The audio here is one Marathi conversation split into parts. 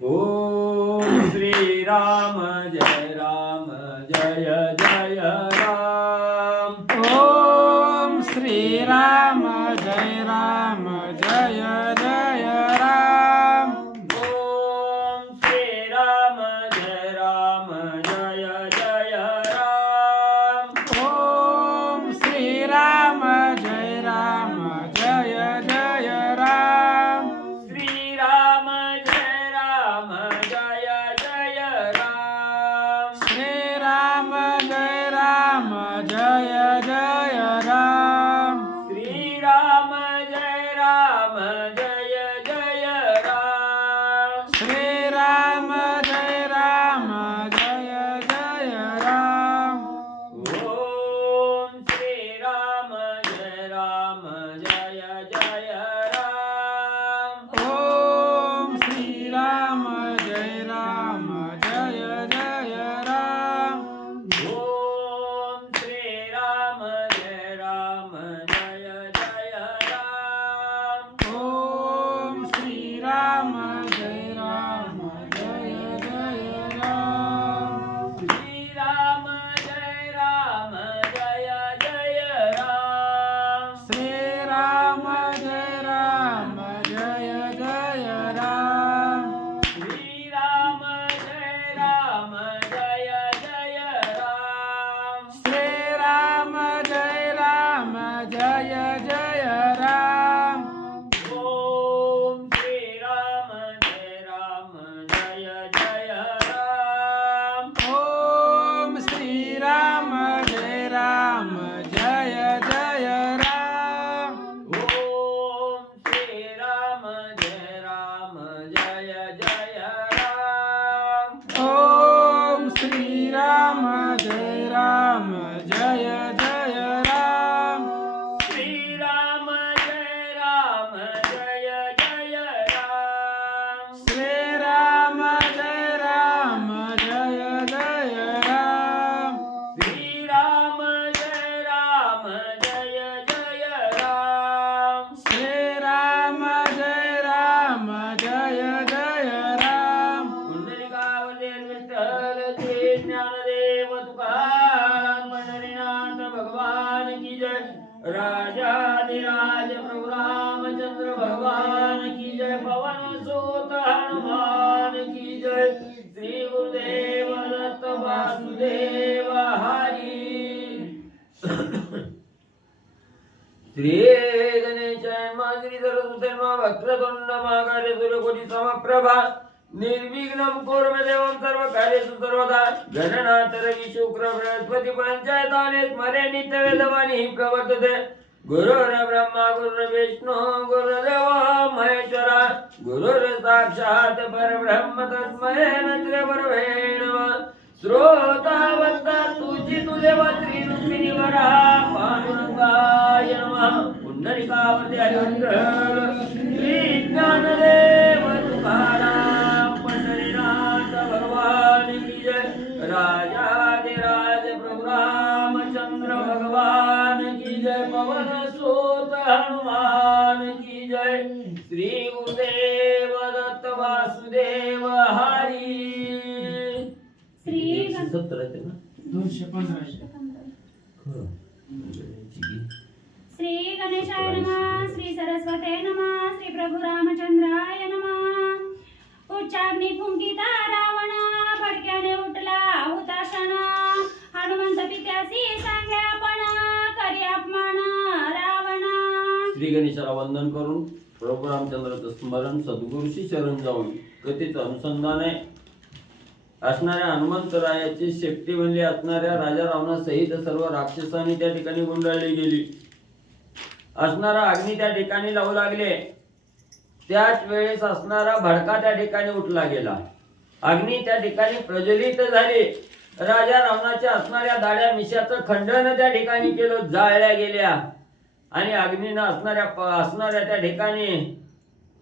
ओम श्री राम जय जय राम। ओम श्री राम जय जय राम। ओम श्री राम जय जय राम। ओम श्री राम जय जय राम। श्री राम जय जय राम। श्री राम जय जय राम। श्री राम जय जय राम। श्री राम जय जय राम। ओम श्री राम जय जय राम। ओम श्री राम जय जय राम। ओम श्री राम जय जय राम। ओम श्री राम जय जय राम। श्री राम जय जय राम। श्री राम जय जय राम। श्री राम जय जय राम। श्री राम जय जय राम। ओम श्री राम जय जय राम। ओम श्री राम जय जय राम। ओम श्री राम जय जय राम। ओम श्री राम जय जय राम। श्री राम जय जय राम। श्री राम जय जय राम। श्री राम जय जय राम। श्री राम जय जय राम। पुंडलिकावते विठ्ठल श्री ज्ञानदेव तुकाराम पंढरीनाथ भगवान की जय। राजाधिराज प्रभु रामचंद्र भगवान की जय। पवन सुत हनुमान की जय। श्री गुरुदेव दत्त वासुदेव हरी। श्री गणेशाय नमः। श्री सरस्वती नमः। वक्रतुंड महाकाय सूर्यकोटि समप्रभा निर्विघ्नं कुरु मे देवं सर्वकार्येषु सर्वदा। गणनाथ रवि शुक्र बृहस्पति पंचायताने स्मरे नित्यवेदवाणी प्रवर्तते। गुरुर्ब्रह्मा गुरुर्विष्णु गुरुर्देवो महेश्वरा। गुरुर्साक्षात् परब्रह्म तस्मै श्रीगुरवे नमः। श्रोतावत्ता तुझी तुझे श्री रुक्मिणी वरा पांडुरंगाय नमः। पुंडलिकावरती हरिवंश श्री ज्ञानदेव तुकाराम पंढरीनाथ भगवान की जय। राजाधिराज प्रभु रामचंद्र भगवान की जय। पवन सुत हनुमान की जय। श्री गुरुदेव दत्त वासुदेव हरी। श्री 170 आहे ना 215. श्री गणेशाय नमः. श्री सरस्वते नमः. श्री प्रभु रामचंद्राय नमः. उच्चाग्नी फुंकिता रावण भडक्याने उठला हुताशन. हनुमंत पित्यासी सांगे आपण करी अपमान रावण. श्री गणेशाला वंदन करून प्रभू रामचंद्राचं स्मरण सद्गुरूशी शरण जाऊन कथेचं अनुसंधान आहे. असणाऱ्या हनुमंतरायाची शेपटी बनली असणाऱ्या राजा रावणासहित सर्व राक्षसांनी त्या ठिकाणी गुंडाळली गेली. असणारा अग्नी त्या ठिकाणी लावू लागले. त्याच वेळेस असणारा भडका त्या ठिकाणी उठला गेला. अग्नी त्या ठिकाणी प्रज्वलित झाली. राजा रावणाच्या असणाऱ्या दाढ्या मिशाचं खंडन त्या ठिकाणी केलं, जाळल्या गेल्या. आणि अग्नीनं असणाऱ्या त्या ठिकाणी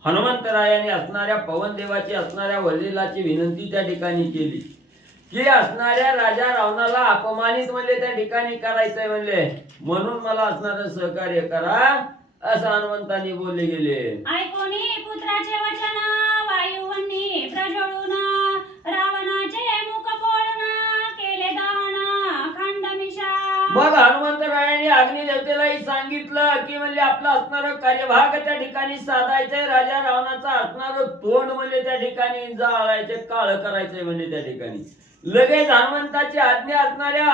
हनुमंतरायाने असणाऱ्या पवनदेवाची असणाऱ्या वडिलाची विनंती त्या ठिकाणी केली की असणाऱ्या राजा रावणाला अपमानित म्हणले त्या ठिकाणी करायचंय म्हणले, म्हणून मला असणारं सहकार्य करा असं हनुमंतांनी बोलले गेले. ऐकोनी पुत्राचे वचन वायुवन्नी प्रज्वळून रावणाचे मुख पोळून केले दहन खंडमिषा. मग हनुमंतरायाने अग्निदेवतेलाही सांगितलं की म्हणजे आपला असणारा कार्यभाग त्या ठिकाणी साधायचंय, राजा रावणाचा असणारं तोंड म्हणजे त्या ठिकाणी जाळायचे, काळ करायचंय म्हणजे त्या ठिकाणी. लगेच हनुमंताची आज्ञा असणाऱ्या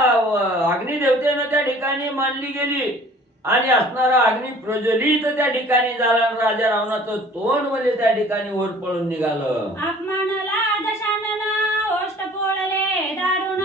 अग्निदेवतेनं त्या ठिकाणी मानली गेली आणि असणारा अग्नी प्रज्वलित त्या ठिकाणी झाला. राजा रावणाचं तोंड म्हणजे त्या ठिकाणी वर पळून निघालं. अपमानला दशानन ओष्ट पोळले दारुण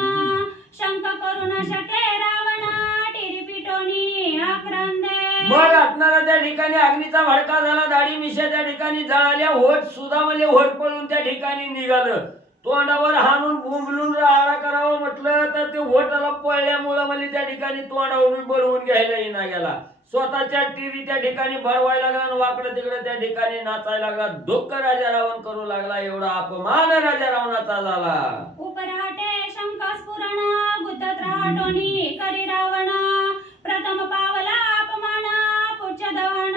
शंक करून शके रावण टिरी पिटोनी आक्रंदे. मग असणारा त्या ठिकाणी अग्नीचा भडका झाला, दाढी मिशा त्या ठिकाणी जळाल्या, होठ सुद्धा म्हणजे वर पळून त्या ठिकाणी निघालं. तोंडावर हाणून बोंबलून राडा करावं म्हटलं तर ते होटाला पळल्यामुळं म्हणजे त्या ठिकाणी तोंडावर बळवून घ्यायला येईना गेला. स्वतःच्या टीव्ही त्या ठिकाणी भरवायला लागला आणि वाकडं तिकडं त्या ठिकाणी नाचायला लागला. दुःख राजा रावण करू लागला. एवढा अपमान राजा रावणाचा झाला. उपराटे शंख स्फुरण गुतत राहटोनी करी रावण प्रथम पावला अपमान पुच्छ दहन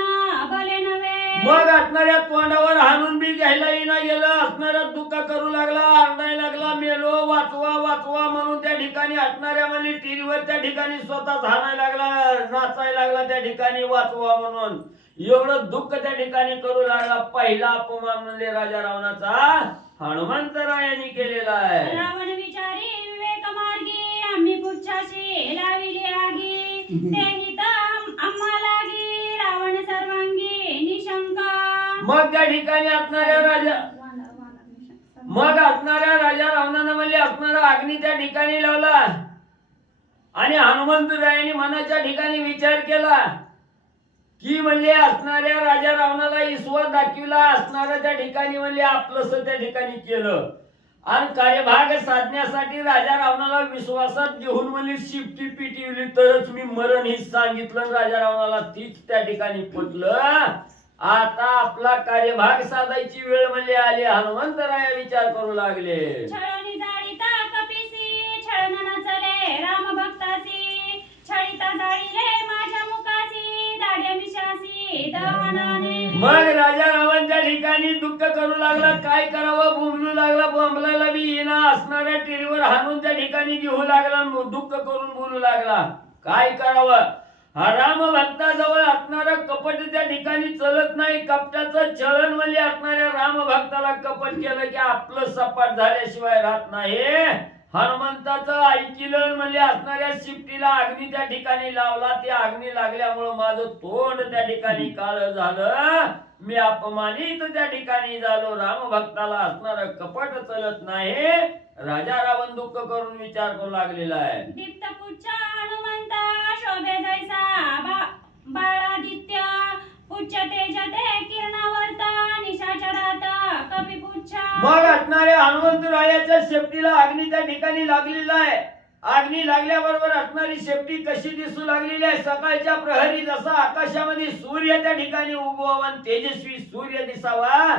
भले नव्हे. मग असणाऱ्या तोंडावर हाणून बी घ्यायला येईना गेलं. असणाऱ्या दुःख करू लागला, आरडायला लागला, मेलो वाचवा वाचवा म्हणून त्या ठिकाणी असणाऱ्या म्हणजे टीव्हीवर त्या ठिकाणी स्वतःच हाणायला लागला, नाचायला लागला त्या ठिकाणी वाचवा म्हणून. एवढं दुःख त्या ठिकाणी करू लागला. पहिला अपमान म्हणजे राजा रावणाचा हनुमंतरायाने केलेला आहे. रावण विचारी विवेक मार्गी आम्ही पुच्छाशी लाविले आगी तेही तर आम्हा लागी रावण सर्वांगी निशंका. मग त्या ठिकाणी असणाऱ्या राजा रावणानं म्हणजे असणारा अग्नी त्या ठिकाणी लावला आणि हनुमंतरायाने मनाच्या ठिकाणी विचार केला की म्हणजे असणाऱ्या राजा रावणाला ईश्वर दाखविला, असणाऱ्या त्या ठिकाणी म्हणजे आपलंस त्या ठिकाणी केलं आणि कार्यभाग साधण्यासाठी राजा रावणाला विश्वासात घेऊन म्हणजे शिफ्टी पिटवली तरच मी मरण हे सांगितलं. राजा रावणाला तीच त्या ठिकाणी पटलं. आता आपला कार्यभाग साधायची वेळ म्हणजे आली. हनुमंतराय विचार करू लागले. छळणी जाळीता कपिसी छळण नचले राम भक्तासी छळीता जाळीले माझ्या मुखासी दाढ्या मिशासी दहनाने. मग राजा रावण त्या ठिकाणी दुःख करू लागला. काय करावं, बोंबलू लागला, बोंबलायला बी येईना. असणाऱ्या टीव्हीवर हाणून त्या ठिकाणी घेऊ लागला, दुःख करून बोलू लागला. काय करावं, हा राम भक्ताजवळ असणारं कपट त्या ठिकाणी चलत नाही. कपटाचं छळण म्हणजे असणाऱ्या राम भक्ताला कपट केलं की आपलं सपाट झाल्याशिवाय राहत नाही. हनुमंताचं ऐकिलं म्हणजे असणाऱ्या शिफ्टीला अग्नी त्या ठिकाणी लावला. त्या अग्नी लागल्यामुळं माझं तोंड त्या ठिकाणी काळं झालं. मी अपमानित त्या ठिकाणी झालो. राम भक्ताला असणारं कपट चलत नाही. राजा रावण दुःख करून विचार करू लागलेला आहे. दीप्त पुच्छ हनुमंत शोभे जैसा बाळादित्य पुच्छ तेजते किरणावर्त निशाचरात कपी पुच्छ. मग असणाऱ्या हनुमंतरायाच्या शेपटीला अग्नी त्या ठिकाणी लागलेला आहे. अग्नी लागल्याबरोबर असणारी शेपटी कशी दिसू लागलेली आहे. सकाळच्या प्रहरी जसा आकाशामध्ये सूर्य त्या ठिकाणी उगवावा आणि तेजस्वी सूर्य दिसावा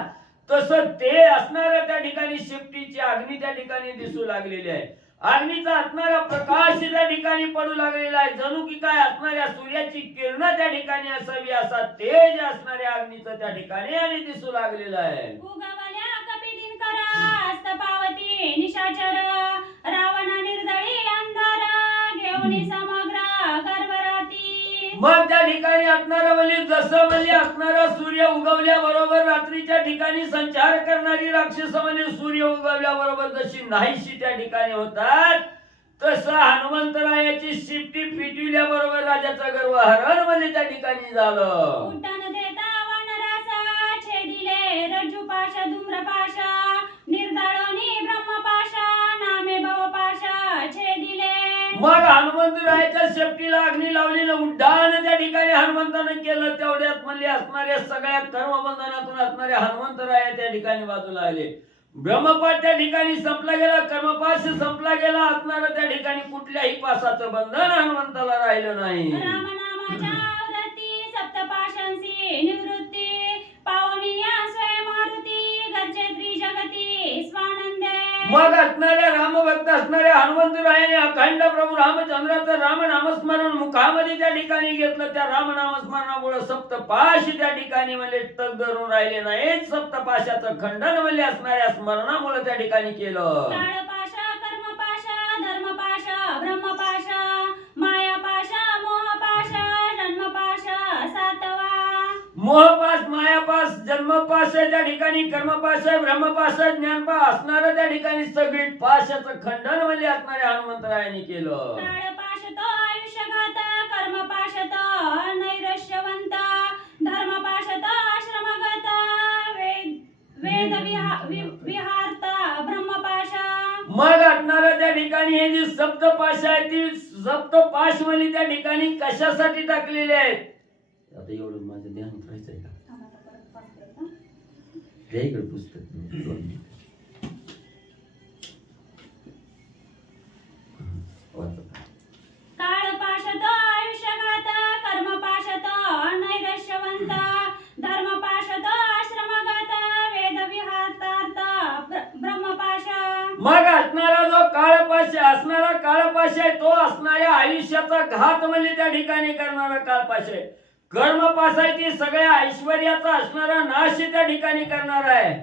तसं ते असणाऱ्या त्या ठिकाणी शेपटीची अग्नी त्या ठिकाणी दिसू लागलेली आहे. अग्नीचा असणारा प्रकाश त्या ठिकाणी पडू लागलेला आहे. जणू की काय असणाऱ्या सूर्याची किरण त्या ठिकाणी असावी असा तेज असणाऱ्या अग्नीचं त्या ठिकाणी आणि दिसू लागलेलं आहे. उगवल्या कपी दिनकर हस्त पावती निशाचर रावण निर्दळी अंधार घेऊन समग्र गर्भराती. मग त्या ठिकाणी असणारा म्हणजे जसं म्हणजे असणारा सूर्य उगवल्या बरोबर रात्रीच्या ठिकाणी संचार करणारी राक्षस म्हणजे सूर्य उगवल्या बरोबर जशी नाहीशी त्या ठिकाणी होतात तसं हनुमंतरायाची शिफ्टी पिटविल्या बरोबर राजाचं गर्वहरण म्हणजे त्या ठिकाणी झालं. उड्डाण देता वानरास छेदिले रज्जुपाश धूम्रपाश निर्दळोनी ब्रह्मपाश नामे भवपाश छेदिले. मग हनुमंतरायाच्या शेपटीला अग्नी लावलेलं उड्डाण त्या ठिकाणी हनुमंतानं केलं. तेवढ्यात म्हणजे असणाऱ्या सगळ्या कर्मबंधनातून असणाऱ्या हनुमंतराया त्या ठिकाणी बाजूला आले. ब्रह्मपाश त्या ठिकाणी संपला गेला, कर्मपाश संपला गेला. असणारं त्या ठिकाणी कुठल्याही पासाचं बंधन हनुमंताला राहिलं नाही. रामनामाच्या व्रती सप्तपाशांची निवृत्ती पावनिया स्वयं मारुती घरचे त्रिजगती स्वानंदे. मग असणाऱ्या रामभक्त असणाऱ्या हनुमंतरायाने अखंड प्रभू रामचंद्राचं राम नामस्मरण मुखामध्ये त्या ठिकाणी घेतलं. त्या राम नामस्मरणामुळे सप्तपाशी त्या ठिकाणी म्हणजे तग धरून राहिले नाहीत. सप्तपाशाचं खंडन म्हणजे असणाऱ्या स्मरणामुळे त्या ठिकाणी केलं. काळपाशा, कर्मपाशा, धर्मपाशा, ब्रह्मपाशा, मायापाशा, मोहपाशा, जन्मपाशा, सातवा. मोहपाश, मायापाश, जन्मपाश आहे त्या ठिकाणी, कर्मपाश आहे, ब्रह्मपाश आहे, ज्ञानपाश असणारं त्या ठिकाणी सगळी पाशाचं खंडन म्हणजे असणाऱ्या हनुमंतरायांनी केलं. काळपाश तो आयुष्यघात, कर्मपाश तो नैरश्यवंत, धर्मपाश तो आश्रमगत, वेद विहार्थ, ब्रह्मपाश. मग असणारं त्या ठिकाणी हे जी सप्तपाश आहे ती सप्तपाश म्हणजे त्या ठिकाणी कशासाठी टाकलेले आहेत. आता एवढं माझं ध्यान करायचंय का हे इकडे पुस्तक काळपाश तो आयुष्यघात, कर्मपाश तो नैरश्यवंत, धर्मपाश तो आश्रमगत, वेद विहार्थ, ब्रह्मपाश. मग असणारा जो काळपाश असणारा काळपाश आहे तो असणाऱ्या आयुष्याचा घात म्हणजे त्या ठिकाणी करणारा काळपाश आहे. कर्मपाश आहे ती सगळ्या ऐश्वर्याचा असणारा नाश त्या ठिकाणी करणार आहे.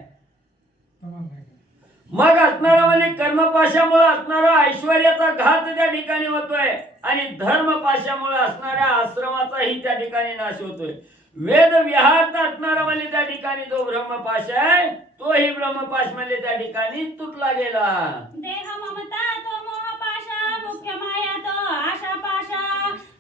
मग असणारा म्हणजे कर्मपाशामुळे असणारा ऐश्वर्याचा घात त्या ठिकाणी होतोय आणि धर्मपाशामुळे असणाऱ्या आश्रमाचाही त्या ठिकाणी नाश होतोय. वेद विहार्थ असणारा म्हणजे त्या ठिकाणी जो ब्रह्मपाश आहे तोही ब्रह्मपाश म्हणजे त्या ठिकाणी तुटला गेला. देह ममता तो मोहपाश, मुख्य माया तो आशापाश,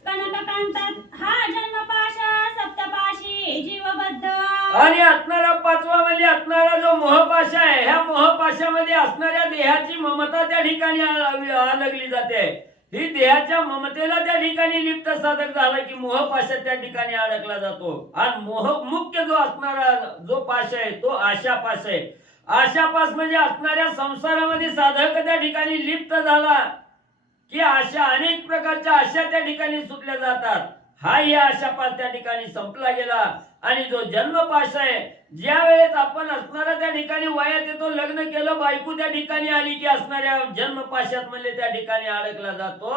कनककांतात हा जन्मपाश, सप्तपाशी जीवबद्ध. आणि असणारा पाचवा म्हणजे असणारा जो मोहपाश आहे ह्या मोहपाशामध्ये असणाऱ्या देहाची ममता त्या ठिकाणी अलगली जाते. ही देहाच्या ममतेला त्या ठिकाणी लिप्त साधक झाला की मोहपाशात त्या ठिकाणी अडकला जातो. आणि मोह मुख्य जो असणारा जो पाश आहे तो आशापाश आहे. आशापाश म्हणजे असणाऱ्या संसारामध्ये साधक त्या ठिकाणी लिप्त झाला की आशा अनेक प्रकारच्या आशा त्या ठिकाणी सुटल्या जातात. हा या आशापाश त्या ठिकाणी संपला गेला. आणि जो जन्मपाश आहे ज्या वेळेस आपण असणारा त्या ठिकाणी वयात येतो लग्न केलं बायको त्या ठिकाणी आली की असणाऱ्या जन्मपाशात म्हणजे त्या ठिकाणी अडकला जातो.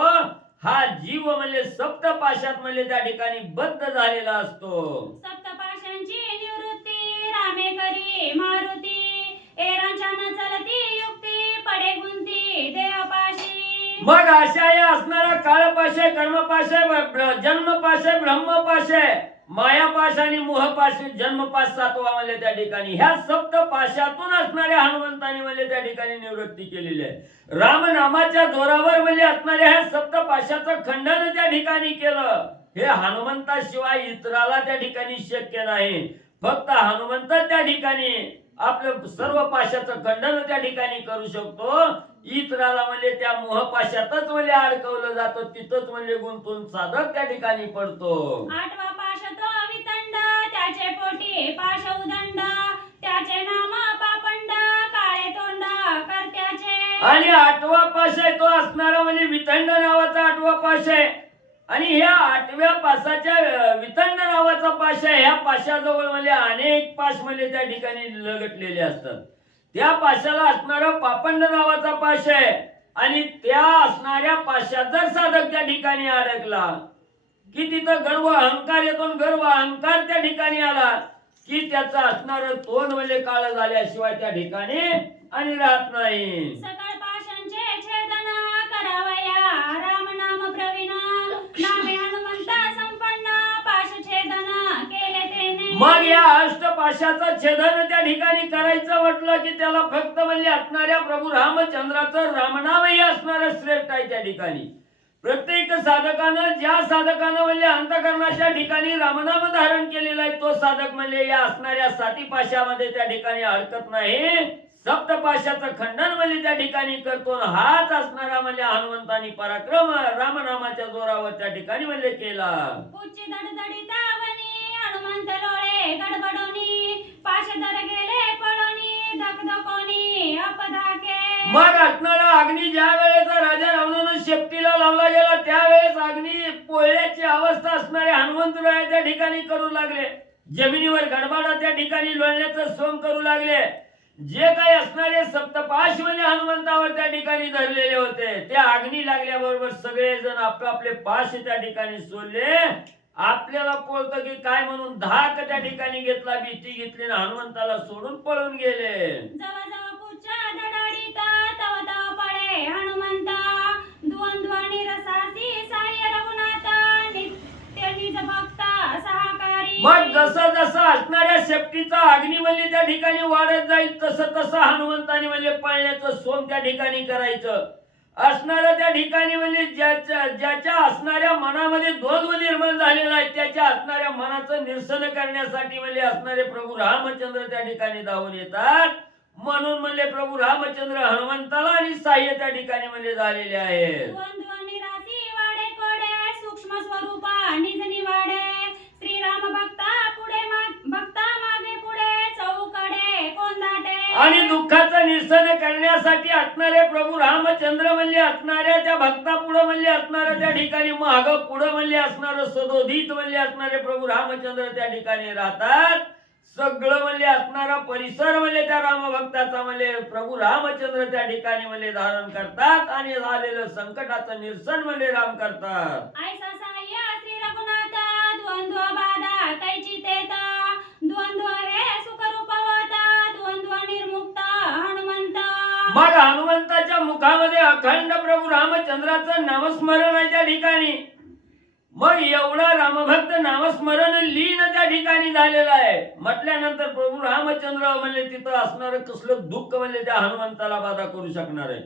हा जीव म्हणजे सप्तपाशात म्हणजे त्या ठिकाणी बद्ध झालेला असतो. सप्तपाशांची निवृत्ती रामे करी मारुती, एरांच्या न चलती युक्ती, पडे गुंती देहपाशी. मग अशा या असणारा काळपाश आहे, कर्मपाश आहे, जन्मपाश आहे, ब्रह्मपाश आहे, मायापाश आणि मोहपाश, जन्मपाश सातवा म्हणजे त्या ठिकाणी ह्या सप्तपाशातून असणाऱ्या हनुमंतानी म्हणजे त्या ठिकाणी निवृत्ती केलेली आहे. रामनामाच्या जोरावर म्हणजे असणाऱ्या ह्या सप्तपाशाचं खंडन त्या ठिकाणी केलं. हे हनुमंताशिवाय इतराला त्या ठिकाणी शक्य नाही. फक्त हनुमंत त्या ठिकाणी आपलं सर्व पाशाचं खंडन त्या ठिकाणी करू शकतो. इतराला म्हणजे त्या मोहपाशातच म्हणजे अडकवलं जातं, तिथंच म्हणजे गुंतून साधक त्या ठिकाणी पडतो. आठवा पाश तो वितंड, त्याचे पोटी पाश उदंड, त्याचे नाम पापंड, काळे तोंड करत्याचे. आणि आठवा पाश आहे तो असणारा म्हणजे वितंड नावाचा आठवा पाश आहे. आणि ह्या आठव्या पाशाच्या वितंड नावाचा पाश आहे. ह्या पाशाजवळ म्हणजे अनेक पाश म्हणजे त्या ठिकाणी लगटलेले असतात. त्या पाशाला असणारा पापंड नावाचा पाश आहे. आणि त्या असणाऱ्या पाशात जर साधक त्या ठिकाणी अडकला की तिथं गर्व अहंकार येतो. गर्व अहंकार त्या ठिकाणी आला की त्याचं असणारं तोंड म्हणजे काळ झाल्याशिवाय त्या ठिकाणी आणि राहत नाही. सकळ पाशांचे छेदन करावया राम नाम प्रवीण, नामे हनुमंत संपन्न, पाश छेदन केले तेने. मग या अष्टपाशाचं छेदन त्या ठिकाणी करायचं म्हटलं की त्याला फक्त म्हणजे असणाऱ्या प्रभू रामचंद्राचं रामनामही असणारं श्रेष्ठ आहे. त्या ठिकाणी प्रत्येक साधकानं ज्या साधकानं म्हणजे अंतकरणाच्या ठिकाणी रामनाम धारण केलेला आहे तो साधक म्हणजे या असणाऱ्या साती पाशामध्ये त्या ठिकाणी अडकत नाही. सप्तपाशाचं खंडन म्हणजे त्या ठिकाणी करतो. हाच असणारा म्हणजे हनुमंतानी पराक्रम रामनामाच्या जोरावर त्या ठिकाणी म्हणजे केला. उच्ची दडदडीतावनी हनुमंत लोळे गडबडोनी, पाशधर गेले पळोनी धकधकोनी अपधाके. मग असणारा अग्नी ज्या वेळेचा राजा रावणानं शेपटीला लावला गेला त्यावेळेस अग्नी पोळ्याची अवस्था असणारे हनुमंतराय त्या ठिकाणी करू लागले. जमिनीवर गडबडा त्या ठिकाणी लोळण्याचं सोंग करू लागले. जे काही असणारे सप्तपाश म्हणजे हनुमंतावर त्या ठिकाणी धरलेले होते, त्या अग्नी लागल्याबरोबर सगळे जण आपले पाश त्या ठिकाणी सोडले. आपल्याला बोलतं की काय म्हणून धाक त्या ठिकाणी घेतला, भीती घेतली आणि हनुमंताला सोडून पळून गेले. जवा जवा पुच्छा धडाडीता तव तव पळे हनुमंता द्वंद्व निरसासी साह्य रघुनाथा नित्य निज भक्ता सहकारी. मग जसं जसं असणाऱ्या शेपटीचा अग्निवल्ली त्या ठिकाणी वाढत जाईल तसं तसं हनुमंताने म्हणजे पळण्याचं सोम त्या ठिकाणी करायचं. असणाऱ्या त्या ठिकाणी म्हणजे ज्याच्या असणाऱ्या मनामध्ये द्वंद्व निर्माण झालेला आहे त्याच्या असणाऱ्या मनाचं निरसन करण्यासाठी म्हणजे असणारे प्रभू रामचंद्र त्या ठिकाणी धावून येतात. म्हणून म्हणजे प्रभू रामचंद्र हनुमंताला आणि साह्य त्या ठिकाणी म्हणजे झालेले आहेत. द्वंद्व निरासी वाडे कोडे सूक्ष्म स्वरूपा निज निवाडे श्रीराम भक्ता पुढे भक्ता मागे पुढे चौकडे कोंदाटे. आणि दुःखाचं निरसन करण्यासाठी असणारे प्रभू रामचंद्र म्हणजे असणाऱ्या त्या भक्ता पुढे म्हणजे असणाऱ्या त्या ठिकाणी माग पुढे म्हणजे असणारं सदोदित म्हणजे असणारे प्रभू रामचंद्र त्या ठिकाणी राहतात. सगळं म्हणजे असणारा परिसर म्हणजे त्या रामभक्ताचा म्हणजे प्रभू रामचंद्र त्या ठिकाणी म्हणजे धारण करतात आणि झालेलं संकटाचं निरसन म्हणजे राम करतात. ऐसा साह्य श्री रघुनाथा द्वंद्व बाधा कैची तेता द्वंद्व हे सुखरूप होता द्वंद्व निर्मुक्त हनुमंत. मग हनुमंताच्या मुखामध्ये अखंड प्रभू रामचंद्राचं नामस्मरण आहे त्या ठिकाणी. मग एवढा रामभक्त नामस्मरण लीन त्या ठिकाणी झालेला आहे म्हटल्यानंतर प्रभू रामचंद्र म्हणजे तिथं असणार कसलं दुःख म्हणजे त्या हनुमंताला बाधा करू शकणार आहे.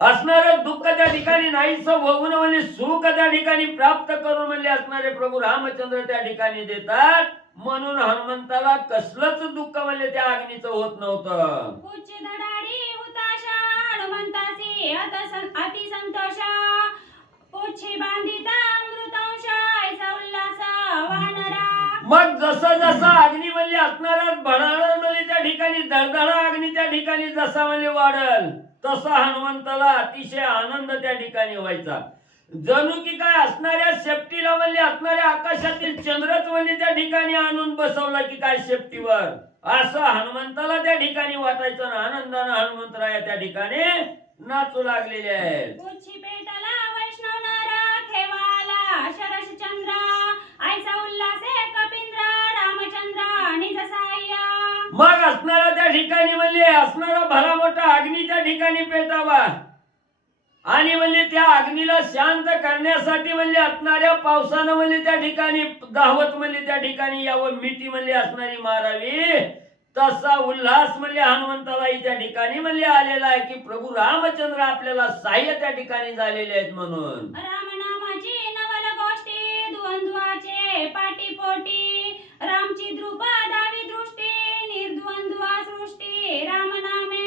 असणारं दुःख त्या ठिकाणी नाहीसं होऊन म्हणजे सुख त्या ठिकाणी प्राप्त करून म्हणजे असणारे प्रभू रामचंद्र त्या ठिकाणी देतात. म्हणून हनुमंताला कसलंच दुःख म्हणजे त्या अग्नीचं होत नव्हतं. उच्च धडाडी हुताशा हनुमंतासी अति संतोषा पुच्छी बांधिता अमृतांशा ऐसा उल्हास वानरा. मग जसं जसं अग्नी म्हणजे असणारा भडाळ म्हणजे त्या ठिकाणी धडधडा अग्नी त्या ठिकाणी जसा म्हणजे वाढल तसा हनुमंताला अतिशय आनंद त्या ठिकाणी व्हायचा. जणू की काय असणाऱ्या शेपटीला म्हणजे असणाऱ्या आकाशातील चंद्रच म्हणजे त्या ठिकाणी आणून बसवला की काय शेपटीवर असं हनुमंताला त्या ठिकाणी वाटायचं. आनंदानं हनुमंतराया त्या ठिकाणी नाचू लागलेले आहेत. पुच्छी पेटला वैष्णव नारा ठेवाला शरश चंद्र ऐसा उल्हासे कपिंद्र रामचंद्र निज साह्य. मग असणारा त्या ठिकाणी म्हणजे असणारा भला मोठा अग्नी त्या ठिकाणी पेटावा आणि म्हणजे त्या अग्नीला शांत करण्यासाठी म्हणजे असणाऱ्या पावसानं म्हणजे त्या ठिकाणी धावत म्हणजे त्या ठिकाणी यावं मिठी म्हणजे असणारी मारावी. तसा उल्हास म्हणजे हनुमंतालाही त्या ठिकाणी म्हणजे आलेला आहे की प्रभू रामचंद्र आपल्याला साह्य त्या ठिकाणी झालेले आहेत. म्हणून रामनामाची नवल गोष्टी द्वंद्वाचे पाटीपोटी रामची द्रुपदावी दृष्टी निर्द्वंद्व सृष्टी रामनामे.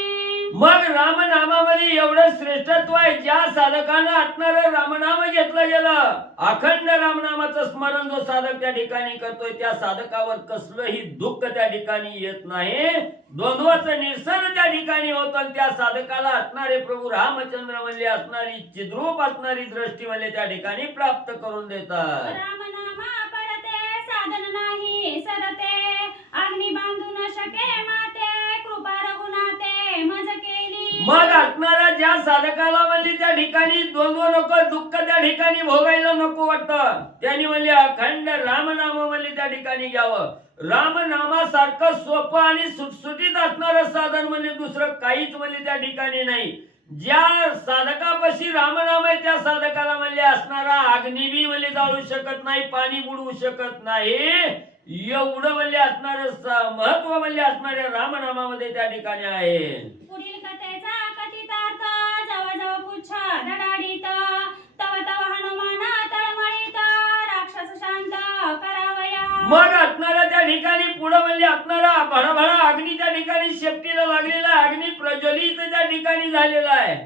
मग रामनामामध्ये एवढं श्रेष्ठत्व आहे. ज्या साधकानं असणारं रामनाम घेतलं गेलं अखंड रामनामाचं स्मरण जो साधक त्या ठिकाणी करतोय त्या साधकावर कसलंही दुःख त्या ठिकाणी येत नाही. द्वंद्वाचं निरसन त्या ठिकाणी होतं. त्या साधकाला असणारे प्रभू रामचंद्र म्हणजे असणारी चिद्रूप असणारी दृष्टी म्हणजे त्या ठिकाणी प्राप्त करून देतात. रामनामा परते साधन नाही सरते अग्नी बांधू न शके माते कृपा रघुनाथे मज केली. मग असणारा ज्या साधकाला म्हणजे त्या ठिकाणी द्वंद्व नको दुःख त्या ठिकाणी भोगायला नको वाटतं त्यांनी म्हणजे अखंड रामनाम म्हणजे त्या ठिकाणी घ्यावं. रामनामासारखं सोपं आणि सुटसुटीत असणारं साधन म्हणजे दुसरं काहीच म्हणजे त्या ठिकाणी नाही. ज्या साधकापाशी रामनाम आहे त्या साधकाला म्हणजे असणारा अग्नी बी म्हणजे जाळू शकत नाही पाणी बुडवू शकत नाही. एवढं म्हणजे असणार महत्व म्हणजे असणाऱ्या रामनामामध्ये त्या ठिकाणी आहे. पुढील कथेचा कथितार्थ जवळ पुच्छा धडाडीत तव तव हनुमान तळमळीत राक्षस शांत करावया. मग असणारा त्या ठिकाणी पुढे म्हणजे असणारा भडाभडा अग्नी त्या ठिकाणी शेपटीला लागलेला अग्नी प्रज्वलित त्या ठिकाणी झालेला आहे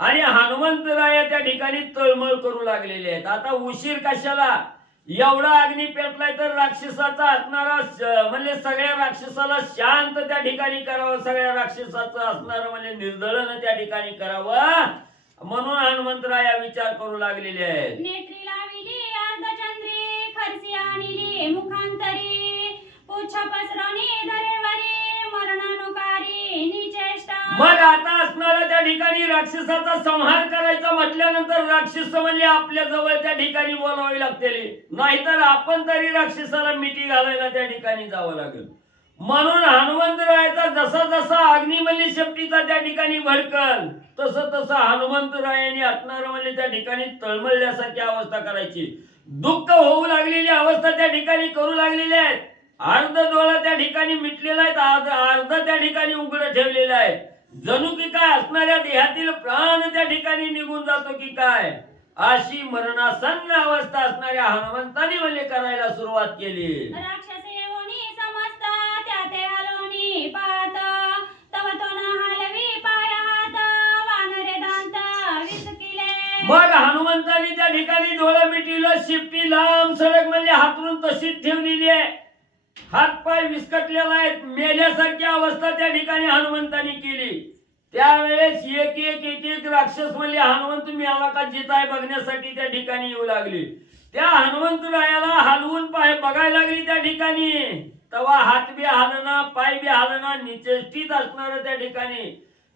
आणि हनुमंतराया त्या ठिकाणी तळमळ करू लागलेले आहेत. आता उशीर कशाला एवढा अग्नी पेटलाय तर राक्षसाचा असणारा म्हणजे सगळ्या राक्षसाला शांत त्या ठिकाणी करावं. सगळ्या राक्षसाचं असणारं म्हणजे निर्दळन त्या ठिकाणी करावं म्हणून हनुमंतराया विचार करू लागलेले आहेत. नेत्री लाविली अर्धचंद्री खरसी आणिली मुखांतरी पुच्छ पसरवणी धरेवरी मरणानुकारी निचेष्टा. मग आता असणारा त्या ठिकाणी राक्षसाचा संहार करायचा म्हटल्यानंतर राक्षस म्हणजे आपल्या जवळ त्या ठिकाणी बोलावी लागते, नाहीतर आपण तरी राक्षसाला मिठी घालायला त्या ठिकाणी जावं लागेल. म्हणून हनुमंतरायाचा जसा जसा अग्निमल्ली शेपटीचा त्या ठिकाणी भडकल तसं तसं हनुमंतरायाने असणार म्हणजे त्या ठिकाणी तळमळल्यासारखी अवस्था करायची. दुःख होऊ लागलेली अवस्था त्या ठिकाणी करू लागलेली आहेत. अर्ध डोळा त्या ठिकाणी मिटलेला आहे, अर्ध त्या ठिकाणी उघडं ठेवलेलं आहे. जणू की काय असणाऱ्या देहातील प्राण त्या ठिकाणी निघून जातो की काय, अशी मरणासन्न अवस्था असणाऱ्या हनुमंतानी म्हणजे करायला सुरुवात केली. राक्षस येऊनी समजता त्या ते आलोनी पाहत, तव तो न हलवी पायात, वानरे दांत विचकिले. मग हनुमंतानी त्या ठिकाणी डोळं मिटिलं, शिपटी लांब सडक म्हणजे हातरून तशीच ठेवलेली आहे. हात पाय विस्कटलेला आहे, मेल्यासारखी अवस्था त्या ठिकाणी हनुमंतानी केली. त्यावेळेस एक एक एक एक राक्षस म्हणजे हनुमंत मेला का जिताय बघण्यासाठी त्या ठिकाणी येऊ लागली. त्या हनुमंतरायाला हलवून पाय बघायला लागली त्या ठिकाणी. तवा हात बी हालना, पाय बी हालना, निचेष्टीत असणार त्या ठिकाणी.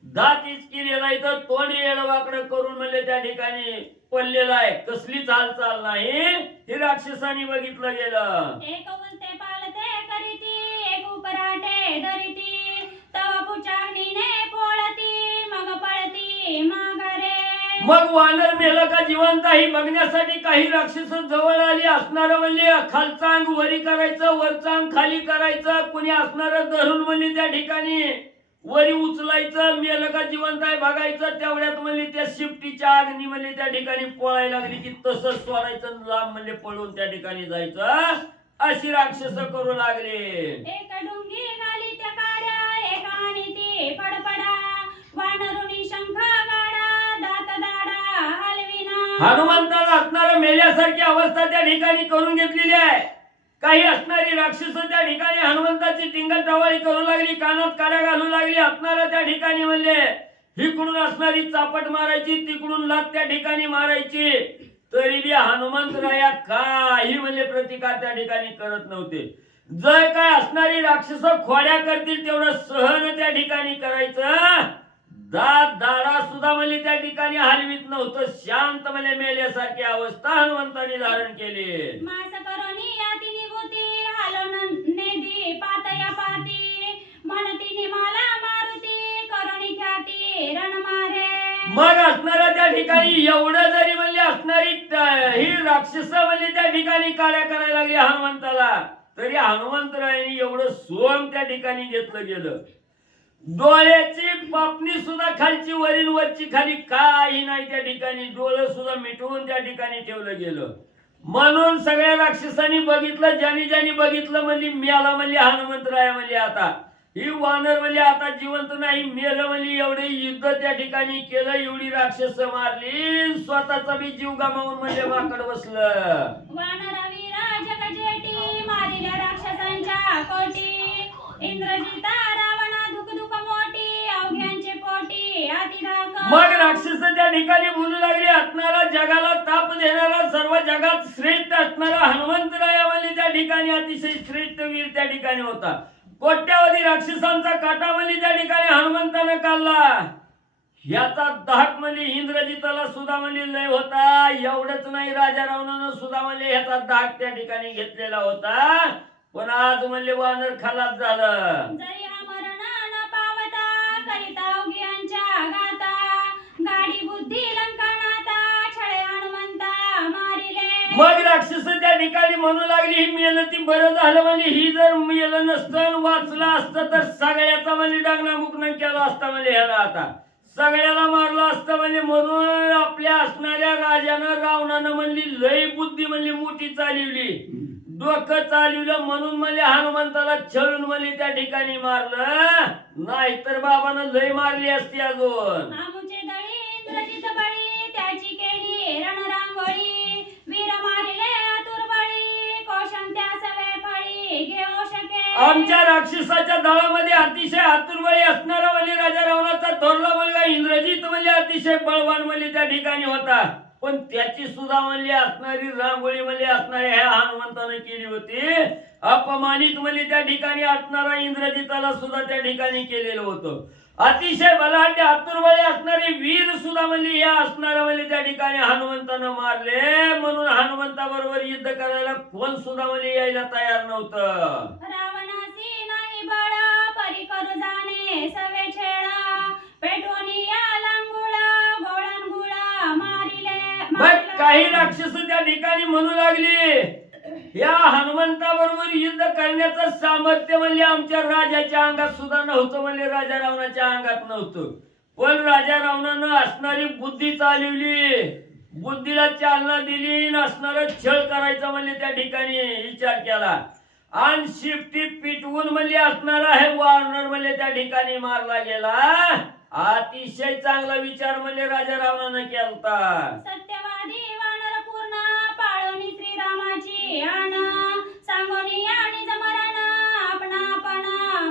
दात इचकिलेला इथं तोंड येडवाकडं करून म्हणजे त्या ठिकाणी पडलेला आहे. कसलीच हालचाल नाही हे राक्षसाने बघितलं गेलं. एक उलते पालते करीती, एक उपराटे धरिती, तव पुचारणीने पोळती, मग पळती माघारे. मग वानर मेलं का जिवंत आहे बघण्यासाठी काही राक्षस जवळ आली. असणार म्हणजे खालचा अंग वरी करायचं, वरचा अंग खाली करायचं, कुणी असणार धरून म्हणजे त्या ठिकाणी वरी उचलायचं, मेलं का जिवंत आहे बघायचं. तेवढ्यात म्हणजे त्या शिपटीच्या अग्नी म्हणजे त्या ठिकाणी पळायला लागली की तसंच सोडायचं, लांब म्हणजे पळून त्या ठिकाणी जायचं, अशी राक्षस करू लागले. एक डुंगी घाली त्या काड्या, एक आणि ती पडपडा, वानरुनी शंख गाडा, दात दाडा हलविना. हनुमंताला असणारा मेल्यासारखी अवस्था त्या ठिकाणी करून घेतलेली आहे. काही असणारी राक्षस त्या ठिकाणी हनुमंताची टिंगल टवाळी करू लागली, कानात काड्या घालू लागली. असणारा त्या ठिकाणी म्हणले हिकडून असणारी चापट मारायची, तिकडून लात त्या ठिकाणी मारायची. तरी बी हनुमंतराया काही म्हणजे प्रतिकार त्या ठिकाणी करत नव्हते. जर काय असणारी राक्षस खोड्या करतील तेवढं सहन त्या ठिकाणी करायचं. दात दाडा सुद्धा म्हणजे त्या ठिकाणी हलवीत नव्हतं. शांत म्हणजे मेल्यासारखी अवस्था हनुमंताने धारण केली. मास करोनी याती निघुती, हालोन नेदी पातया पाती, म्हणती निमाला मारुती, करोनी ख्याती रण मारे. मग असणारा त्या ठिकाणी एवढं जरी म्हणजे असणारी ही राक्षस म्हणजे त्या ठिकाणी काड्या करायला लागली हनुमंताला, तरी हनुमंतरायांनी एवढं सोम त्या ठिकाणी घेतलं गेलं. डोळ्याची पापणी सुद्धा खालची वरील वरची खाली काही नाही त्या ठिकाणी. डोळं सुद्धा मिटवून त्या ठिकाणी ठेवलं गेलं. म्हणून सगळ्या राक्षसांनी बघितलं, ज्यानी ज्यानी बघितलं म्हणजे मेला म्हणजे हनुमंतराया म्हणजे आता ही वानर म्हणजे आता जिवंत नाही, मेलं म्हणजे एवढे युद्ध त्या ठिकाणी केलं, एवढी राक्षस मारली, स्वतःचा बी जीव गमावून म्हणजे वाकड बसलं. वानरवीरा जगजेटी, मारिल्या राक्षसांच्या कोटी, इंद्रजिता रावणा दुख दुख मोठी, अवघ्यांचे पोटी अतिधाक. मग राक्षस त्या ठिकाणी बोलू लागले, असणारा जगाला ताप देणारा, सर्व जगात श्रेष्ठ असणारा हनुमंतराया म्हणजे त्या ठिकाणी अतिशय श्रेष्ठ वीर त्या ठिकाणी होता. कोट्यावधी राक्षसांचा काटा म्हणजे त्या ठिकाणी हनुमंतानं काढला. याचा धाक म्हणजे इंद्रजिताला सुद्धा म्हणजे लय होता. एवढंच नाही, राजा रावणानं सुद्धा म्हणजे याचा धाक त्या ठिकाणी घेतलेला होता. पण आज म्हणजे वानर खलास झालं. जरी अमरण न पावता, करिता अवघ्यांच्या गाता, गाडी बुद्धी लंकानाता, छळे हनुमंता मारिले. मग राक्षस त्या ठिकाणी म्हणू लागली ही मेलं ती बरं झालं म्हणजे, ही जर मेलं नसतं वाचलं असतं तर सगळ्याचा म्हणजे डांगणा मुकणं केलं असतं म्हणजे ह्याला आता सगळ्याला मारलं असतं म्हणजे. म्हणून आपल्या असणाऱ्या राजानं रावणानं म्हणली लय बुद्धी म्हणली मोठी चालवली, डोकं चालवलं, म्हणून म्हणजे हनुमंताला छळून म्हणजे त्या ठिकाणी मारलं. नाहीतर बाबानं लय मारली असती अजून. आमुचे दळी इंद्रजित बळी, त्याची केली रणरांगोळी, वीर मारिले आतुरबळी, कोशन त्या सवे फळी घेऊ शके. आमच्या राक्षसाच्या दळामध्ये अतिशय आतुरबळी असणारा म्हणजे राजा रावणाचा थोरला मुलगा इंद्रजित म्हणजे अतिशय बळवान म्हणजे त्या ठिकाणी होता. पण त्याची सुद्धा म्हणली असणारी रांगोळी म्हणली असणारी ह्या हनुमंतानं केली होती. अपमानित म्हणली त्या ठिकाणी असणारा इंद्रजिताला सुद्धा त्या ठिकाणी केलेलं होतं. अतिशय बलाढ्य आतुरबळी असणारे वीर सुद्धा म्हणली या असणाऱ्या म्हणली त्या ठिकाणी हनुमंतानं मारले. म्हणून हनुमंताबरोबर युद्ध करायला कोण सुद्धा म्हणली यायला तयार नव्हतं. रावणासी नाही बळ परी करू जाणे सवे छेडा पेटवणी या लांगुळा गोळण गुळा मारिले मग काही राक्षस त्या ठिकाणी म्हणू लागली या हनुमंताबरोबर युद्ध करण्याचं सामर्थ्य म्हणजे आमच्या राजाच्या अंगात सुद्धा नव्हतं. म्हणजे राजा रावणाच्या अंगात नव्हतं. पण राजा रावणानं असणारी बुद्धी चालवली, बुद्धीला चालना दिली, असणारा छळ करायचा म्हणजे त्या ठिकाणी विचार केला आणि शिफ्टी पिटवून म्हणजे असणारा हे वानर म्हणजे त्या ठिकाणी मारला गेला. अतिशय चांगला विचार म्हणजे राजा रावणानं केलता. सत्यवादी वानर पूर्ण पाळोनी श्रीरामाची आण सांगोनी आणि जमरण आपण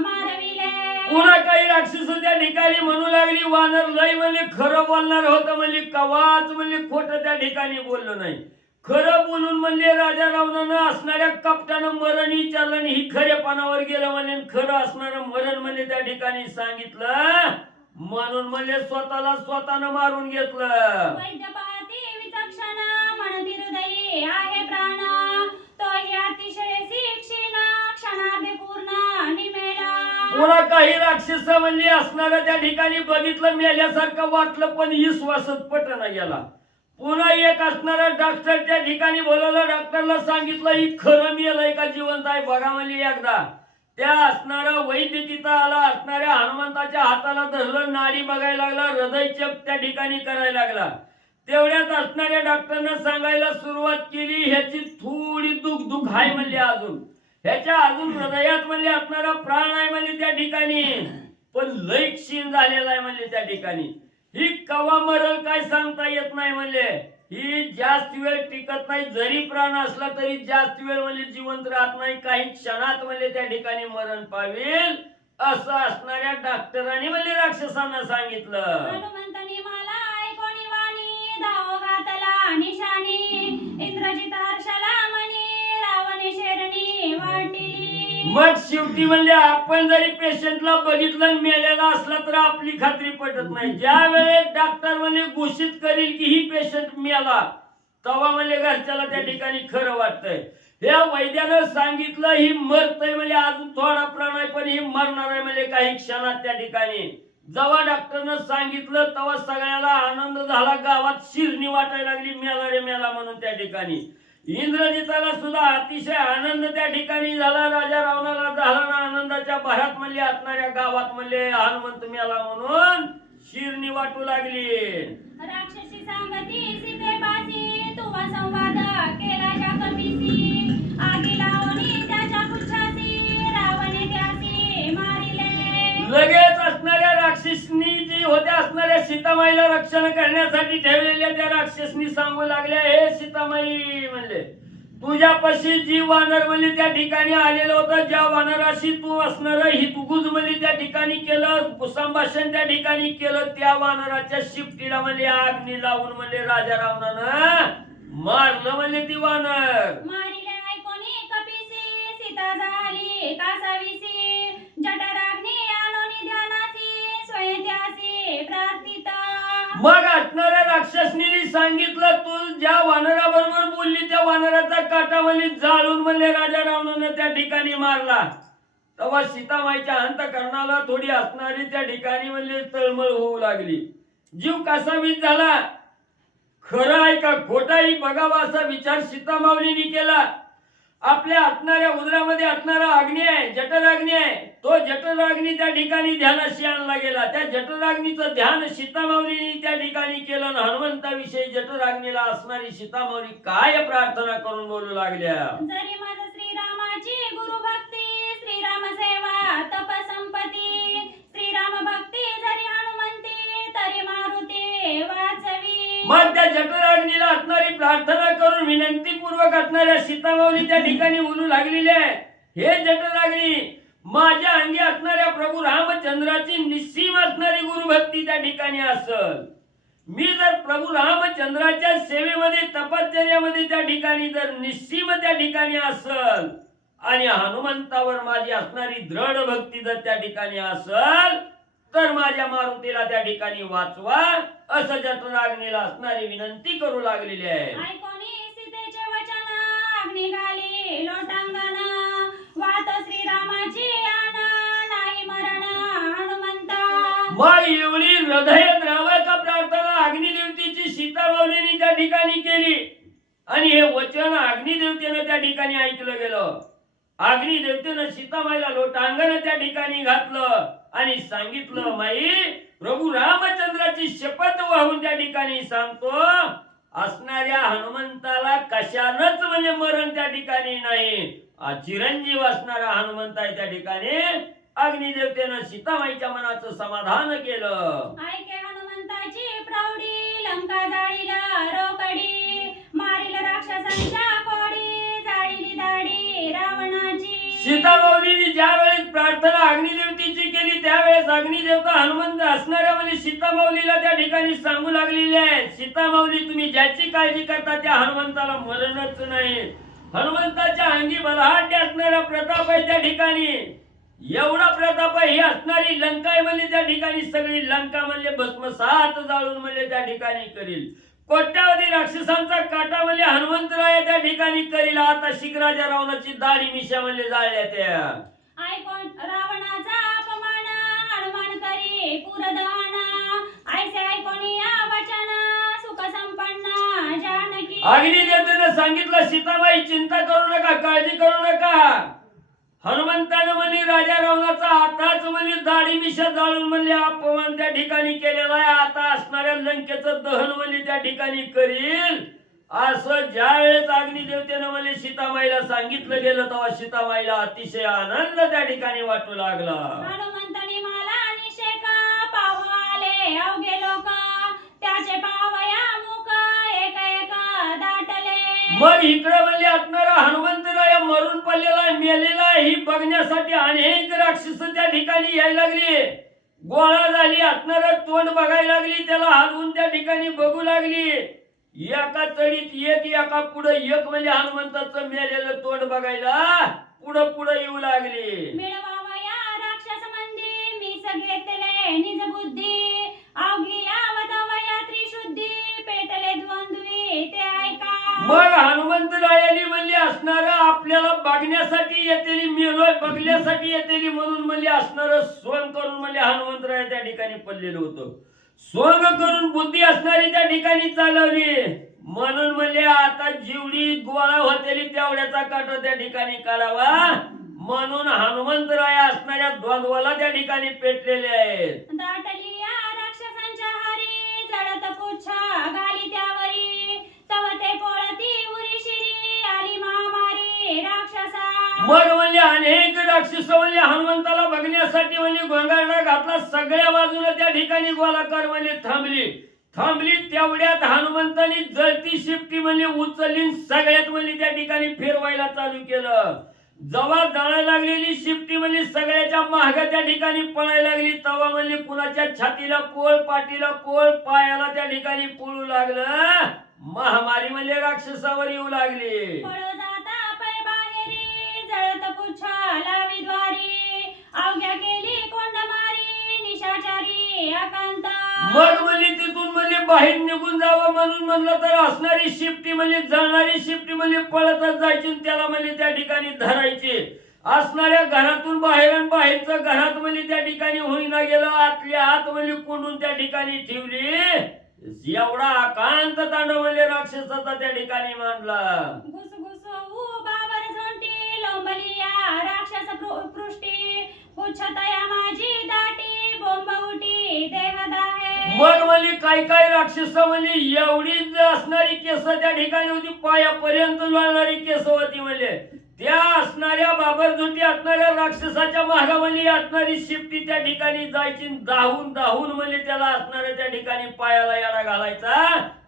मारविले. पुन्हा काही राक्षस त्या ठिकाणी म्हणू लागली वानर लय म्हणजे खरं बोलणार होतं. म्हणजे कवाच म्हणजे खोटं त्या ठिकाणी बोललो नाही. खरं बोलून म्हणले राजा रावणानं असणाऱ्या कपटानं मरण विचारलं आणि ही खरेपणावर गेलं म्हणजे खरं असणारं मरण म्हणजे त्या ठिकाणी सांगितलं. म्हणून म्हणजे स्वतःनं मारून घेतलं. वैद्यपाती विचक्षण म्हणती हृदयी आहे प्राण तोही अतिशय शिक्षण क्षणार्धे पूर्ण निमेला. पुन्हा काही राक्षस म्हणजे असणाऱ्या त्या ठिकाणी बघितलं मेल्यासारखं वाटलं पण विश्वासच पटना गेला. पुन्हा एक असणारा डॉक्टर त्या ठिकाणी बोलवलं. डॉक्टरला सांगितलं ही खरं मेलंय का जिवंत आहे बघा म्हणली एकदा. त्या असणारा वैद्य तिथं आला. असणाऱ्या हनुमंताच्या हाताला धरलं, नाडी बघायला लागला, हृदय चेक त्या ठिकाणी करायला लागला. तेवढ्यात असणाऱ्या डॉक्टरनं सांगायला सुरुवात केली ह्याची थोडी दुख आहे म्हणले अजून ह्याच्या अजून हृदयात म्हणले असणारा प्राण आहे म्हणले त्या ठिकाणी पण लय क्षीण झालेला आहे म्हणले त्या ठिकाणी. ही कवा मरल काय सांगता येत नाही म्हणले. ही जास्त वेळ टिकत नाही. जरी प्राण असला तरी जास्त वेळ म्हणजे जिवंत राहत नाही. काही क्षणात म्हणजे त्या ठिकाणी मरण पावेल असं असणाऱ्या डॉक्टरांनी म्हणजे राक्षसांना सांगितलं. हनुमंतानी मला ऐकोनी वाणी धाव घातला निशाणी इंद्रजित हर्षला म्हणी रावणे शेरणी वाटिली. मग शेवटी म्हणले आपण जरी पेशंटला बघितलं मेलेला असला तर आपली खात्री पटत नाही. ज्या वेळेस डॉक्टर म्हणजे घोषित करील की ही पेशंट मेला तेव्हा म्हणजे घरच्याला त्या ठिकाणी खरं वाटतंय. या वैद्यानं सांगितलं ही मरतय म्हणजे अजून थोडा प्राण आहे पण ही मरणार आहे म्हणजे काही क्षणात त्या ठिकाणी. जेव्हा डॉक्टरनं सांगितलं तेव्हा सगळ्याला आनंद झाला. गावात शिरणी वाटायला लागली मेला रे मेला म्हणून त्या ठिकाणी. इंद्रजिताला सुद्धा अतिशय आनंद त्या ठिकाणी झाला. राजा रावणाला झाला ना आनंदाच्या भरात म्हणले असणाऱ्या गावात म्हणले हनुमंत मेला म्हणून शिरणी वाटू लागली. राक्षसी सांगती सीतेपासी तुवा संवाद केला ज्या कपीसी आगी लावणी त्याच्या पुच्छासी रावणे त्यासी मारिले. लगेच असणाऱ्या राक्षसनी जी होत्या असणाऱ्या सीतामाईला रक्षण करण्यासाठी ठेवलेल्या त्या राक्षसनी सांगू लागल्या हे सीतामाई म्हणले तुझ्यापाशी जी वानर म्हणली त्या ठिकाणी आलेलं होतं ज्या वानराशी तू असणार ही तुगुज म्हणली त्या ठिकाणी केलं संभाषण त्या ठिकाणी केलं त्या वानराच्या शिफ्टीला म्हणले अग्नी लावून म्हणले राजा रावणानं मारलं म्हणले ती वानर. मारिले ऐकोनी कपीसी सीता झाली कासावीसी जठराग्नी आणोनी ध्यानासी स्वयंत्यासी प्रार्थिता. मग असणाऱ्या राक्षसनी सांगितलं तू ज्या वानराबरोबर बोलली त्या वानराचा काटा म्हणली जाळून म्हणले राजा रावणानं त्या ठिकाणी मारला. तेव्हा सीतामाईच्या अंतःकरणाला थोडी असणारी त्या ठिकाणी म्हणले तळमळ होऊ लागली. जीव कासावीस झाला. खरं आहे का खोटं आहे बघावा असा विचार सीतामाऊलीने केला. आपल्या असणाऱ्या उदरामध्ये असणारा अग्नी आहे जठराग्नी आहे. तो जठराग्नी त्या ठिकाणी ध्यानाशी आणला गेला. त्या जठराग्नीचं ध्यान सीतामाऊलीने त्या ठिकाणी केलं. हनुमंताविषयी जठराग्नीला असणारी सीतामाऊली काय प्रार्थना करून बोलू लागल्या. जरी माझ श्रीरामाची गुरुभक्ती श्रीराम सेवा तप संपत्ती श्रीराम भक्ती जरी हनुमंती तरी मारुती वाचवी. मग त्या जठराग्नीला असणारी प्रार्थना करून विनंतीपूर्वक असणाऱ्या सीतामाऊली त्या ठिकाणी बोलू लागलेली आहे. हे जठराग्नी माझ्या अंगी असणाऱ्या प्रभू रामचंद्राची निस्सीम असणारी गुरुभक्ती त्या ठिकाणी असल. मी जर प्रभू रामचंद्राच्या सेवेमध्ये तपश्चर्यामध्ये त्या ठिकाणी जर निश्चिम त्या ठिकाणी असल आणि हनुमंतावर माझी असणारी दृढ भक्ती जर त्या ठिकाणी असल तर माझ्या मारुतीला त्या ठिकाणी वाचवा असं जठराग्नीला असणारी विनंती करू लागलेली आहे. ऐकोनी सीतेचे वचन अग्नी घाली लोटांगण वात श्रीरामाची आण नाही मरण हनुमंता. मग एवढी हृदय द्रावक प्रार्थना अग्निदेवतेची सीतामाऊलीने त्या ठिकाणी केली आणि हे वचन अग्निदेवतेनं त्या ठिकाणी ऐकलं गेलं. अग्निदेवतेनं सीतामाईला लोटांगण त्या ठिकाणी घातलं आणि सांगितलं, माई प्रभू रामचंद्राची शपथ वाहून त्या ठिकाणी सांगतो असणाऱ्या हनुमंताला कशानच म्हणजे मरण त्या ठिकाणी नाही. चिरंजीव असणारा हनुमंत आहे त्या ठिकाणी. अग्निदेवतेनं सीतामाईच्या मनाचं समाधान केलं. ऐके हनुमंताची प्रौढी लंका जाळीला रोकडी मारील राक्षसांच्या कोडी जाळीली दाढी रावणाची. सीतामाऊलीने ज्या वेळेस प्रार्थना अग्निदेवतेची केली त्यावेळेस अग्निदेवता हनुमंत असणाऱ्या म्हणजे सीतामाऊलीला त्या ठिकाणी सांगू लागलेली आहे, सीतामाऊली तुम्ही ज्याची काळजी करता त्या हनुमंताला मरणच नाही. हनुमंताच्या अंगी बलहाट्य असणारा प्रताप आहे त्या ठिकाणी. एवढा प्रताप ही असणारी लंका आहे म्हणजे त्या ठिकाणी सगळी लंका म्हणजे भस्मसात जाळून म्हणजे त्या ठिकाणी करील. कोट्यावधी राक्षसांचा काटा म्हणजे हनुमंतराय त्या ठिकाणी करील. आता शिखराच्या रावणाची दाढी मिशा म्हणजे जाळल्या त्या. ऐकोन रावणाचा अपमान हनुमान करी पुरदहन ऐसे ऐकोनी या वचन सुख संपन्न जानकी. अग्निदेवतेनं सांगितलं, सीताबाई चिंता करू नका, काळजी करू नका. हनुमंतानं म्हणली राजा रावणाचा आताच म्हणली दाढी मिशा जाळून म्हणले अपमान त्या ठिकाणी केलेला आहे. आता असणाऱ्या लंकेचं दहन म्हणली त्या ठिकाणी करील. असं ज्या वेळेस अग्निदेवतेनं म्हणले सीतामाईला सांगितलं गेलं तेव्हा सीतामाईला अतिशय आनंद त्या ठिकाणी वाटू लागला. हनुमंतानी मला निषेक पाव आले अवघे लोक त्याचे पावया मुख एक एक दाटले. मग इकडे म्हणजे असणारा हनुमंतराय मरून पडलेला मेलेला ही बघण्यासाठी अनेक राक्षस त्या ठिकाणी यायला लागली. गोळा झाली, असणार तोंड बघायला लागली, त्याला हलवून त्या ठिकाणी बघू लागली. एका चढीत एक एका पुढे एक म्हणजे हनुमंताचं मेलेलं तोंड बघायला पुढं पुढं येऊ लागली. मिळवावया राक्षस मंदी मीस घेतले निज बुद्धी अवघी यावदवया त्रिशुद्धी पेटले द्वंद्वी ते ऐका. मग हनुमंतरायाने म्हणले असणार आपल्याला बघण्यासाठी येतेली मेलोय बघण्यासाठी येतेली म्हणून म्हणले असणार सोंग करून म्हणले हनुमंतराय त्या ठिकाणी पडलेलं होतं. सोंग करून बुद्धी असणारी त्या ठिकाणी चालवली म्हणून म्हणले आता जेवढी गोळा होतेली तेवढ्याचा काटा त्या ठिकाणी काढावा म्हणून हनुमंतराय असणाऱ्या द्वंद्वाला त्या ठिकाणी पेटलेले आहेत. दाटली या राक्षसांच्या हारी जळत पुच्छा घाली त्यावरी तव ते पोळती उरी शिरी आली महामारी राक्षसा. मग म्हणजे अनेक राक्षस म्हणजे हनुमंताला बघण्यासाठी म्हणजे गोंगाटा घातला. सगळ्या बाजूला त्या ठिकाणी गोलाकार म्हणजे थांबली तेवढ्यात हनुमंतानी जळती शिपटी म्हणजे उचलली सगळ्यात म्हणजे त्या ठिकाणी फिरवायला चालू केलं. जेव्हा जळायला लागलेली शिपटी म्हणजे सगळ्याच्या मागे त्या ठिकाणी पळायला लागली तेव्हा म्हणजे कुणाच्या छातीला पोळ पाठीला पोळ पायाला त्या ठिकाणी पोळू लागलं. महामारी म्हणजे राक्षसावर येऊ लागली. पळो जाता पै बाहेरी जळत पुच्छा लावी द्वारी अवघ्या केली कोंडमारी निशाचारी अकांत. मग म्हणजे तिथून म्हणजे बाहेर निघून जावं म्हणून म्हणलं तर असणारी शिपटी म्हणजे जळणारी शिपटी म्हणजे पळतच जायची त्याला म्हणजे त्या ठिकाणी धरायची. असणाऱ्या घरातून बाहेर आणि बाहेरचं घरात म्हणजे त्या ठिकाणी होईना गेलं. आतल्या आत म्हणजे कोंडून त्या ठिकाणी ठेवली. एवढा अकांत तांडव म्हणजे राक्षसाचा त्या ठिकाणी मांडला. घुसघुस उबावर झोंटी लोंबली या राक्षस पृष्टी पुच्छतया माझी दाटी बोंब उठी देह दाहे. मग म्हणजे काय राक्षस म्हणजे एवढी असणारी केस त्या ठिकाणी होती, पायापर्यंत लोळणारी केस होती. म्हणजे त्या असणाऱ्या बाबरजुटी असणाऱ्या राक्षसाच्या मागामध्ये असणारी शिपटी त्या ठिकाणी जायची. दाहून म्हणजे त्याला असणाऱ्या त्या ठिकाणी पायाला याडा घालायचा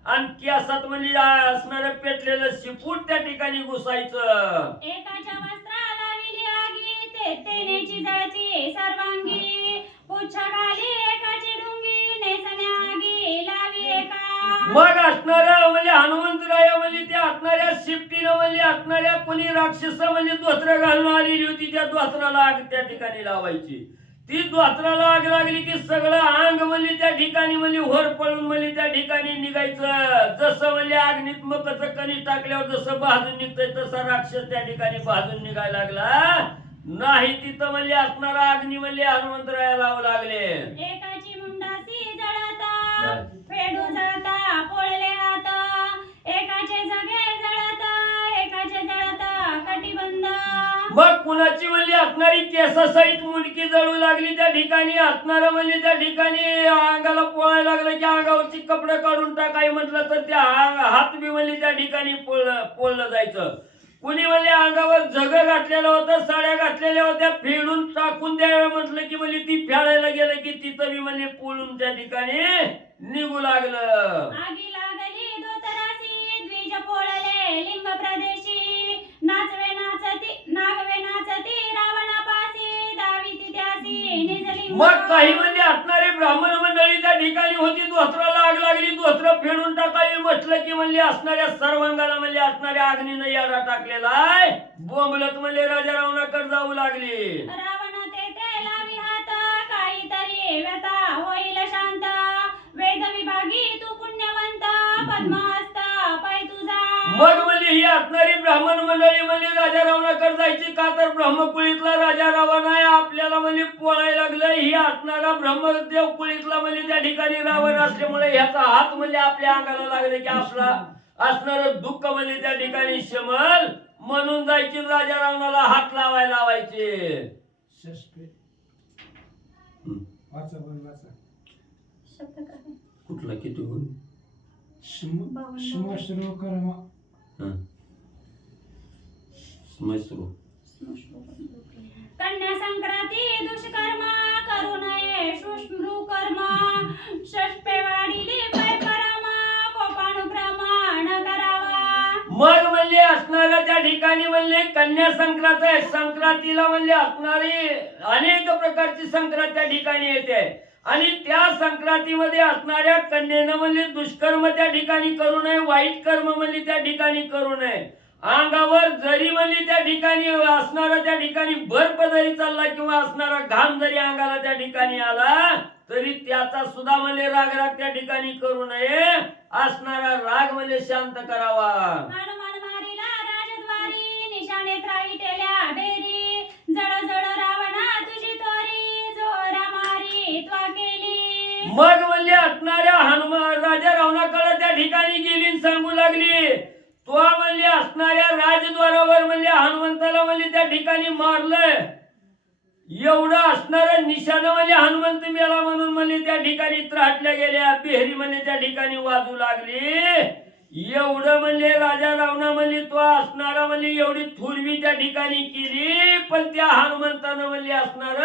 आणि केसात म्हणजे असणारं पेटलेलं शिपूट त्या ठिकाणी घुसायचं. एकाच्या वस्त्राला विली आगी ते तेनेची जळती सर्वांगी पुच्छा घाली एकाची डुंगी नेसण्या आगी लावी एका मग असणाऱ्या म्हणजे हनुमंतराया म्हणजे त्या असणाऱ्या शिफ्टीनं म्हणजे असणाऱ्या कोणी राक्षस म्हणजे धोत्र घालून आलेली होती त्या धोत्राला आग त्या ठिकाणी लावायची. ती धोत्राला आग लागली की सगळं अंग म्हणजे त्या ठिकाणी म्हणजे होर पळून म्हणजे त्या ठिकाणी निघायचं. जसं म्हणजे अग्नीत मकचं कणीस टाकल्यावर जसं भाजून निघतंय तसा राक्षस त्या ठिकाणी भाजून निघायला लागला. नाही तिथं म्हणजे असणारा अग्नी म्हणजे हनुमंतराया लावू लागले. एकाची मुंडासी जळता फेडू जळता पोळले हात एकाचे जगे जळता एकाचे जळता कटिबंध. मग कुणाची म्हणजे असणारी केसासहित मुंडकी जळू लागली त्या ठिकाणी असणारं म्हणजे त्या ठिकाणी अंगाला पोळायला लागलं की अंगावरची कपडे काढून टाकाय म्हटलं तर त्या हात बी म्हणजे त्या ठिकाणी पोळलं जायचं. कुणी म्हणजे अंगावर जग घातलेलं होतं साड्या घातलेल्या होत्या फेडून टाकून द्यावे म्हटलं की म्हणजे ती फेडायला गेलं की तिथं बी म्हणजे पोळून त्या ठिकाणी निघू लागलं. आगी लागली दोतरासी द्विज पोळले लिंग प्रदेशी नाचवे नाचती रावणापासी दाविती त्यासी निजलिंग. मग काही म्हणजे असणारे ब्राह्मण मंडळी त्या ठिकाणी होती. धोत्राला आग लागली धोत्र फेडून टाकावी म्हटलं की म्हणजे असणाऱ्या सर्वांगाला म्हणजे असणाऱ्या अग्नीनं याडा टाकलेला आहे. बोंबलत म्हणजे राजा रावणाकडे जाऊ लागली. रावण तेथे लावी हात काहीतरी व्यथा होईल शांत वेद विभागी तू पुण्यवंत पद्महस्त पाय तुझा. मग म्हणजे ही असणारी ब्राह्मण मंडळी म्हणजे राजा रावणाकडे जायची का तर ब्रह्मकुळीतला राजा रावण आहे आपल्याला म्हणजे पोळायला लागलं. ही असणारा ब्रह्मदेव कुळीतला म्हणजे त्या ठिकाणी रावण असल्यामुळे ह्याचा हात म्हणजे आपल्या अंगाला लागले की आपला असणार दुःख म्हणजे त्या ठिकाणी शमल म्हणून जायची राजा रावणाला हात लावायचे. कुठला किती गुण कन्या संक्रांती दुष्कर्म करू नये शुश्रू कर्म षष्पे वाढिली पैपरामा कोपानुक्रमण करावा. मग म्हणजे असणाऱ्या त्या ठिकाणी म्हणजे कन्या संक्रांत आहे. संक्रांतीला म्हणजे असणारी अनेक प्रकारची संक्रांत त्या ठिकाणी येते आणि त्या संक्रांतीमध्ये असणाऱ्या कन्येनं म्हणजे दुष्कर्म त्या ठिकाणी करू नये वाईट कर्म म्हणजे त्या ठिकाणी करू नये. अंगावर जरी म्हणजे त्या ठिकाणी असणारा त्या ठिकाणी बर्फ जरी चालला किंवा असणारा घाम जरी अंगाला त्या ठिकाणी आला तरी त्याचा सुद्धा म्हणजे राग त्या ठिकाणी करू नये. असणारा राग म्हणजे शांत करावा. हनुमान मारिला राजद्वारी निशाणे त्राईटेल्या बेरी जळ जळ रावणा तुझी तोरी जोरा मारी त्वा केली. मग म्हणजे असणाऱ्या हनुमान राजा रावणाकडे त्या ठिकाणी गेली सांगू लागली तो म्हणजे असणाऱ्या राजद्वारावर म्हणजे हनुमंताला म्हणजे त्या ठिकाणी मारलंय. एवढं असणार निशाणं म्हणजे हनुमंत मेला म्हणून म्हणजे त्या ठिकाणी त्राटल्या गेल्या बेहरी म्हणजे त्या ठिकाणी वाजू लागली. एवढं म्हणजे राजा रावणा म्हणजे तो असणारा म्हणजे एवढी थुरवी त्या ठिकाणी केली पण त्या हनुमंतानं म्हणजे असणार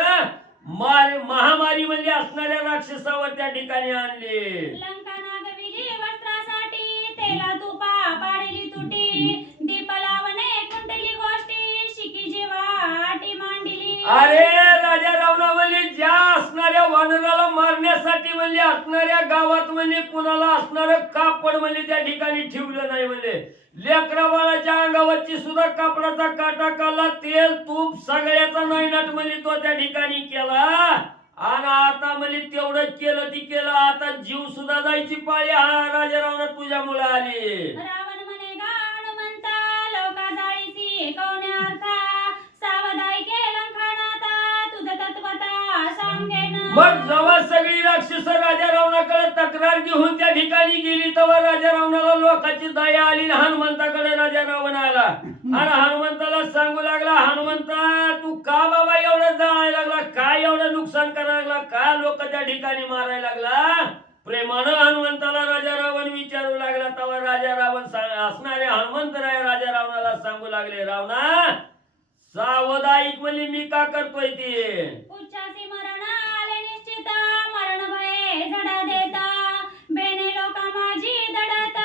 महामारी म्हणजे असणाऱ्या राक्षसावर त्या ठिकाणी आणली. लंका नागविली वस्त्रासाठी तेला तुपा पाडली तुटी दीप लावणे कुंडली गोष्टी शिकी जीवाटी मांडली. अरे राजा रावणा म्हणजे ज्या असणाऱ्या वानराला मारण्यासाठी म्हणजे असणाऱ्या गावात म्हणजे कुणाला असणारं कापड म्हणजे त्या ठिकाणी ठेवलं नाही. म्हणजे लेकरा बाळाच्या अंगावरची सुद्धा कापडाचा काटा काढला तेल तूप सगळ्याचा नायनाट म्हणजे तो त्या ठिकाणी केला आणि आता म्हणजे तेवढं केलं ती केलं आता जीव सुद्धा जायची पाळी हा राजा रावणा तुझ्यामुळे आली. रावण म्हणे गा हनुमंता लोका जाळीसी कोण्या अर्था सावधाई केलं खानाता तुझं तत्वता सांगेन. मग जेव्हा सगळी राक्षस राजा रावणाकडे तक्रार घेऊन त्या ठिकाणी गेली तेव्हा राजा रावणाला लोकांची दया आली. हनुमंताकडे राजा रावण आला आणि हनुमंताला सांगू लागला हनुमंता तू का बाबा एवढं जाळायला लागला काय एवढं नुकसान करायला लागला का लोक त्या ठिकाणी मारायला लागला. प्रेमानं हनुमंताला राजा रावण विचारू लागला तेव्हा राजा रावण असणारे हनुमंतराय राजा रावणाला सांगू लागले रावणा सावधाईक म्हणजे मी का करतोय ते. उच्चासी मरण आले निश्चित मरण भये झडा देता बेने लोका माझी दडत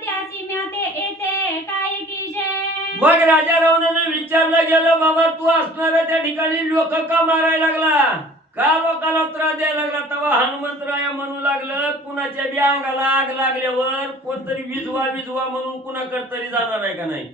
त्यासी म्याते येते काय कीजे. मग राजा रावणानं विचारलं गेलं बाबा तू असणाऱ्या त्या ठिकाणी लोक का मारायला लागला का लोकांना त्रास द्यायला लागला तेव्हा हनुमंतराया म्हणू लागलं कुणाच्या बी अंगाला आग लागल्यावर कोणतरी विजवा विजवा म्हणून कुणाकडे तरी जाणार आहे का नाही.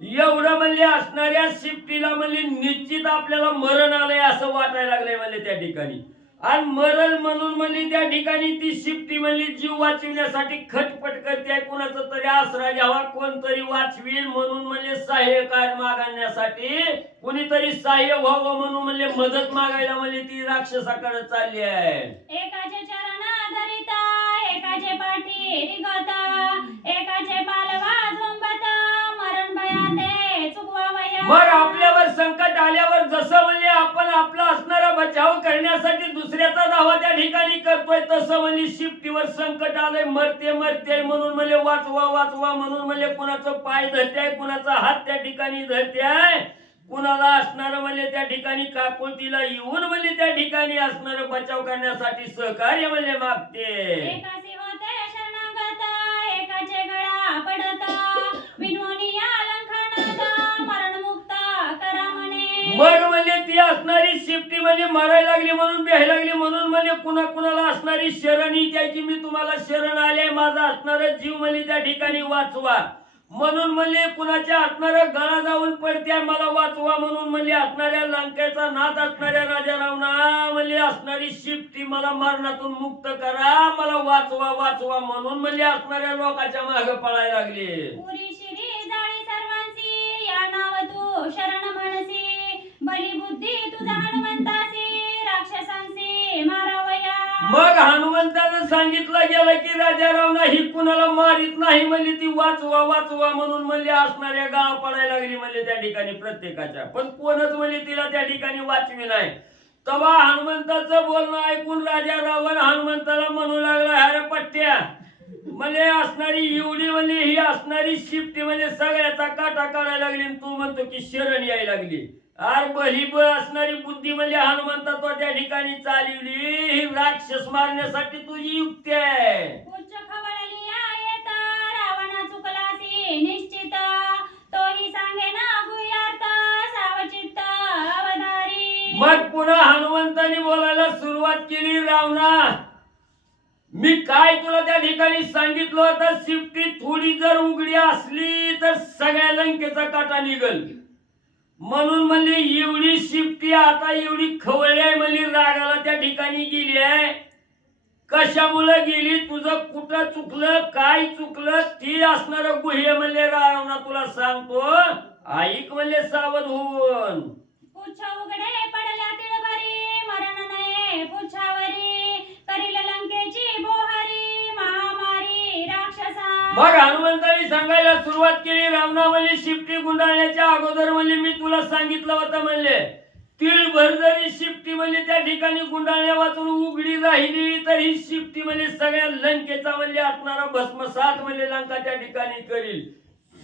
एवढं म्हणले असणाऱ्या शिफ्टीला म्हणले निश्चित आपल्याला मरण आलंय असं वाटायला लागलंय म्हणले त्या ठिकाणी. आणि मरण म्हणून म्हणली त्या ठिकाणी ती शिफ्टी म्हणली जीव वाचविण्यासाठी खटपट करते. कुणाचा तरी आसरा घ्यावा, कोणतरी वाचवील म्हणून म्हणले सहाय्यकार मागण्यासाठी कुणीतरी सहाय्य व्हावं म्हणून म्हणले मदत मागायला म्हणले ती राक्षसाकडे चालली आहे. एकाचे चरण धरिता एकाचे पाठी रिगता एकाचे पालवा झुंबता मरण भयाते चुकवावया. मग आपल्यावर संकट आल्यावर जसं म्हणजे आपण आपला असणारा बचाव करण्यासाठी दुसऱ्याचा दावा त्या ठिकाणी करतोय तसं म्हणजे शिफ्टीवर संकट आलंय मरते मरते म्हणून म्हणजे वाचवा वाचवा म्हणून म्हणजे कुणाचं पाय धरते कुणाचा हात त्या ठिकाणी धरते कुणाला असणारं म्हणजे त्या ठिकाणी काकुळतीला येऊन म्हणजे त्या ठिकाणी असणारं बचाव करण्यासाठी सहकार्य म्हणजे मागते. एकाचे होते शरणागत एकाचे गळा पडता विनवनिया अलंकानात मरणमुक्त करा म्हणे. मग म्हणजे ती असणारी शिफ्टी म्हणजे मारायला लागली म्हणून भ्यायला लागली म्हणून म्हणजे कुणाला असणारी शरणी त्याची मी तुम्हाला शरण आले माझा असणारा जीव म्हणजे त्या ठिकाणी वाचवा म्हणून म्हणले कुणाच्या असणारा गळा जाऊन पडते मला वाचवा म्हणून म्हणले असणाऱ्या लंकेचा नाथ असणाऱ्या राजा रावणा म्हणले असणारी शिफ्टी मला मरणातून मुक्त करा मला वाचवा वाचवा म्हणून म्हणले असणाऱ्या लोकांच्या मागे पळायला लागले. पुरी शिरी जाळी सर्वांची या नाव तू शरण म्हणसी बली बुद्धी तुझा हनुमंतासी राक्षसांची मारावया. मग हनुमंतानं सांगितलं गेलं की राजा रावणा ही कुणाला मारित नाही म्हणली ती वाचवा वाचवा म्हणून म्हणले असणाऱ्या गाळा पडायला लागली म्हणले त्या ठिकाणी प्रत्येकाच्या पण कोणच म्हणले तिला त्या ठिकाणी वाचवी नाही. तेव्हा हनुमंताचं बोलणं ऐकून राजा रावण हनुमंताला म्हणू लागला अरे पट्ट्या म्हणजे असणारी एवढी म्हणजे ही असणारी शिफ्टी म्हणजे सगळ्याचा काटा काढायला लागली तू म्हणतो की शरण यायला लागली. अरे भली असणारी बुद्धी म्हणजे हनुमंता तो त्या ठिकाणी चालवली ही राक्षस मारण्यासाठी तुझी युक्ती आहे. उच्च खवळली येता रावणा चुकलासी निश्चित तोही सांगे ना गुह्यार्थ सावचित्त अवधारी. मग पुन्हा हनुमंताने बोलायला सुरुवात केली रावणा मी काय तुला त्या ठिकाणी सांगितलं होतं शिफ्टी थोडी जर उघडी असली तर सगळ्या लंकेचा काटा निघल म्हणून म्हणली एवढी शिफ्टी आता एवढी खवळली आहे म्हणली रागाला त्या ठिकाणी गेली आहे. कशामुळे गेली तुझं कुठं चुकलं काय चुकलं ती असणार गुह्य म्हणले रावणा तुला सांगतो ऐक म्हणले सावध होऊन. पुच्छ उघडे पडल्या तिळभरी मरण नये पुच्छावरी करील लंकेची बोहारी महामारी राक्षसा. मग हनुमंताने सांगायला सुरुवात केली रावणा म्हणले शिफ्टी गुंडाळण्याच्या अगोदर म्हणले मी तुला सांगितलं होतं म्हणले तिळभर जरी शिफ्टी म्हणले त्या ठिकाणी गुंडाळण्या वाचून उघडी राहिली तर ही शिफ्टी म्हणले सगळ्या लंकेचा म्हणले असणारा भस्मसात म्हणले लंका त्या ठिकाणी करील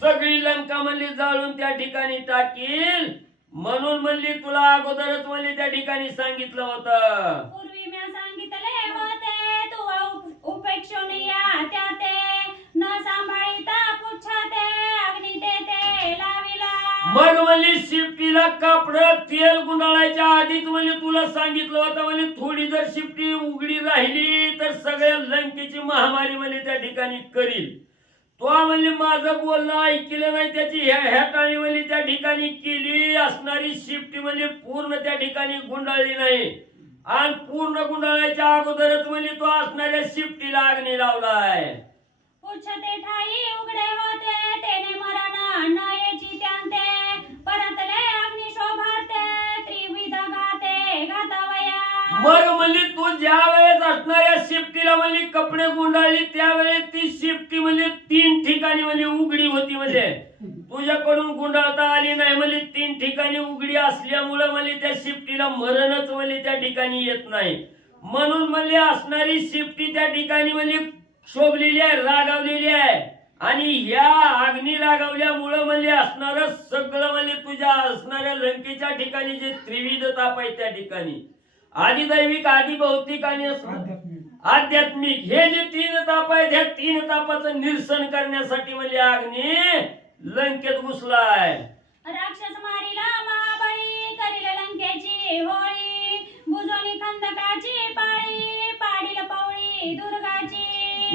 सगळी लंका म्हणले जाळून त्या ठिकाणी टाकील म्हणून म्हणली तुला अगोदरच म्हणले त्या ठिकाणी सांगितलं होतं. पूर्वी मी सांगितले होते तू उपेक्षण या त्या ते न सांभाळिता पुच्छाते अग्नी ते लाविला. मग म्हणली शिफ्टीला कापड तेल गुंडाळायच्या आधीच म्हणजे तुला सांगितलं होतं म्हणजे थोडी जर शिफ्टी उघडी राहिली तर सगळ्या लंकेची महामारी म्हणजे त्या ठिकाणी करील. तो म्हणजे माझं बोलणं ऐकलं नाही त्याची ह्या टाळी म्हणजे त्या ठिकाणी केली असणारी शिफ्टी म्हणजे पूर्ण त्या ठिकाणी गुंडाळली नाही आणि पूर्ण गुंडाळायच्या अगोदरच म्हणजे तो असणाऱ्या शिफ्टीला अग्नी लावलाय. पुच्छते ठाई उघडे होते तेने मरण न याची त्यांते परतले अग्नी शोभाते त्रिविध घाते घातावया. मग म्हणजे तू ज्या वेळेस असणाऱ्या शिफ्टीला म्हणजे कपडे गुंडाळली त्यावेळेस ती शिफ्टी म्हणजे 3 ठिकाणी म्हणजे उघडी होती म्हणजे तुझ्याकडून गुंडाळता आली नाही म्हणजे 3 ठिकाणी उघडी असल्यामुळे म्हणजे त्या शिफ्टीला मरणच म्हणजे त्या ठिकाणी येत नाही म्हणून म्हणजे असणारी शिफ्टी त्या ठिकाणी म्हणजे शोभलेली आहे रागावलेली आहे आणि ह्या अग्नी रागावल्यामुळे म्हणजे असणारं सगळं म्हणजे तुझ्या असणाऱ्या लंकेच्या ठिकाणी जे त्रिविध ताप आहे त्या ठिकाणी आधी दैविक आधी भौतिक आणि आध्यात्मिक हे जे 3 ताप आहेत ह्या 3 तापाचं निरसन करण्यासाठी म्हणजे अग्नी लंकेत घुसलाय. राक्षस मारिला महाबळी करील लंकेची होळी बुजोनी खंदकाची पाळी पाडील पवळी दुर्गाची.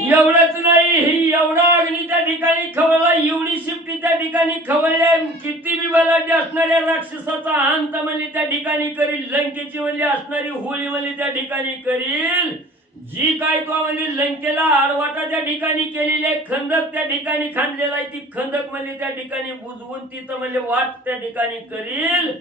एवढंच नाही, ही एवढा अग्नी त्या ठिकाणी खवळला, एवढी शिफ्टी त्या ठिकाणी खवळली. किती बी बलाढ्य असणाऱ्या राक्षसाचा अंत म्हणजे त्या ठिकाणी करील. लंकेची म्हणजे असणारी होळी म्हणजे त्या ठिकाणी करील. जी काय तो म्हणजे लंकेला आडवाटा त्या ठिकाणी केलेली आहे, खंदक त्या ठिकाणी खांदलेला आहे, ती खंदक म्हणजे त्या ठिकाणी बुजवून तिथं म्हणजे वाट त्या ठिकाणी करील.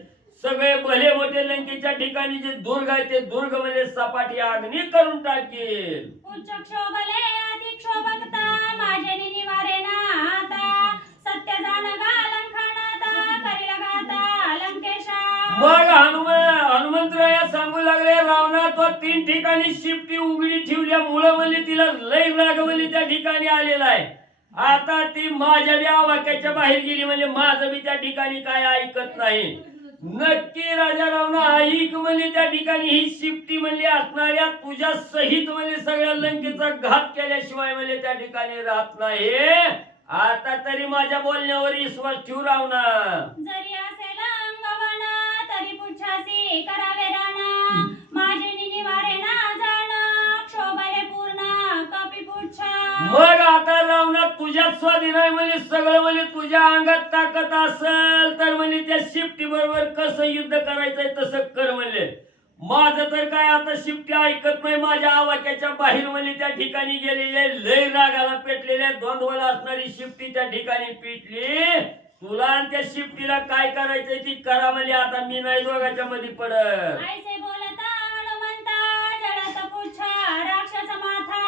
सगळे भले मोठे लंकेच्या ठिकाणी जे दुर्ग आहे ते दुर्ग म्हणजे सपाटी अग्नी करून टाकेल. उच्च क्षोभले अति क्षोभकता माझे निवारे ना आता सत्य जाण गालंखणाता करील गाता लंकेशा. मग हनुमंतराया सांगू लागले, रावणा तो 3 ठिकाणी शिफ्टी उघडी ठेवल्यामुळं म्हणजे तिला लय राग म्हणजे त्या ठिकाणी आलेला आहे. आता ती माझ्या बी आवाक्याच्या बाहेर गेली म्हणजे माझं बी त्या ठिकाणी काय ऐकत नाही. नक्की राजा रावणा ऐक म्हणजे त्या ठिकाणी ही शिफ्टी म्हणजे असणाऱ्या तुझ्या सहित म्हणजे सगळ्या लंकेचा घात केल्याशिवाय म्हणजे त्या ठिकाणी राहत नाही. आता तरी माझ्या बोलण्यावर विश्वास ठेवू रावणा. जरी असेल अंगवना तरी पुच्छासी करावे राणा माझे निवारे ना जाण क्षोभले पूर्ण कपी पुच्छा. मग आता रावणा तुझ्या स्वाधीन आहे म्हणजे सगळं म्हणजे तुझ्या अंगात ताकद असेल तर म्हणजे त्या शिफ्टी बरोबर कसं युद्ध करायचंय तसं कर म्हणले. माझं तर काय आता शिफ्टी ऐकत नाही, माझ्या आवाक्याच्या बाहेर म्हणजे त्या ठिकाणी गेलेले लय रागाला पेटलेल्या द्वंद्वाला असणारी शिफ्टी त्या ठिकाणी पिटली. तुला आणि त्या शिफ्टीला काय करायचंय ती करा म्हणजे आता मी नाही दोघांच्या मध्ये पडत. ऐसे बोलता हनुमंता जळत पुच्छा राक्षस माथा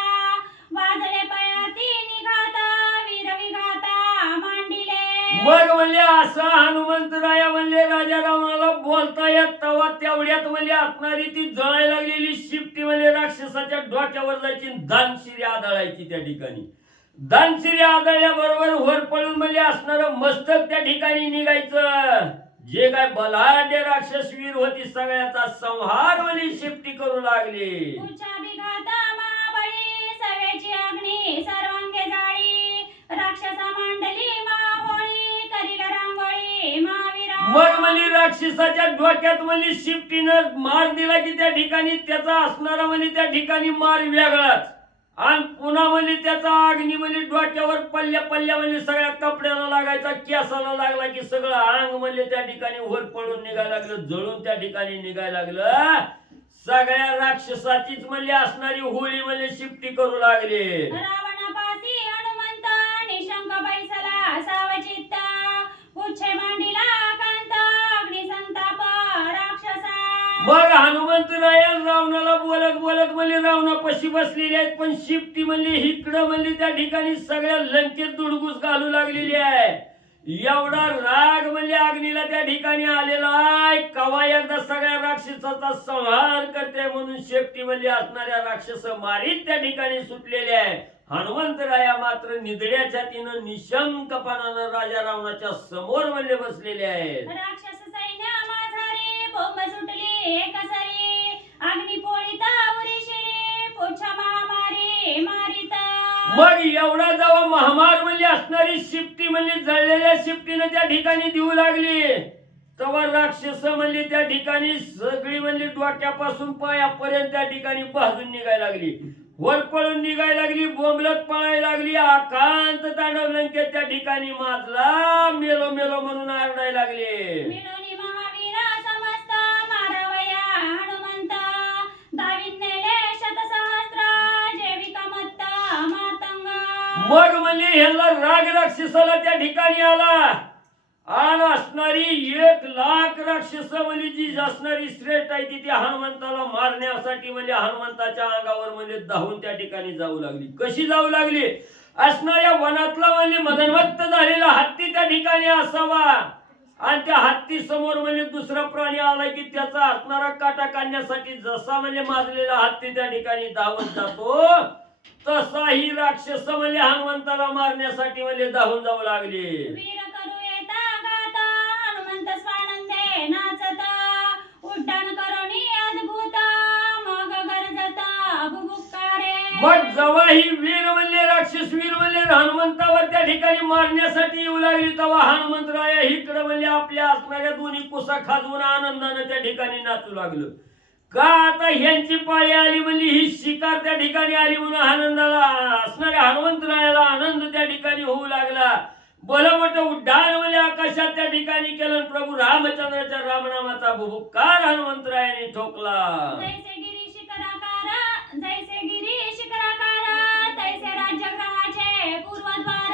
वाजले पयाती निघाता वीर विघाता मांडिले. मग म्हणले असं हनुमंतराया म्हणले राजा रावणाला बोलता येत तवा तेवढ्यात म्हणजे असणारी ती जळायला लागलेली शिफ्टी म्हणजे राक्षसाच्या डोक्यावर जायची, दानशिरी आदळायची त्या ठिकाणी. दानशिरी आदळल्याबरोबर वर पळून म्हणजे असणारं मस्तक त्या ठिकाणी निघायचं. जे काय बलाढ्य राक्षसवीर होती सगळ्याचा संहार म्हणजे शिफ्टी करू लागली. पुच्छा बिघाता महाबळी सवेची अग्नी सर्वांगे जाळी राक्षसा मांडली माहोळी करील रांगोळी महावीरा. मग म्हणजे राक्षसाच्या डोक्यात म्हणजे शिफ्टीनं मार दिला की त्या ठिकाणी त्याचा असणारा म्हणजे त्या ठिकाणी मार वेगळाच. आणि पुन्हा म्हणजे त्याचा अग्नी म्हणजे डोक्यावर पल्ल्या पल्ल्या म्हणजे सगळ्या कपड्याला लागायचा, केसाला लागला की सगळं अंग म्हणजे त्या ठिकाणी वर पळून निघायला लागलं, जळून त्या ठिकाणी निघायला लागलं. सगळ्या राक्षसाचीच म्हणजे असणारी होळी म्हणजे शिफ्टी करू लागले. रावणापासी हनुमंत निशंक बैसला सावचित्त पुच्छे मांडिला कांत अग्नि संताप राक्षसा. मग हनुमंतराया रावणाला बोलत बोलत म्हणजे रावणापाशी बसलेले आहेत, पण शिफ्टी म्हणजे इकडं म्हणजे त्या ठिकाणी सगळ्या लंकेत दुडगुस घालू लागलेली आहे. एवढा राग म्हणजे अग्नीला त्या ठिकाणी आलेला आहे. कवा एकदा सगळ्या राक्षसाचा संहार करते म्हणून शेपटी म्हणजे असणाऱ्या राक्षस मारीत त्या ठिकाणी सुटलेले आहे. हनुमंतराया मात्र निधड्याच्या तिनं निशंकपणानं राजा रावणाच्या समोर म्हणजे बसलेले आहेत. राक्षस सैन्य माझारी बोंब सुटली एकसरी अग्नी पोळीता उरीशिरी पुच्छा महामारी मारिता. मग एवढा जेव्हा महामार म्हणजे असणारी शिफ्टी म्हणजे जळलेल्या शिफ्टीनं त्या ठिकाणी देऊ लागली तेव्हा राक्षस म्हणजे त्या ठिकाणी सगळी म्हणजे डोक्यापासून पायापर्यंत त्या ठिकाणी भाजून निघायला लागली, वर पळून निघायला लागली, बोंबलत पळायला लागली. आकांत तांडव लंकेत त्या ठिकाणी माजला, मेलो मेलो म्हणून आरडायला लागले. मिळोनी महावीरा समस्त मारावया हनुमंत दावीत नेले शतसहस्र जेविका मत्ता मातंग. मग म्हणजे ह्याला राग राक्षसाला त्या ठिकाणी आला आणि असणारी 1,00,000 राक्षस म्हणजे जी असणारी श्रेष्ठ आहे ती त्या हनुमंताला मारण्यासाठी म्हणजे हनुमंताच्या अंगावर म्हणजे धावून त्या ठिकाणी जाऊ लागली. कशी जाऊ लागली? असणाऱ्या वनातला म्हणजे मदनवत्त झालेला हत्ती त्या ठिकाणी असावा आणि त्या हत्ती समोर म्हणजे दुसरा प्राणी आला की त्याचा असणारा काटा काढण्यासाठी जसा म्हणजे माजलेला हत्ती त्या ठिकाणी धावत जातो तसा ही राक्षस म्हणजे हनुमंताला मारण्यासाठी म्हणजे धावून जाऊ लागले. वीर करू येता गाता हनुमंत स्वानंदे नाचता उड्डाण करोनी अद्भुत मग गरजता बुबुक्कारे. मग जेव्हा ही वीर म्हणले राक्षस वीर म्हणले हनुमंतावर त्या ठिकाणी मारण्यासाठी येऊ लागली तेव्हा हनुमंतराया इकडे म्हणले आपल्या असणाऱ्या दोन्ही कुसा खाजवून आनंदाने त्या ठिकाणी नाचू लागलं. का आता ह्यांची पाळी आली म्हणली, ही शिकार त्या ठिकाणी आली म्हणून आनंदाला असणाऱ्या हनुमंतरायाला आनंद त्या ठिकाणी होऊ लागला. भलं मोठं उड्डाण म्हणजे आकाशात त्या ठिकाणी केलं. प्रभू रामचंद्राच्या रामनामाचा भुभुकार हनुमंतरायाने ठोकला. जैसे गिरी शिखराकार, जैसे गिरी शिखराकार, तैसे राज्यगृहाचे पूर्वद्वार,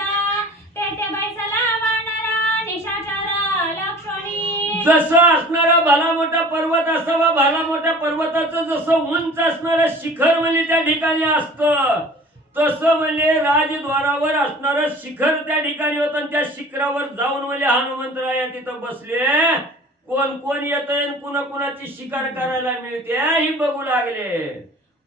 तेथे बैसला वानरा निशाचर लक्षणी. जसं असणारा भला मोठा पर्वत असावा, भला मोठ्या पर्वताचं जसं उंच असणारं शिखर म्हणजे त्या ठिकाणी असतं, तसं म्हणजे राजद्वारावर असणारं शिखर त्या ठिकाणी होतं. आणि त्या शिखरावर जाऊन म्हणजे हनुमंतराया तिथं बसले. कोण कोण येतंय, कुणाकुणाची शिकार करायला मिळते ही बघू लागले.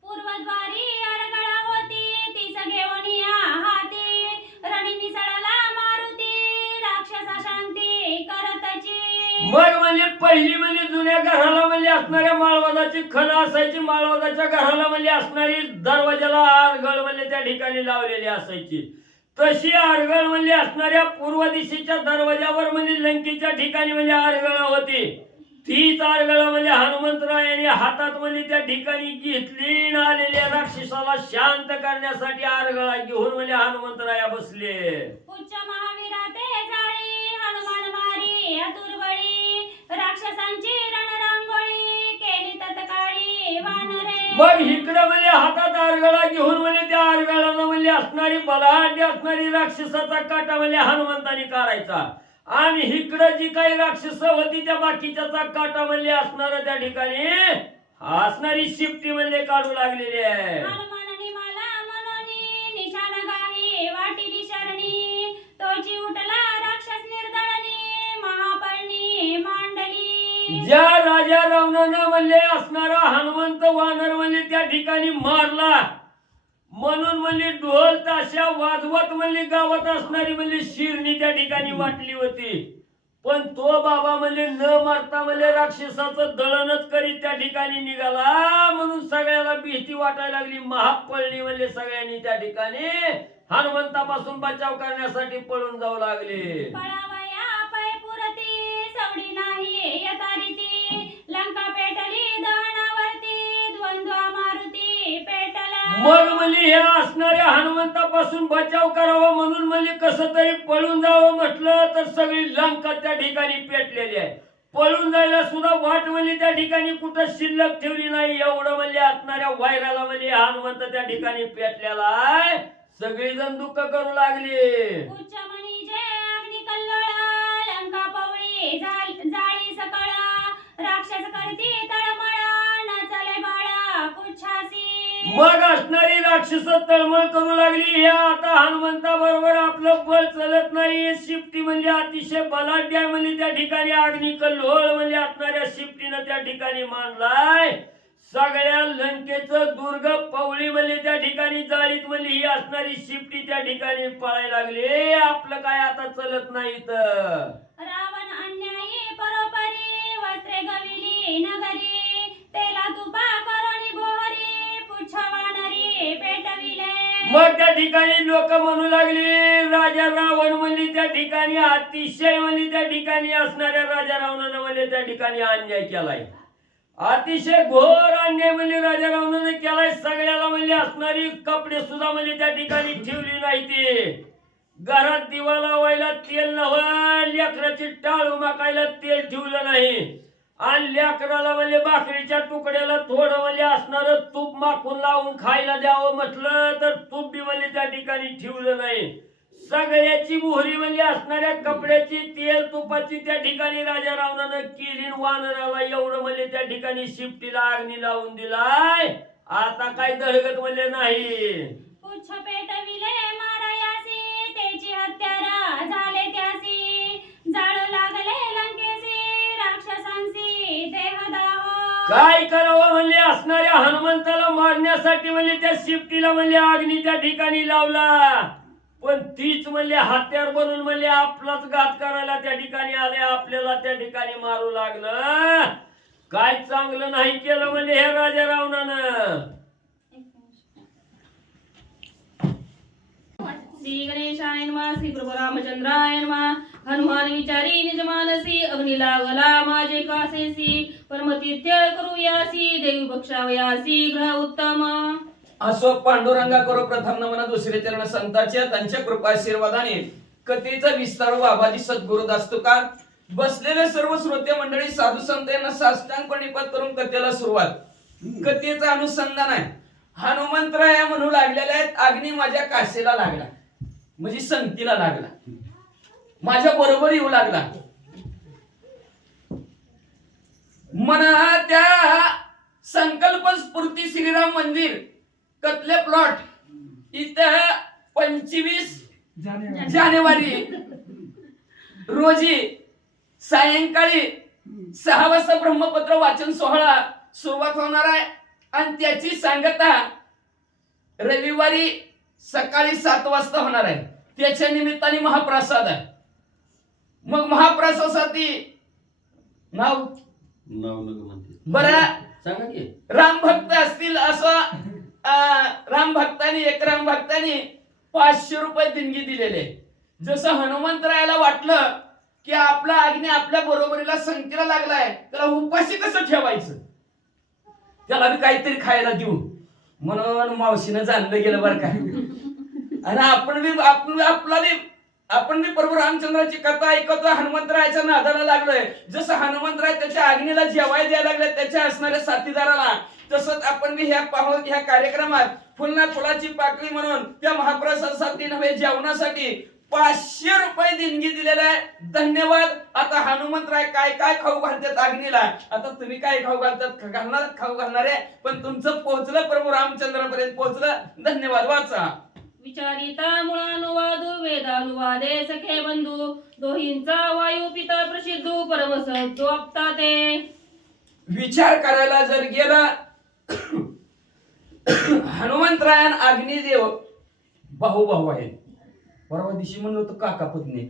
पूर्वद्वारी अरगळा होती, ती सगेवणी हाती, रणी मिसळला मारुती, राक्षसा शांती करतची. मग म्हणजे पहिली म्हणजे जुन्या घराला म्हणजे असणाऱ्या माळवादाची खण असायची. माळवादाच्या घराला म्हणजे असणारी दरवाजाला आरगळ म्हणजे त्या ठिकाणी लावलेली असायची. तशी आरगळ म्हणजे असणाऱ्या पूर्व दिशेच्या दरवाजावर म्हणजे लंकेच्या ठिकाणी म्हणजे आरगळ होती. तीच आरगळ म्हणजे हनुमंतरायाने हातात म्हणजे त्या ठिकाणी घेतली. आलेल्या राक्षसाला शांत करण्यासाठी आरगळा घेऊन म्हणजे हनुमंतराया बसले. उच्च महावीरा ते जाळी, हनुमान मारी अतुर्बळी, राक्षसांची रणरांगोळी, केली तत्काळी वानरे. मग इकडं म्हणजे हातात आरगळा घेऊन म्हणजे त्या आरगळानं म्हणजे असणारी बलाढ्य असणारी राक्षसाचा काटा म्हणजे हनुमंताने काढायचा. आणि इकडं जी काही राक्षस होती त्या बाकीच्याचा काटा म्हणजे असणार त्या ठिकाणी असणारी शिफ्टी म्हणजे काढू लागलेली आहे. हनुमानाने मला मनोनी निशाण गाही वाटिली शरणी, तोची उठला राक्षस निर्दळणी, महापळणी मांडली. ज्या राजा रावणानं म्हणजे असणारा हनुमंत वानर म्हणजे त्या ठिकाणी मारला म्हणून म्हणजे ढोल ताशा वाजवत म्हणजे गावात असणारी म्हणजे शिरणी त्या ठिकाणी वाटली होती. पण तो बाबा म्हणजे न मारता म्हणजे राक्षसाचं दळणच करीत त्या ठिकाणी निघाला. म्हणून सगळ्याला भीती वाटायला लागली. महापळणी म्हणजे सगळ्यांनी त्या ठिकाणी हनुमंतापासून बचाव करण्यासाठी पळून जाऊ लागले. पळावया पै पुरती, सवडी नाही यथारीती, लंका पेटली दहनावरती, द्वंद्व मारुती पेटला. मग म्हणजे हे असणाऱ्या हनुमंतापासून बचाव करावा म्हणून म्हणजे कसं तरी पळून जावं म्हटलं तर सगळी लंका त्या ठिकाणी पेटलेली आहे. पळून जायला सुद्धा वाट म्हणजे त्या ठिकाणी कुठं शिल्लक ठेवली नाही. एवढं म्हणजे असणाऱ्या वैराला म्हणजे हनुमंत त्या ठिकाणी पेटलेला आहे. सगळी जण दुःख करू लागली. उच्च मणीचे अग्नी कल्लोळ, लंका पवळी जाळी सकळ, राक्षस करती तळमळ, नचले बाळा कुच्छासी. मग असणारी राक्षस तळमळ करू लागली. हे आता हनुमंता बरोबर आपलं बळ चलत नाही. शिफ्टी म्हणजे अतिशय बलाढ्य आहे म्हणजे त्या ठिकाणी अग्नी कल्लोळ म्हणजे असणाऱ्या शिफ्टीनं त्या ठिकाणी मांडलाय. सगळ्या लंकेचं दुर्ग पवळी म्हणजे त्या ठिकाणी जाळीत म्हणजे ही असणारी शिफ्टी त्या ठिकाणी पळायला लागली. आपलं काय आता चलत नाही तर. रावण अन्यायी परोपरी, वस्त्रे गविली नगरी, तेला तुपा करोनी बोहरी, पुच्छ वानरी पेटविले. मग त्या ठिकाणी लोक म्हणू लागली राजा रावण म्हणजे त्या ठिकाणी अतिशय म्हणजे त्या ठिकाणी असणाऱ्या राजा रावणानं म्हणजे त्या ठिकाणी अन्याय केलाय. अतिशय घोर अन्याय म्हणजे राजा रावणाने केलाय. सगळ्याला म्हणजे असणारी कपडे सुद्धा म्हणजे त्या ठिकाणी ठेवली नाही. ती घरात दिवा लावायला तेल नव्हतं, लेकराची टाळ उमाकायला तेल ठेवलं नाही. आणि लेकराला म्हणजे भाकरीच्या तुकड्याला थोडं म्हणजे असणार तूप माखून लावून खायला द्यावं म्हटलं तर तूप बी म्हणजे त्या ठिकाणी ठेवलं नाही. सगळ्याची मोहरी म्हणजे असणाऱ्या कपड्याची तेल तुपाची त्या ठिकाणी राजा रावणानं केली. वानराला एवढं म्हणजे त्या ठिकाणी शिफ्टीला अग्नी लावून दिलाय. आता काय दळगत म्हणजे नाही. पुच्छ पेटविले मारायासी, तेची हत्यारा झाले त्यासी, जाळू लागले लंकेसी, राक्षसांसी देहदाह. काय करावं म्हणजे असणाऱ्या हनुमंताला मारण्यासाठी म्हणजे त्या शिफ्टीला म्हणजे अग्नी त्या ठिकाणी लावला. पण तीच म्हणजे हत्यार बनून म्हणजे आपलाच घात करायला त्या ठिकाणी आले. आपल्याला त्या ठिकाणी मारू लागलं. काय चांगलं नाही केलं म्हणजे हे राजा रावणानं. श्री गणेशाय नमः, श्री प्रभु रामचंद्राय नमः. हनुमान विचारी निज मानसी अग्नी लागला माझे कासेसी परमतीर्थ करूयासी देवी बक्षावयासी ग्रह उत्तम असो पांडुरंगा करो प्रथम नमन दुसरे चरण संतांच्या त्यांच्या कृपा आशीर्वादाने कथेचा विस्तार बाबाजी सद्गुरुदास तुका बसलेले सर्व श्रोते मंडळी साधू संत यांना साष्टांग प्रणिपात करून कथेला सुरुवात. कथेचं अनुसंधान आहे. हनुमंतराया म्हणू लागलेले आहेत अग्नी माझ्या कासेला लागला म्हणजे संगतीला लागला माझ्या बरोबर येऊ लागला. मना त्या संकल्प स्फूर्ती श्रीराम मंदिर कतले प्लॉट इथं 25 जानेवारी रोजी सायंकाळी 6 वाजता ब्रह्मपत्र वाचन सोहळा सुरुवात होणार आहे आणि त्याची सांगता रविवारी सकाळी 7 वाजता होणार आहे. त्याच्या निमित्ताने महाप्रसाद आहे. मग महाप्रसादासाठी नाव म्हणते बरं सांगा की राम भक्त असतील असं राम भक्तांनी 500 रुपये देणगी दिलेले. जसं हनुमंतरायाला वाटलं की आपला अग्नी आपल्या बरोबरीला संगतीला लागलाय त्याला उपाशी कसं ठेवायचं त्याला बी काहीतरी खायला देऊ म्हणून मावशीनं जाणलं गेलं बरं का. आणि आपण बी प्रभू रामचंद्राची कथा ऐकतो हनुमंतरायाच्या नादाला लागलोय. जसं हनुमंतराय त्याच्या अग्नीला जेवाय द्यायला लागले त्याच्या असणाऱ्या साथीदाराला तसंच आपण बी ह्या कार्यक्रमात फुलाची पाकळी म्हणून त्या महाप्रसादासाठी नव्हे जेवणासाठी 500 रुपये देणगी दिलेला आहे. धन्यवाद. आता हनुमंतराय काय काय खाऊ घालतात अग्नीला. आता तुम्ही काय खाऊ घालतात खाऊ घालणारे पण तुमचं पोहोचलं प्रभू रामचंद्रापर्यंत पोहोचलं. धन्यवाद. वाचा विचारिता मुळानुवादू वेदानुवादे सखे बंधू दोहींचा वायू पिता प्रसिद्धू परमसद्दो आपता ते. विचार करायला जर गेला हनुमंतरायन अग्निदेव भाऊ आहेत. परवा दिवशी म्हणलं होतं काका पत्नी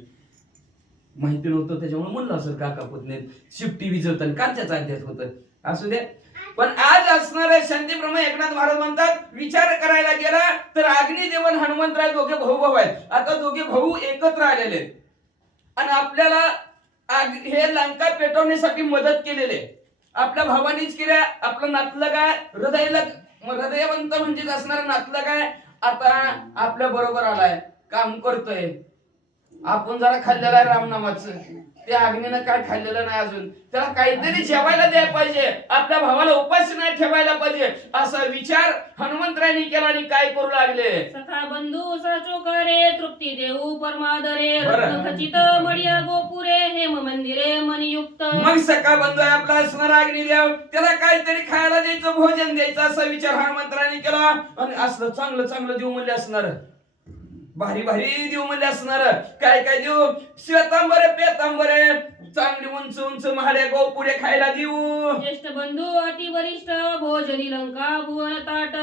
माहिती नव्हतं त्याच्यामुळे म्हणलं असेल काका पत्नी शिफ्टी विजवताना कांच्याच अध्यात होतं असू दे. पण आज असणारे शांतीप्रम एकनाथ महाराज म्हणतात विचार करायला गेला तर अग्निदेव आणि हनुमंतराय दोघे भाऊ आहेत. आता दोघे भाऊ एकत्र आलेले आणि आपल्याला हे लंका पेटवण्यासाठी मदत केलेले आपल्या भावानीच केल्या. आपलं नातलं काय हृदयवंत म्हणजे असणारा नातलं काय आता आपल्या बरोबर आलाय काम करतोय. आपण जरा खाल्लेलं आहे रामनामाचं त्या अग्नीनं काय खाल्लेलं नाही अजून त्याला काहीतरी जेवायला द्यायला पाहिजे आपल्या भावाला उपाशी नाही ठेवायला पाहिजे असा विचार हनुमंतरायांनी केला आणि काय करू लागले. सखा बंधू साचोकारे तृप्ती देऊ परमादरे खचित मडिया गोपुरे हेम मंदिरे मनयुक्त. मग सखा बंधू आपला असणारा अग्निदेव त्याला काहीतरी खायला द्यायचं भोजन द्यायचं असा विचार हनुमंतरायांनी केला. आणि असलं चांगलं देऊ म्हणले असणार भारी देऊ म्हणजे असणार काय देऊ श्वेतांबरे पेतांबरे चांगली उंच महाड्या गोपुरे खायला देऊ. ज्येष्ठ बंधू अति वरिष्ठ भोजनी लंका भुवन ताट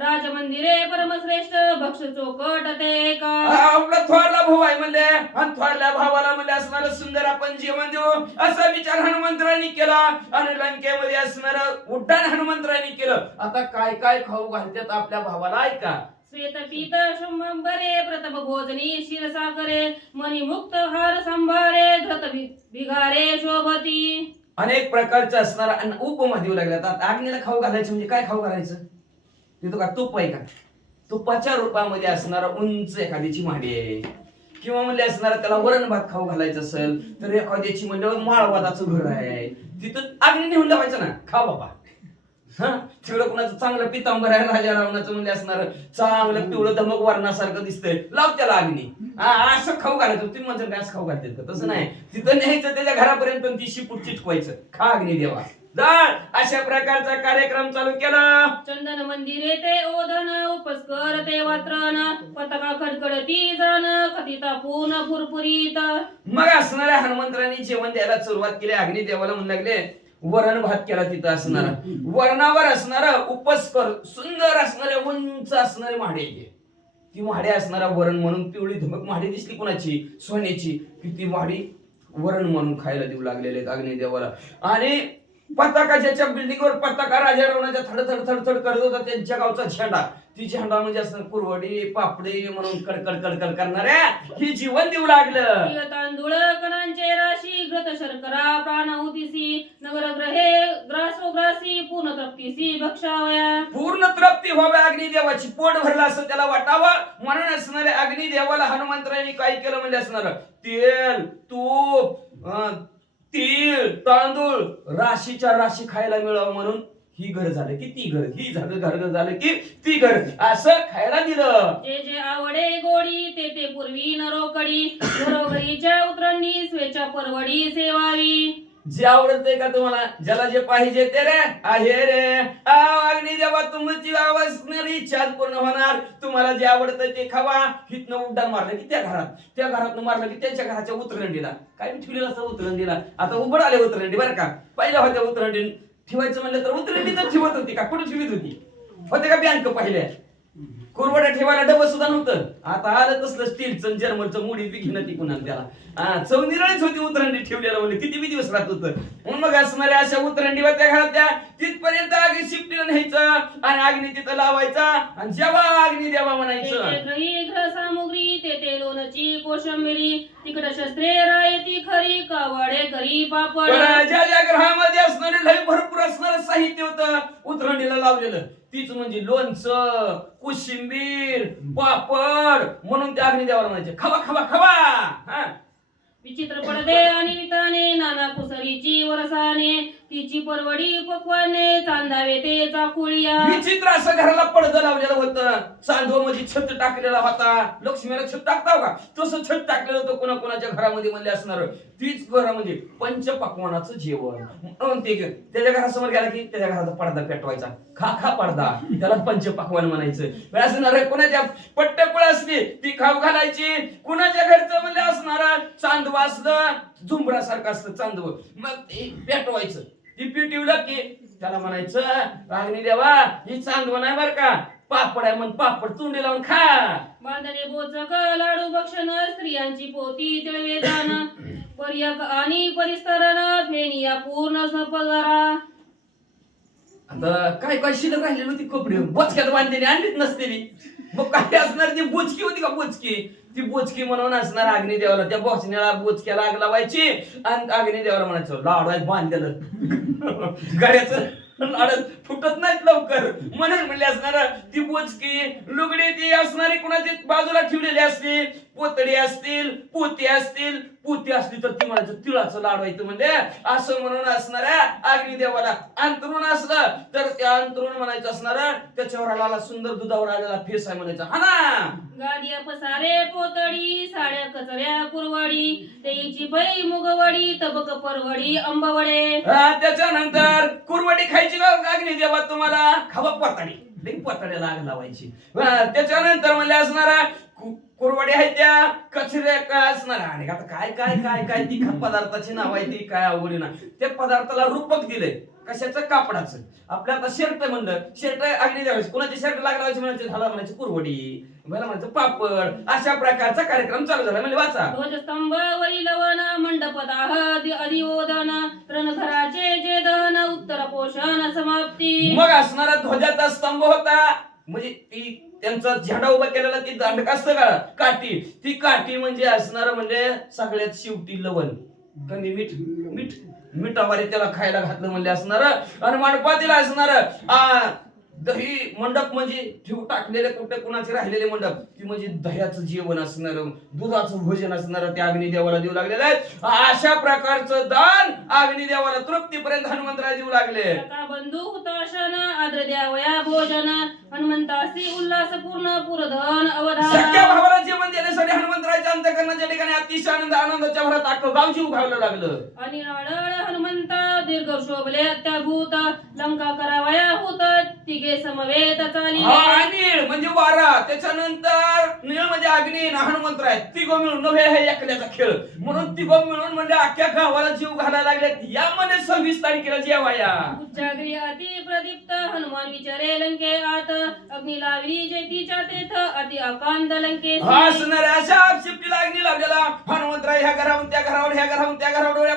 राजमंदिरे परमश्रेष्ठ भक्ष चोकट ते का. आपला थोरला भाऊ आहे म्हणले आणि थोरल्या भावाला म्हणले असणार सुंदर आपण जेवण देऊ असा विचार हनुमंतरायांनी केला. आणि लंकेमध्ये असणार उड्डाण हनुमंतरायांनी केलं. आता काय खाऊ घालतात आपल्या भावाला ऐका. श्वेत पीत शंभरे प्रतप भोजनी क्षीरसागरे मणिमुक्त हार संभारे धृत भिगारे शोभती. अनेक प्रकारचे असणार उपमा देऊ लागल्यात. अग्नीला खाऊ घालायचं म्हणजे काय खाऊ घालायचं ते तो का तूप आहे का तुपाच्या रूपामध्ये असणारा उंच एखाद्याची माडी आहे किंवा म्हणजे असणारा त्याला वरण भात खाऊ घालायचं असेल तर एखाद्याची म्हणजे माळवादाचं घर आहे तिथं अग्नी नेऊन लावायचं ना खा बाबा. तिकडं कुणाचं चांगलं पितांबर आहे राजा रावणाचं म्हणजे असणार चांगलं पिवळं धमक वर्णासारखं दिसतंय लाव त्याला अग्नी असं खाऊ घालायचं. तुम्ही म्हणता काय असं खाऊ घालतात का तसं नाही तिथं न्यायचं त्याच्या घरापर्यंत ती शिपूट चिटकवायचं खा अग्नी देवा जाळ. अशा प्रकारचा कार्यक्रम चालू केला. चंदन मंदिरे ते ओधन उपस्कर ते वात्रन पताका खडखडती जाण कथिता पून फुरफुरीत. मग असणाऱ्या हनुमंतरांनी जेवण द्यायला सुरुवात केली. अग्नी देवाला म्हणू लागले वरण भात केला. तिथं असणारा वरणावर असणारा उपस्कर सुंदर असणारे उंच असणारे माडे ती माडे असणारा वरण म्हणून पिवळी धमक माडी दिसली कोणाची सोन्याची की ती माडी वरण म्हणून खायला देऊ लागलेले अग्निदेवाला. आणि पताकाच्या बिल्डिंगवर पताका राजा रावणाच्या थड थड करत होता त्यांच्या गावचा झेंडा. ती झेंडा म्हणजे असं कुरवडी पापडी म्हणून कडकड कडकड करणाऱ्या ही जीवन देऊ लागलं. प्रिय तांदूळ कणांचे राशी घृत शर्करा प्राणाहुतीसी नगरग्रहे ग्रासोग्रासी पूर्ण तृप्तीसी भक्षावया. पूर्ण तृप्ती व्हावी अग्निदेवाची, पोट भरलं असं त्याला वाटावं म्हणून असणाऱ्या अग्निदेवाला हनुमंतरायांनी काय केलं म्हणजे असणार तेल तूप तीळ तांदूळ राशीच्या राशी खायला मिळावं म्हणून ही घर झालं की ती घर, ही घर झालं की ती घर असं खायला दिलं. जे जे आवडे गोडी ते ते पूर्वी नरोकडी घरोघरीच्या उतरणी स्वेच्या परवडी सेवावी. जे आवडतंय का तुम्हाला, ज्याला जे पाहिजे ते रे आहे रे. अग्निदेवा तुमची आवडणारी इच्छा पूर्ण होणार. तुम्हाला जे आवडतं ते खावा. हितनं उड्डाण मारलं की त्या घरातनं मारलं की त्यांच्या घराच्या उतरंडीला काय ठेवलेलं असं उतरंडीला. आता उघड आले उतरंडी बरं का. पहिल्या होत्या उतरंडी ठेवायचं म्हणलं तर उतरंडी तर ठेवत होती का, कुठे ठेवत होती होते का बँक पहिल्या कुरवड्या ठेवायला डबल सुद्धा नव्हतं. आता आलं तसलं स्टीलचं जर्मनचं मुडी बी घेणं ती कुणाला त्याला चव निराळीच होती उतरंडी ठेवलेला म्हणजे किती बी दिवस राहत होतं. मग असणाऱ्या अशा उतरंडीवर त्या घरातल्या तिथपर्यंत आगी शिफ्टीला न्यायचं आणि अग्नी तिथं लावायचा आणि जेव्हा अग्नी देवा म्हणायचं. ग्रह सामुग्री ते ते लोणची कोशंबिरी तिकड शस्त्रे रायती खरी कावडे करी पापड. ज्या ज्या ग्रहामध्ये असणारे लय भरपूर असणारं साहित्य होतं उतरंडीला लावलेलं तीच म्हणजे लोणचं कोशिंबीर पापड म्हणून त्या अग्निदेवाला म्हणायचे खावा खावा खावा. विचित्र पडदे आणि विताने नाना कुसरीची वरसाने तिची परवडी पक्वाने चांदावे ते चाकुळिया. विचित्र असं घराला पडदं लावलेलं होतं. चांदव मध्ये छत टाकलेला होता. लक्ष्मीला छत टाकताव का तसं छत टाकलेलं होतं कोणाकोणाच्या घरामध्ये म्हणले असणार. तीच घर म्हणजे पंचपक्वानाचं जेवण. त्याच्या घरासमोर गेला की त्याच्या घराचा पडदा पेटवायचा. खा खा पडदा त्याला पंचपक्वान म्हणायचं. असणार कोणाच्या पट्टपळ असली ती खाऊ घालायची. कुणाच्या घरचं म्हणले असणार चांदव असलं झुंबरासारखं असलं चांदव मग ते पेटवायचं. ती पिटवलं की त्याला म्हणायचं अग्निदेवा ही चांदव नाही बर का पापड आहे म्हण पापड चुंडी लावून खा. बांधणे बोचक लाडू भक्षण स्त्रियांची पोती तिळवे दान पर्यक आणि परिस्तरण फेनिया पूर्ण सपगारा. आता काय काय शिल्लक राहिलेली होती कपडे बोचक्यात बांधलेली आणलीच नसतेली. मग काय असणार ती बोचकी होती का बोचकी ती बोचकी म्हणून असणार अग्निदेवाला. त्या बोचण्याला बोचक्याला आग लावायची आणि अग्निदेवाला म्हणायचं लाडू आहे बांधलेलं गड्याचं लाडत फुटत नाहीत लवकर म्हणून म्हणले असणार. ती बोचकी लुगडी ती असणारी कुणाची बाजूला ठेवलेली असते. पोतडी असतील पोती असतील पोती असली तर ती म्हणायचं तिळाचं लाडू आहे म्हणजे असं म्हणून असणाऱ्या अग्निदेवाला. अंतरुण असलं तर त्या अंतरुण म्हणायचं असणार त्याच्यावर आलेला सुंदर दुधावर आलेला फेस आहे म्हणायचं हा ना. गादिया पसारे पोतडी साड्या कचऱ्या कुरवडी तेईची पै मुगवडी तबक परवडी आंबवडे. त्याच्यानंतर कुरवडी खायची का अग्निदेवा तुम्हाला खावा पोताडी लई पोताड्याला आग लावायची. त्याच्यानंतर म्हणले असणारा कुरवडी आहे त्या कचऱ्या काय असणार आणि आता काय काय काय काय ती पदार्थाची नाव आहे ती काय अवघडी ना. त्या पदार्थाला रूपक दिलंय कशाचं कापडाचं. आपल्या आता शर्ट म्हणलं शर्ट अग्नी द्यावायची कोणाची शर्ट लागायची म्हणायचे झाला म्हणायचे कुरवडी मला म्हणायचं पापड. अशा प्रकारचा कार्यक्रम चालू झाला म्हणजे वाचा. ध्वजस्तंभ वरी लवण मंडप दाह अधिवोदन रणघराचे जे दहन उत्तर पोषण समाप्ती. मग असणारा ध्वजाचा स्तंभ होता म्हणजे ती त्यांचा झेंडा उभा केलेला ती दांडक असतं का काठी ती काठी म्हणजे असणार म्हणजे सगळ्यात शेवटी लवण कमी मीठ मीठ मिठावारी त्याला खायला घातलं म्हणजे असणार. आणि मंडपातीला असणार दही मंडप म्हणजे ठेव टाकलेले कुठे कुणाचे राहिलेले मंडप ती म्हणजे दह्याचं जेवण असणार दुधाचं भोजन असणार त्या अग्निदेवाला देऊ लागलेलं आहे. अशा प्रकारचं दान अग्निदेवाला तृप्तीपर्यंत हनुमंतराय देऊ लागले. बंधू हुताशन आद्र द्यावया भोजन हनुमंतासी उल्हासपूर्ण पुरधन अवधान. सख्या भावाला जेवण देण्यासाठी हनुमंतरायच्या अंतःकरणाच्या ठिकाणी अतिशय आनंदाच्या भरात अख्खं गाव जीव घालू लागलं. आणि राडळ हनुमंता दीर्घ शोभले अत्याभूत लंका करावया होत तिघे समवेत चालिले. अनिळ म्हणजे वारा त्याच्यानंतर निळ म्हणजे अग्नी हनुमंतराय तिघं मिळून नव्हे हे एकल्याचा खेळ म्हणून तिघं मिळून म्हणजे अख्ख्या गावाला जीव घालायला लागले. यामध्ये 26 तारखेला जेवाया उच्चाग्री अति प्रदीप्त हनुमान विचारे लंके आत अग्नी लावली जेतीच्या तेथ अति अकांत लंके. असणाऱ्या अशा शिफ्टीला अग्नी लावलेला हनुमंतराय ह्या घराहून त्या घरावर ह्या घराहून त्या घरावर डोळ्या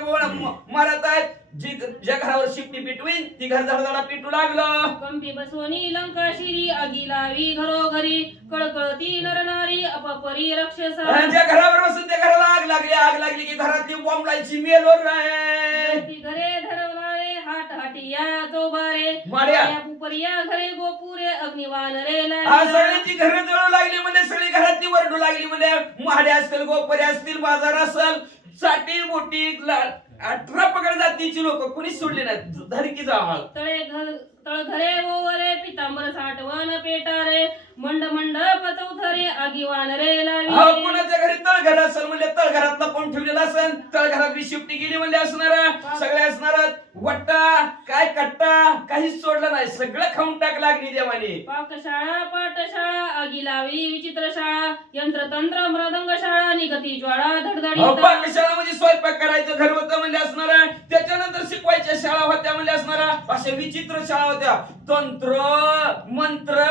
मारत आहेत. ज्या घरावर शिपटी पेटवीन ती घर धडधडा पेटू लागलं. कंपी बसवणी लंका शिरी अगी लावी घरोघरी कळकळती नरनारी अपपरी राक्षसा आणि ज्या घरावर बसून त्या घराला आग लागली की घरातली बॉम्बलायची मेलोर नाही. ती घरे धरवलाळे हाट हाटिया चौबारे माड्या. पुपरिया घरे गोपुरे अग्निवान रे आज सगळ्यांची घरं जळू लागली म्हणजे सगळी घरातली वरडू लागली म्हणजे महाड्या असतील गोपरे असतील बाजार असेल साठी मोठी 18 पकड जातीची लोक कोणीच सोडले नाहीत. धरकी जावाळ तळ घरे ओवरे पितांबर साठवण पेटारे मंड मंडप चौथरे आगीवान रे लावी कोणाच्या घरी तळघर असेल म्हणजे तळघरात लपवून ठेवलेलं असेल तळघरात शिफ्टी गेली म्हणजे असणार सगळे असणार वट्टा काय कट्टा काहीच सोडलं नाही सगळं खाऊन टाक लागली देवाने. पाकशाळा पाठशाळा आगी लावी विचित्र शाळा यंत्रतंत्र मृदंग शाळा निगती ज्वाळा धडधडी पाकशाळा म्हणजे स्वयंपाक करायचं घर होतं म्हणजे असणार त्याच्यानंतर शिकवायच्या शाळा होत्या म्हणजे असणार अशा विचित्र शाळा होत्या. तंत्र मंत्र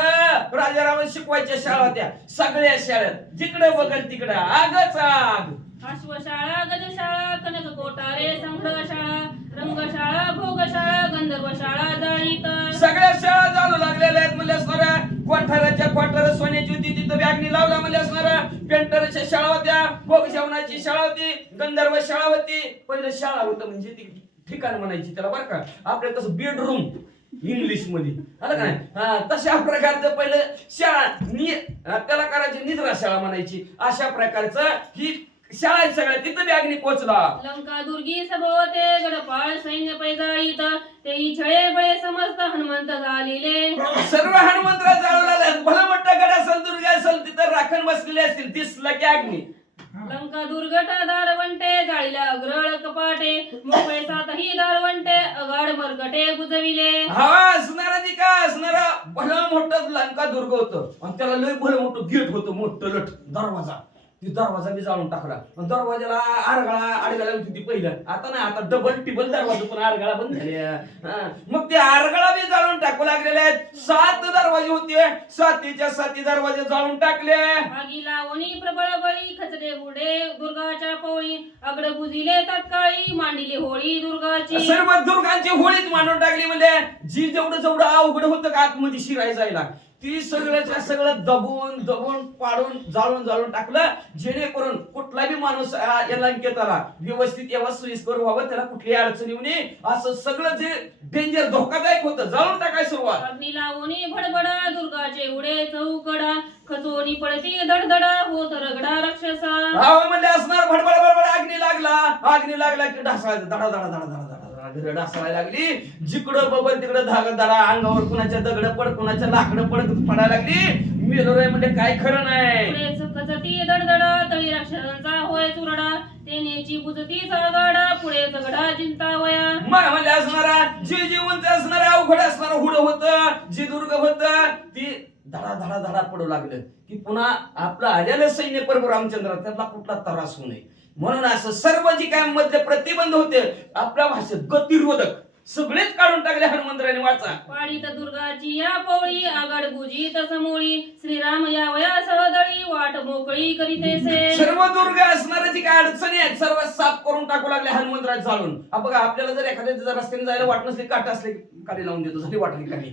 राजाराम शिकवायच्या शाळा होत्या सगळ्या शाळेत जिकडे बघल तिकडे आगच आग. अश्वशाळा गजशाळा कनक कोटारे संग्रह शाळा रंगशाळा भोगशाळा गंधर्व शाळा जाळीत सगळ्या शाळा चालू लागलेल्या आहेत म्हणजे असणार कोठाराच्या कोठार सोन्याची होती तिथं बॅगनी लावला म्हणजे असणार पेंटरच्या शाळा होत्या भोगशावनाची शाळा होती गंधर्व शाळा होती. पहिलं शाळा होतं म्हणजे ती ठिकाण म्हणायची त्याला बरं का आपल्या कसं बेडरूम इंग्लिश मध्ये आलं का नाही तशा प्रकारचं पहिलं शाळा त्याला करायची निद्रा शाळा म्हणायची. अशा प्रकारचं ही शाळा सगळ्या तिथं बॅगनी पोहोचला. लंका दुर्गी सभवते गडपाळ सैन्य पैजाळीत तेही छळे बळे समस्त हनुमंत झालेले सर्व हनुमंतराव जाळवला भलं मोठं गड असेल दुर्गा असेल तिथं राखण बसलेले असतील दिसलं की अग्नी. लंका दुर्गट दारवंटे जाळीला अग्रळ कपाटे मोकळे सातही दारवंटे अगाड मरगटे बुजविले. हवा असणारा ती काय असणारा भलं मोठं लंका दुर्ग होतं आणि त्याला लय भलं मोठं गेट होतं मोठं लठ दरवाजा ती दरवाजा बी जाळून टाकला दरवाजाला आरगाळा आडगाळा होती ती पहिलं आता नाही आता डबल टिबल दरवाजा पण आरगाळा बंद झाले. मग ते आरगाळा बी जाळून टाकू लागलेले आहेत. 7 दरवाजे होते 7 दरवाजे जाळून टाकले. आगी लावणी प्रबळ बळी खचले बुडे दुर्गाच्या पवळी अगड बुजिले तत्काळी मांडिली होळी दुर्गाची. सर्व दुर्गांची होळीच मांडून टाकली म्हणजे जी जेवढं अवघड होतं का आतमध्ये शिराय जायला ती सगळ्याच्या सगळं दबून पाडून जाळून टाकलं जेणेकरून कुठला बी माणूस या लंकेत आला व्यवस्थित यावा सोयीस्कर व्हावं त्याला कुठली अडचण येऊ नये असं सगळं जे डेंजर धोकादायक होतं जाळून टाकायला सुरुवात. अग्नी लावणी भडबडा दुर्गाचे उडे चौकडा खचोनी पडती धडधडा होत रगडा राक्षसा. म्हणजे असणार भडबड अग्नी लागला की ढासळायचं धडा ढासळायला लागली जिकडं बबल तिकडं धडा अंगावर कुणाच्या दगड पड कुणाच्या लाकडं पडायला लागली. मेलोय म्हणजे काय खरं नाही. खचती धडधडा तळी राक्षसांचा होय चुरडा तेनेची बुजती सागाडा पुढे झगडा चिंता वया. म्हणजे असणारा जे जीवनच असणारा अवघड असणारा हुड होतं जे दुर्ग होतं ती धडा पडू लागलं की पुन्हा आपलं आलेलं सैन्य प्रभू रामचंद्र त्याला कुठला त्रास होऊ नये म्हणून असं सर्व जी काय मधले प्रतिबंध होते आपल्या भाषेत गतिरोधक सगळेच काढून टाकले हनुमंतराने वाचा. वाढीत दुर्गाची या पवळी आगड बुजीत समोळी श्रीराम या वया सहदळी वाट मोकळी करीतेसे. सर्व दुर्ग असणाऱ्या जी काय अडचणी आहेत सर्व साफ करून टाकू लागले हनुमंतराज जाळून. बघा आपल्याला जर एखाद्या रस्त्याने जायला वाट नसली काट असले काठी लावून देतो झाली वाटली काठी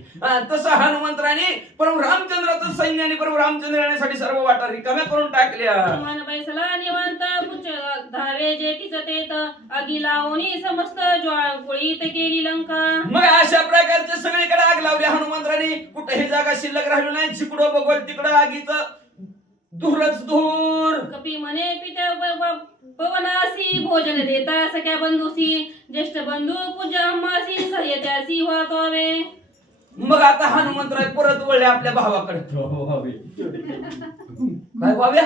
तसं हनुमंतराने प्रभू रामचंद्राचं सैन्याने प्रभू रामचंद्रासाठी सर्व वाटा रिकाम्या करून टाकल्या. मन बैसला निवांत पुच्छ धावे जे तिच तेत आगी लावणी समस्त ज्वाळकुळीत केली लंका. मग अशा प्रकारचे सगळीकडे आग लावली हनुमंतराने कुठेही जागा शिल्लक राहिली नाही जिकडं बघल तिकडं आगीचं धूरच धूर. कपी म्हणे पित्या पवनासी भोजन देता सख्या बंधूसी ज्येष्ठ बंधू पूजा अम्मासी सह्यत्यासी वाहतोवे. मग आता हनुमंतराय परत वळले आपल्या भावाकडे. काय भाव्या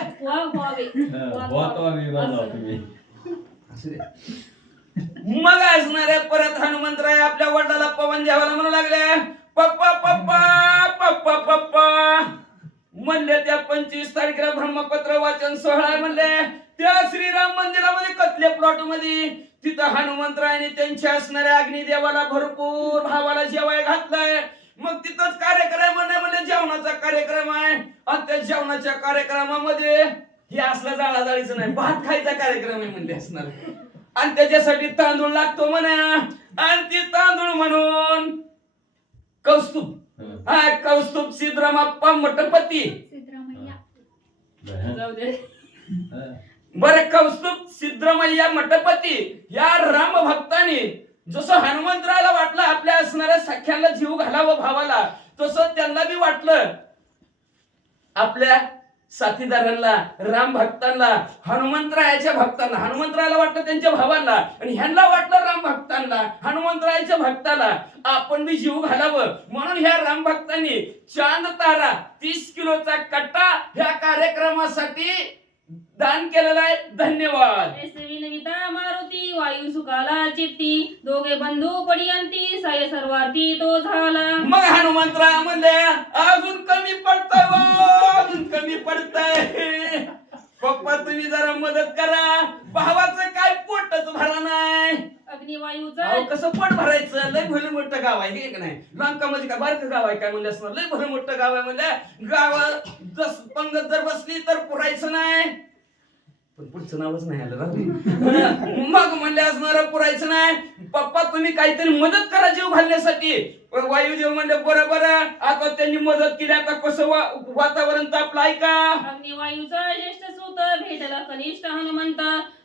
मग असणारे परत हनुमंतराय आपल्या वडिलाला पवन द्यावाला म्हणू लागले पप्पा पप्पा पप्पा पप्पा म्हणले. त्या 25 तारखेला ब्रह्मपत्र वाचन सोहळा म्हणले त्या श्रीराम मंदिरामध्ये कतले प्लॉट मध्ये तिथं हनुमंतरायने त्यांच्या असणाऱ्या अग्निदेवाला भरपूर भावाला जेवाय घातलंय. मग तिथंच कार्यक्रम म्हणजे जेवणाचा कार्यक्रम आहे आणि त्या जेवणाच्या कार्यक्रमामध्ये हे असलं जाळाजाळीचं नाही भात खायचा कार्यक्रम आहे म्हणले असणार. आणि त्याच्यासाठी तांदूळ लागतो म्हणा. आणि ती तांदूळ म्हणून कौस्तुभ, हा कौस्तुभ सिद्धरामप्पा मठपती. सिद्धरामय्या जाऊ दे. बरे कौस्तुभ सिद्धरामय्या मठपती या राम भक्तांनी जसं हनुमंतराला वाटलं आपल्या असणाऱ्या सख्याला जीव घालावं भावाला, तसं त्यांना बी वाटलं आपल्या साथीदारांना, राम भक्तांना, हनुमंतरायाच्या भक्तांना. हनुमंतरायाला वाटलं त्यांच्या भावांना आणि ह्यांना वाटलं राम भक्तांना, हनुमंतरायाच्या भक्ताला आपण बी जीव घालावं. म्हणून ह्या राम भक्तांनी चांद तारा 30 किलोचा कट्टा ह्या कार्यक्रमासाठी दान केलेला आहे. धन्यवाद. ऐसे विनविता मारुती वायू सुखाला चित्ती दोघे बंधू पडियंती साय सर्वार्थी तो झाला. मग हनुमंतराय म्हणले अजून कमी पडतंय अजून कमी पडतंय. पप्पा तुम्ही जरा मदत करा, भावाचं काय पोटच भरा नाही. अग्निवायूचा अहो कसं पोट भरायचं, लय भलं मोठं गाव आहे हे का नाही. लंका म्हणजे काय बारकं गाव आहे काय म्हणलं असणार, लय भलं मोठं गाव आहे म्हणलं. गावात जस पंगत जर बसली तर पुरायचं नाही. पण पुढचं नावच नाही आलं राहू. मग म्हणले असणार पुरायचं नाही. पप्पा तुम्ही काहीतरी मदत करा जीव घालण्यासाठी. वायुदेव म्हणले बरं बरं. आता त्यांनी मदत केली, आता कसं वातावरण तापलं ऐका. अग्निवायूचा ज्येष्ठ सूत भेटला कनिष्ठ हनुमंत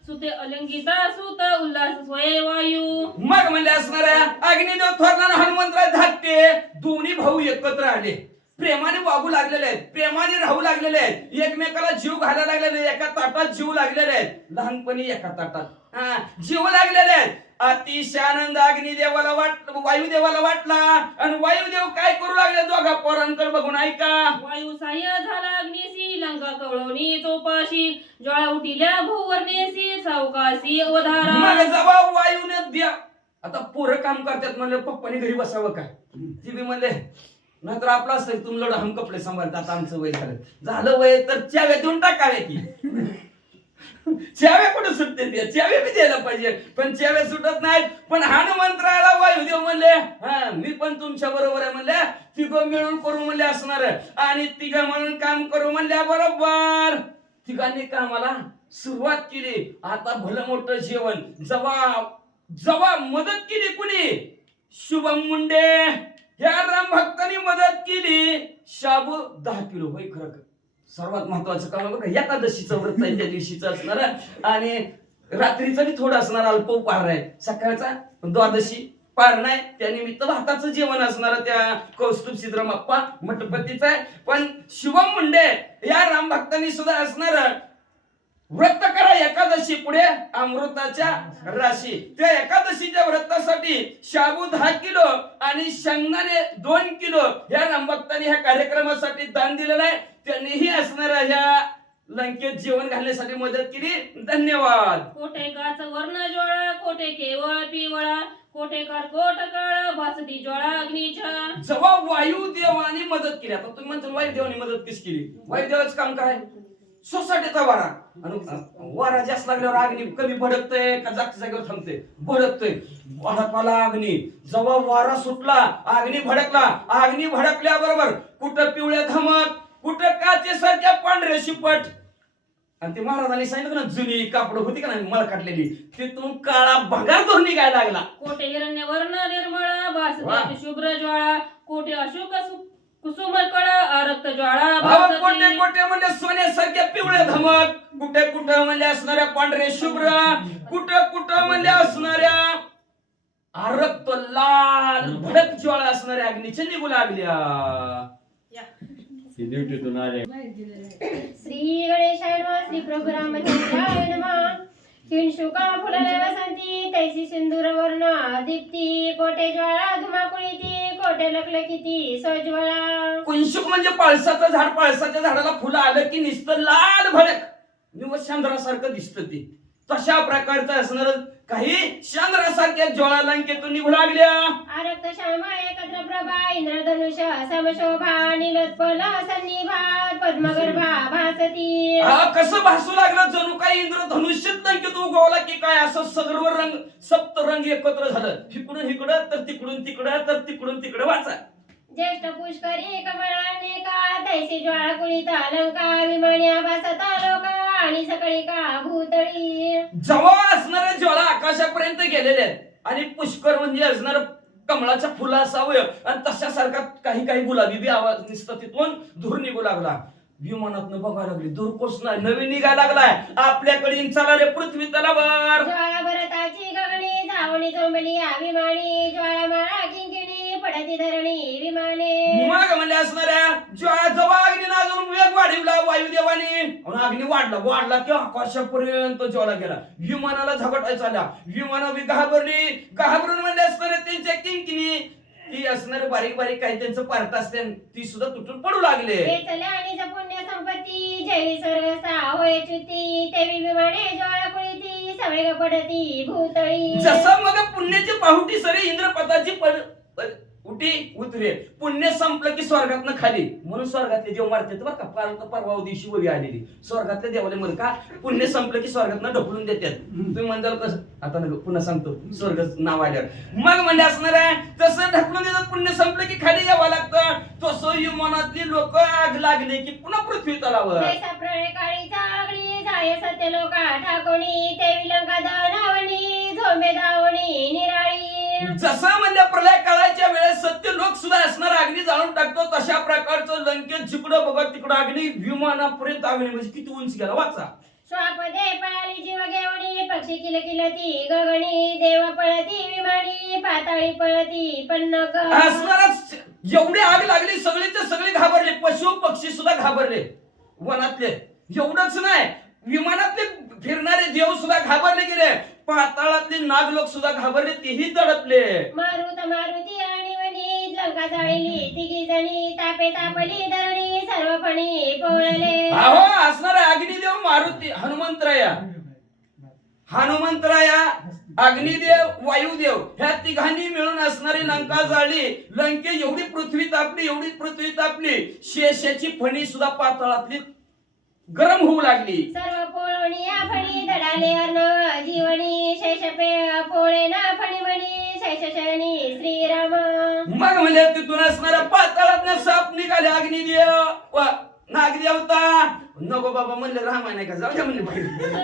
सुते अलंकिता सूत उल्हास स्वये वायू. मग म्हणले असणार अग्निदेव थोरला हनुमंतराय धाकटे दोन्ही भाऊ एकत्र आले, प्रेमाने वागू लागलेले आहेत, प्रेमाने राहू लागलेले आहेत, एकमेकाला जीव घालायला लागलेले, एका ताटात जीव लागलेले आहेत. लहानपणी एका ताटात जीव लागलेले आहेत. अतिशय आनंद अग्निदेवाला वायुदेवाला वाटला आणि वायुदेव काय करू लागले दोघा पोरांकडे बघून ऐका. वायू सहाय्य झाला अग्निसी लंका कवळवणी चोपाशी ज्वाळा उठिल्या भूवर्णेसी सावकाशी अवधारा. मग जेव्हा वायूने द्या आता पोरं काम करतात म्हणलं पप्पानी घरी बसावं काय. ती बी म्हणले नाहीतर आपलं असतं तुमला हम कपडे सांभाळतात, आमचं वय झालं वय तर चाव्या देऊन टाकावे की. चाव्या कुठे सुटते त्या, चाव्या बी द्यायला पाहिजे पण चाव्या सुटत नाहीत. पण हनुमंतरायाला वायुदेव म्हणले हा मी पण तुमच्या बरोबर आहे म्हणले, तिघं मिळून करू म्हणले असणार आणि तिघं म्हणून काम करू म्हणल्या बरोबर. तिघांनी कामाला सुरुवात केली. आता भलं मोठं जेवण जवा मदत केली कुणी, शुभम मुंडे ह्या राम भक्तांनी मदत केली. शाबू 10 किलो होय. खरं सर्वात महत्वाचं काम बघा एकादशीचं व्रत आहे त्या दिवशीचं असणार आणि रात्रीचं बी थोडं असणार अल्प उपहार आहे. सकाळचा द्वादशी पार नाही त्यानिमित्त भाताचं जेवण असणार त्या कौस्तुभ सिद्धरामप्पा मठपतीचं आहे. पण शुभम मुंडे या राम भक्तांनी सुद्धा असणार व्रत करा एकादशी पुढे अमृताच्या राशी. त्या एकादशीच्या व्रतासाठी शाबू 10 किलो आणि शेंगदाणे 2 किलो या रामभक्तांनी ह्या कार्यक्रमासाठी दान दिलेलं आहे. त्यांनीही असणाऱ्या ह्या लंकेत जेवण घालण्यासाठी मदत केली. धन्यवाद. कोटेकाच वर्ण ज्वाळा कोटे केवळ पिवळा कोटेकार कोट काळा भासती ज्वाळा अग्नीच्या. जेव्हा वायुदेवाने मदत केली, आता तुम्ही म्हणता वायुदेवाने मदत कशी केली, वायुदेवाचं काम काय सोसायटीचा वारा आणि वारा जास्त लागल्यावर अग्नी कमी भडकतोय का जागच्या जागेवर थांबते, भडकतोय. भडकला अग्नी, जेव्हा वारा सुटला अग्नी भडकला. अग्नी भडकल्याबरोबर कुठं पिवळ्या धमक, कुठं काचेसारख्या पांढऱ्या शिपट. आणि ते महाराजांनी सांगितलं ना जुनी कापड होती का नाही मळ काढलेली, तिथून काळा भंगार तो निघायला लागला. कोटे हिरण्य वर्ण निर्मळा भासती शुभ्र ज्वाळा कोटे अशोक कुसुम कळा रक्त ज्वाळा. कोटे कोटे म्हणजे सोन्यासारख्या पिवळ्या धमक, कुठे कुठं म्हणजे असणाऱ्या पांढरे शुभ्र, कुठं कुठं म्हणजे असणाऱ्या रक्त लाल भडक ज्वाळा असणाऱ्या अग्नीच्या निघू लागल्या. श्री गणेशाय नमः. श्री प्रभु रामचंद्राय नमः. किंशुका फुलले वसंती तैसी सिंदूर वर्ण दीप्ती कोटे ज्वाळा धुमाकुळीती कोटे लखलखीती सज्वळा. कुंशुक म्हणजे पळसाचं झाड, पळसाच्या झाडाला फुलं आलं की नुसतं लाल भडक निवत चंद्रासारखं दिसतं. ते तशा प्रकारचं असणार काही चंद्रासारख्या ज्वाळा लंकेतून निघू लागल्या. आरक्त श्यामा एकत्र प्रभा इंद्रधनुष समशोभा नीलोत्पल सन्निभा पद्मगर्भा भासती. कसं भासू लागलं जणू काही इंद्रधनुष्यच लंकेत उगवला की काय, असं सर्व रंग सप्त रंग एकत्र झालं. इकडून इकडं तर तिकडून तिकडं तर तिकडून तिकडं वाचा. ज्येष्ठ पुष्करी कमळानेका तैसी ज्वाळा कुळिता लंका विमान्या भासता लोका आणि सकाळी का भूतळी. जवळ असणाऱ्या ज्वाळा आकाश आकाशापर्यंत गेलेले आहेत आणि पुष्कर म्हणजे असणार कमळाच्या फुला असावं आणि तशासारखा काही काही गुलाबी बी आवाज निसता तिथून धूर निघू लागला. विमानातनं बघायला लागली दूर कोस नाही नवीन निघायला लागलाय आपल्याकडे इंचाला रे पृथ्वी तलावर. ज्वाळा भरताची गगनी जावणी जोंबली विमानी ज्वाळा माळा किंकिणी पडती धरणी विमाने. मग म्हणजे असणाऱ्या जेव्हा अग्नी अजून वेग वाढवला वायुदेवाने अग्नी वाढला की आकाशापर्यंत ज्वाला गेला. विमानाला झगटायचा आला. विमानं बी घाबरून म्हणजे असणारे त्यांच्या किंकिणी ती असणारे बारीक बारीक काही त्यांचं पार्ट असते ती सुद्धा तुटून पडू लागले. आणि पुण्य संपत्ती जैवी स्वर्गस्था होय च्युती तेवी विमाने ज्वाळा कुळीती सवेग पडती भूतळी. जसं मग पुण्याची पाहुटी सरे इंद्रपदाची उठी उतरे. पुण्य संपलं की स्वर्गातनं खाली म्हणून स्वर्गातले देव मारतात बरं का. परवा दिवशी वरी आलेली स्वर्गातल्या देवाला म्हण का पुण्य संपलं की स्वर्गातनं ढकलून देतात. तुम्ही म्हणताल कसं आता पुन्हा सांगतो स्वर्ग नाव आल्यावर मग म्हणजे असणार आहे तसं ढकलून देतात. पुण्य संपलं की खाली यावं लागतं. तसं विमानातली लोक आग लागले की पुन्हा पृथ्वी तलावर. प्रळय काळी चागली जाय सत्य लोका ठाकोणी तेवी लंका दावणी झोंबे दावणी निराळी. जसा म्हणजे प्रलय काळाच्या वेळेस सत्य लोक सुद्धा असणार अग्नी जाळून टाकतो तशा प्रकारचं लंकेत जिकडं बघत तिकडं अग्नी विमानापर्यंत अग्नी म्हणजे किती उंच गेला वाचा. श्वापदे पळाली जीव घेवणी पक्षी किलकिलती गगणी देव पळती विमानी पाताळी पळती पन्नग. असणारच एवढी आग लागली सगळीचे सगळे घाबरले. पशु पक्षी सुद्धा घाबरले वनातले. एवढंच नाही विमानातले फिरणारे देव सुद्धा घाबरले गेले. पाताळातले नाग लोक सुद्धा घाबरले तेही दडपले. मारुती आणि वनी लंका जाळली तिघी जणी तापे तापली धरणी सर्वपणी पोळले. अहो असणारा अग्निदेव मारुती हनुमंतराया अग्निदेव वायुदेव ह्या तिघांनी मिळून असणारी लंका जाळली. लंके एवढी पृथ्वी तापली शेषाची फणी सुद्धा पाताळातली गरम होऊ लागली. सर्व पोळणी या फणी दडाले अर्णव जीवनी शेषपे पोळे ना फणी म्हणी शेषशनी श्रीराम. मग म्हणजे तिथून असणाऱ्या पाताळात साप निघाले. अग्निदेव नागदेवता नको बाबा म्हणले रामायण आहे का जाऊ द्या म्हणले.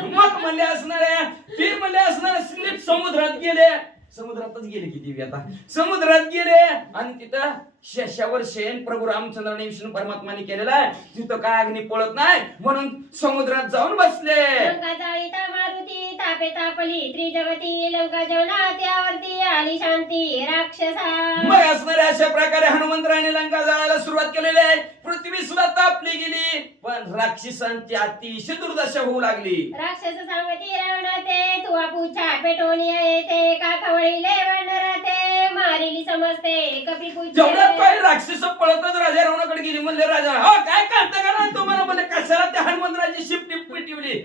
मग म्हणले असणाऱ्या ती म्हणले असणाऱ्या स्लिप समुद्रात गेले की देवी आता समुद्रात गेले आणि तिथं शेषावर शयन प्रभू रामचंद्राने विष्णू परमात्माने केलेला आहे. तिथं काय अग्नी पळत नाही म्हणून समुद्रात जाऊन बसले. लंका जाळीता मारुती तापे तापली त्रिजगती लंका जेवणा त्यावरती आली शांती राक्षसा. मग असणाऱ्या अशा प्रकारे हनुमंतराने लंका जाळायला सुरुवात केलेली आहे. पृथ्वी सुद्धा तापली गेली पण राक्षसांची अतिशय दुर्दशा होऊ लागली. राक्षस सांगती रावणाते तुवा पूछा पेटोनी येते का खवळीले वानराते मारिली समजते कपी पूछे. काही राक्षस पळतच राजा रावणाकडे गेली. म्हणले राजा काय करता का नाही तुम्हाला म्हणले कशाला त्या हनुमंतराची शिफ्टी पिटवली.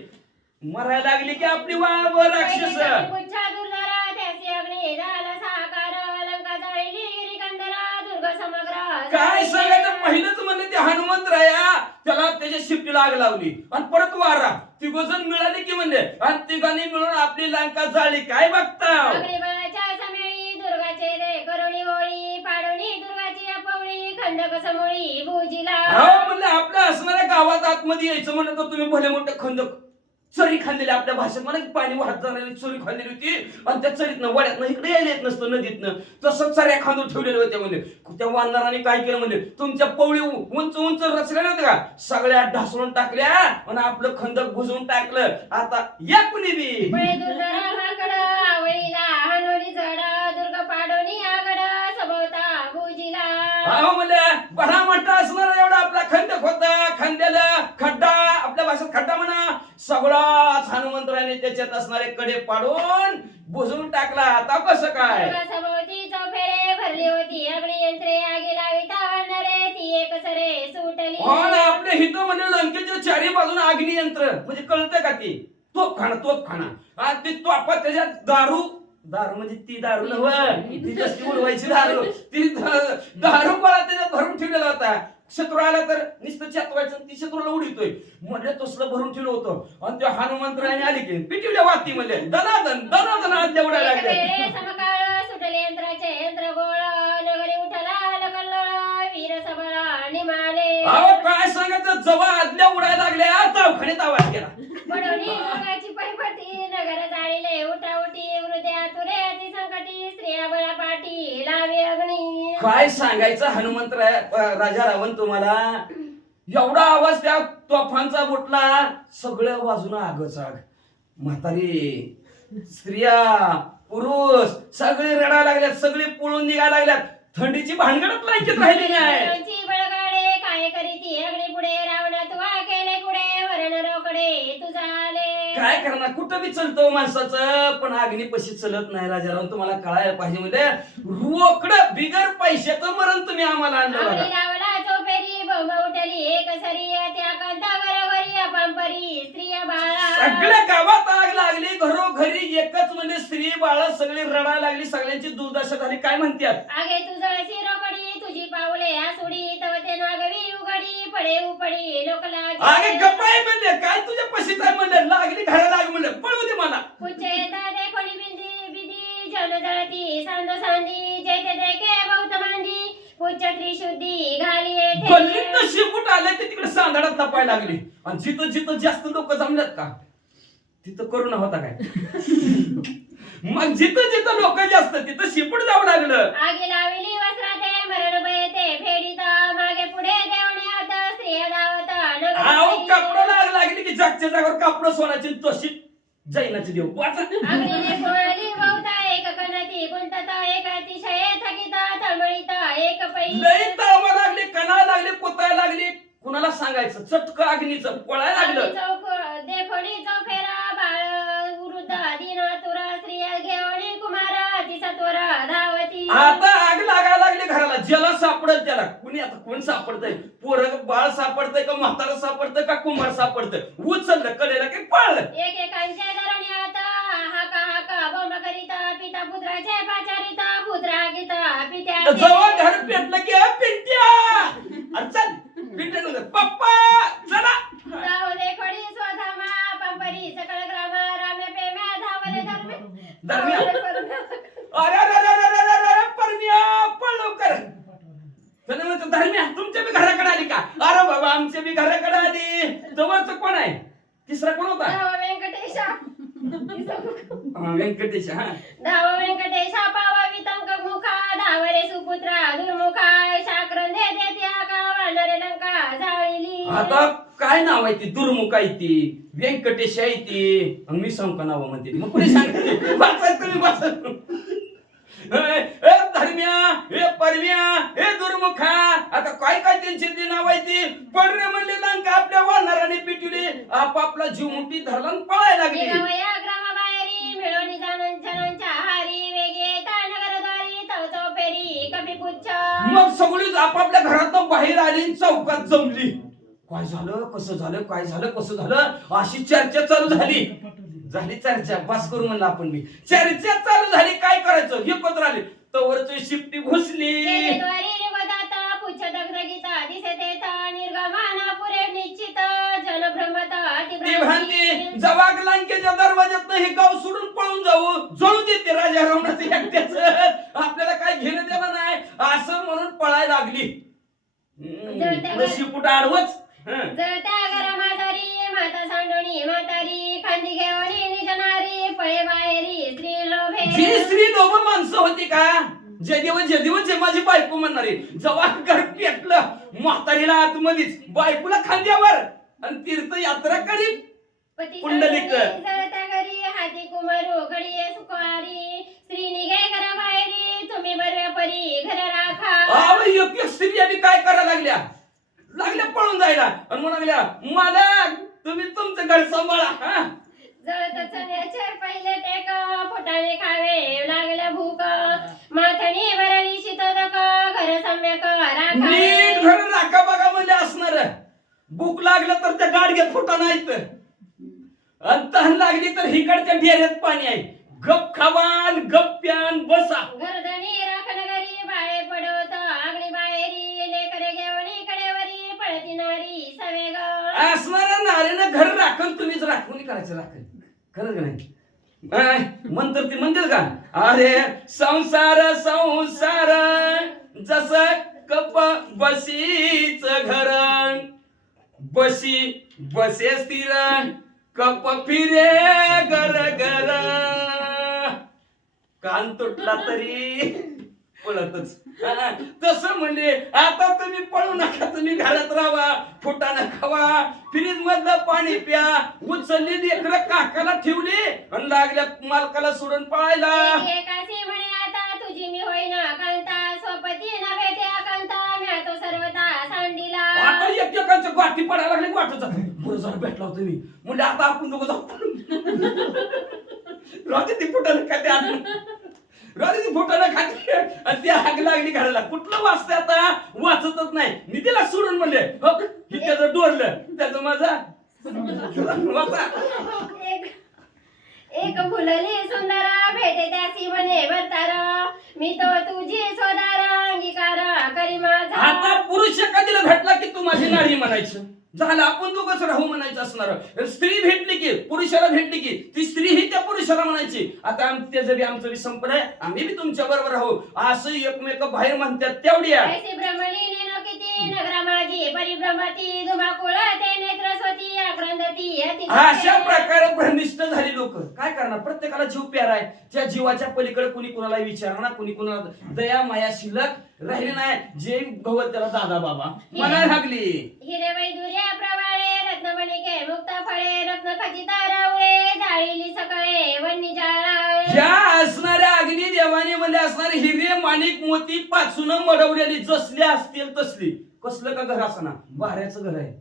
मरायला लागली की आपली वाव राक्षस. पूछा दुर्धरा त्याची अग्नी झाला साकार लंका जाळली गिरिकंदरा दुर्ग समग्र. काय सांगायचं पहिलंच म्हणले ते हनुमंतराया त्याला त्याच्या शिफ्टीला आग लावली आणि परत वारा तिघजण मिळाले की म्हणले आणि तिघांनी मिळून आपली लंका जाळली. काय बघता अग्निबळाच्या समेळी दुर्गाचे रे करुणी होळी पाडोनी दुर्गाची अपवळी खंडक समोळी भुजीला. म्हणले आपल्या असणाऱ्या गावात आतमध्ये यायचं म्हणलं तर तुम्ही भले मोठे खंदक चरी खाल्लेली आपल्या भाषेत मला पाणी वाहत जाणारी चरी खाल्लेली होती आणि त्या चरीतनं वड्यातनं इकडे यायला येत नसतं नदीतनं तसं चऱ्या खांदून ठेवलेले होते. म्हणजे त्या वानराने काय केलं म्हणजे तुमच्या पवळी उंच उंच रचल्या नव्हत्या का सगळ्या ढासळून टाकल्या आणि आपलं खंदक बुजवून टाकलं. आता या कुणी बी दुर्गा माकड आवळीला हनोली जड दुर्ग पाडोनी आगड सबवता भुजीला. म्हणले बरा मोठा असणार एवढा आपला खंदक होता. खंद्याला खड्डा आपल्या भाषेत खड्डा म्हणा सगळाच हनुमंतराने त्याच्यात असणारे कडे पाडून बुजवून टाकला. आता कसं काय सभोवती चौफेरे भरली होती अग्नियंत्रे आगी लाविता आणणारे ती एक सरे सुटली. आपल्या हित म्हणजे लंकेच्या चारी बाजून अग्नियंत्र म्हणजे कळतं का ती तोफखाना आणि ती तोफा त्याच्यात दारू म्हणजे ती दारू नव्ह ती कसली उडवायची दारू ती दारू गोळा त्याच्यात भरून ठेवलेला होता. शत्रू आला तर नुसतं चेतवायचं ती शत्रूला उडीतोय म्हणले तसलं भरून ठेवलं होतं आणि त्या हनुमंतराने आली की पिटिवल्या वाती म्हणले दनादन आदल्या उडायला लागले. समकाळ सुटले यंत्राचे यंत्र गोळ नगरी उठला लकल्लोळ वीर सबळ निमाले. काय सांगायचं जवळ आदल्या उडायला लागल्या दवाखान्यात आवाज गेला. बडोनी दुर्गाची पैपटी नगर जाळीले उठाउठी वृद्ध पाठी स्त्रिया बळापाठी लावे अग्नी. काय सांगायचं राजा रावण तुम्हाला. एवढा आवाज त्या तोफांचा फुटला, सगळ्या बाजूला आगच आग. म्हातारी स्त्रिया पुरुष सगळे रडायला लागल्यात, सगळे पळून निघायला लागल्यात. थंडीची भानगडच लायकीत राहिली नाही. रावणाची बळगाडे काय करीती अग्नी पुढे रावणा तुवा केले पुढे वरण रोकडे तुझा आले. काय करणार, कुठं बी चलतो माणसाचं, पण अग्निपशी चलत नाही. राजाराव तुम्हाला कळायला पाहिजे, म्हणजे रोकडं बिगर पैशाचं मरण तुम्ही आम्हाला आणलं अग्नी बघा. लावला चोपेरी बोंब उठली एक सरी त्या कांतावरवरी अपांपरी स्त्रिया बाळा. सगळ्या गावात आग लागली, घरोघरी एकच म्हणजे स्त्री बाळ सगळी रडायला लागली, सगळ्यांची दुर्दशा झाली. काय म्हणतात, आगे तू जळसी रोकडी तुझी पाऊले आसुडी तव ते नागवी उघडी पडे उपडी लोकला. आगे गप्पाय म्हणले, काय तुझ्या पशीत आहे म्हणले, लागली घरा लाग म्हणले, पळू दे मला. पुच्छ येता देखोली बिंदी बिदी जल जळती सांद सांदी जैते देखे बहुत मांदी पुच्छ त्रिशुद्धी घाली येथे. गल्लीतनं शिपूट आले ते तिकडे सांधाडात लपायला लागली. आणि जिथं जिथं जास्त लोक जमल्यात का तिथं करोना होता काय. मग जिथं जिथं लोक जास्त तिथं शिपूट जावं लागलं. आगी लावली वस्त्राते मरण बयते फेडीत मागे पुढे देवणे आता स्त्रिया धावत आहो कपडं लागली की जागच्या जागेवर कपडं सोनाची तशी जैनाची देव वाचा. अग्नीने कोळली बहुता एक कणती गुंतता एक अतिशय थकिता तळमळीता एक पै. लई तावा लागली, कणा लागली, कोताय लागली, कुणाला सांगायचं. चटक अग्नीचं पळायला लागलं. देखोडी चौफेरा बाळ वृद्ध दिना तुरा स्त्रिया घेवणी कुमारा तिचा तोरा धावती. आता आग लागायला लागली घराला, ज्याला सापडत त्याला. कुणी आता कोण सापडतंय, पोरग बाळ सापडतंय का म्हातारा सापडतंय का कुंभार सापडतंय, उचललं कडेला की पळलं. एकेकांच्या घराणी आता हाका हाका बोंब करिता पिता पुत्राचे पाचारिता पुत्रा गीता पित्या. जवळ घर पेटलं की पिंट्या अरे चल पिंट्या पप्पा चला. जाऊ देखोडी स्वधामा पंपरी सकळ ग्रामा रामे पेम्या धावले धर्मे धर्म्या. धावले अरे परम्या पळ लवकर. त्याने म्हणतो धर्म्या तुमच्या बी घराकडे आली का. अरे बाबा आमच्या बी घराकडे आली. जवळचं कोण आहे, तिसरा कोण होता. धावा व्यंकटेशा व्यंकटेश. हा धावा व्यंकटेशा पावा वितंक मुखा धावरे सुपुत्रा दुर्मुखा शाक्रंदे देत्या का वानरे लंका जाळीली. आता काय नाव आहे ती, दुर्मुख आहे ती, व्यंकटेश आहे ती. मी सांगू का नाव म्हणते मग कुणी सांगते. वाचा तुम्ही वाचा. धर्म्या हे परम्या हे दुर्मुखा. आता काय काय त्यांची ती नाव आहे ती. पडणे म्हणले लंका आपल्या वानराने पिटवली, आपापला जीव मुठी धरला आणि पळायला लागली. निगमया ग्रामबाहेरी मिळवणी जनांच्या हारी वेगे नगरद्वारी चौचौ फेरी कपी पुच्छ. मग सगळी आपापल्या घरातून बाहेर आली आणि चौकात जमली. काय झालं कसं झालं काय झालं कसं झालं अशी चर्चा चालू झाली. चर्चा बस करू म्हणलं आपण बी. चर्चा चालू झाली, काय करायचं एकत्र आले तवरची शिपटी घुसली. द्वारी निवदाता पुच्छ दगदगीता दिसते निर्गमाना पुरे निश्चित जनभ्रमता ती भांती जवाग लंकेच्या दरवाज्यात हे गाव सोडून पळून जळू देते राजा रावणाचं एकट्याच. आपल्याला काय घेणं देणं नाही असं म्हणून पळायला लागली. शिपूट आडवच. जळत्या घरामाजारी माता सांडोणी म्हातारी खांदी घेवणी निजनारी पळे बाहेरी स्त्री लोभे. जी स्त्री दोघं माणसं होती का, जे माझी बायको म्हणणारी. जेव्हा घर पेटलं म्हातारीला आतमध्येच बायकोला खांद्यावर आणि तीर्थयात्रा करीत पती पुंडलिक. जळत्या घरी हाती कुमारू घडी सुकुमारी स्त्री निघे घरा बाहेरी तुम्ही बरव्या परी घर राखा. एक स्त्री आधी काय करायला लागल्या पळून जायला आणि म्हणून लागल्या मला तुम्ही तुमचं घर सांभाळा. जळत चण्याचे पहिले टेक फुटाणे खावे लागल्या भूक माथणी भरली शीतोदक घर सम्यक राखा. नीट घर राखा बघा म्हणजे असणार. भूक लागलं तर त्या गाडग्यात फुटा नाहीत आणि तहान लागली तर हिकडच्या डेऱ्यात पाणी आहे. गप खावान गप प्यान बसा. घरधणी राखण घरी बाळे पडवत आगणी बाहेरी लेकरे घेवणी कडेवरी पळती नारी सवेग. असणाऱ्या नारीनं घर राखण तुम्हीच राखून करायचं राखण खरं का नाही. म्हणतात ती म्हणतील का अरे संसार संसार जस कप बसीच घर बसी बसे स्थिर कप फिरे गर गर. कान तुटला तरी पळतच. तसं म्हणले आता तुम्ही पळू नका, तुम्ही घरात राहा, फुटाणं खावा, फ्रीज मधलं पाणी प्या. उचलली लेकरं काकाला ठेवली आणि लागल्या मालकाला सोडून पळायला. एकाची म्हणे आता तुझी मी होईना कांता, स्वपती न भेटे कांता, मी तो सर्वता सांडीला. आता एकमेकांच्या गाठी पडायला लागली, वाटत बरं झालं भेटला होता मी. म्हणजे आता आपण दोघं जाऊ राहते ती फुटाणं खाते, राहते ती फुटाणं खाते आणि ती आग लागली घराला. कुठलं वाचते आता, वाचतच नाही. मी तिला सोडून म्हणले हे त्याचं डोरलं, त्याचं माझा वाचा. एक फुलली सुंदर भेटे त्याची म्हणे भरतार, मी तो तुझी सोदार अंगीकार करी माझा. आता पुरुष एखादीला भेटला की तू माझी नारी म्हणायचं, झालं आपण दोघंच राहू म्हणायचं असणार. स्त्री भेटली की, पुरुषाला भेटली की ती स्त्री ही त्या पुरुषाला म्हणायची आता त्याचं बी आमचं बी संपलंय, आम्ही बी तुमच्या बरोबर राहू, असं एकमेक बाहेर म्हणतात. तेवढ्या ऐसी भ्रमली नेनो किती नगरा माझी परिभ्रमती, धुमाकुळ ते नेत्र स्वती आक्रंदती अति. अशा प्रकारे भ्रमिष्ट झाली लोक. काय करणार, प्रत्येकाला जीव प्यारा आहे. त्या जीवाच्या पलीकडे कुणी कुणाला विचारणार, कुणी कुणाला दया माया शिल्लक राहिली नाही. जे भगवत त्याला दादा बाबा म्हणायला लागली. हिरे वैदुर्या प्रवाळे रत्नमणिके मुक्त फळे, रत्न खचित रावळे जाळीली सकाळे वन्नी जाळा. ज्या असणाऱ्या अग्नी देवाने मध्ये असणारे हिरे माणिक मोती पाचून मडवलेली जसली असतील तसली. कसलं का घर असना, भाऱ्याचं घर आहे.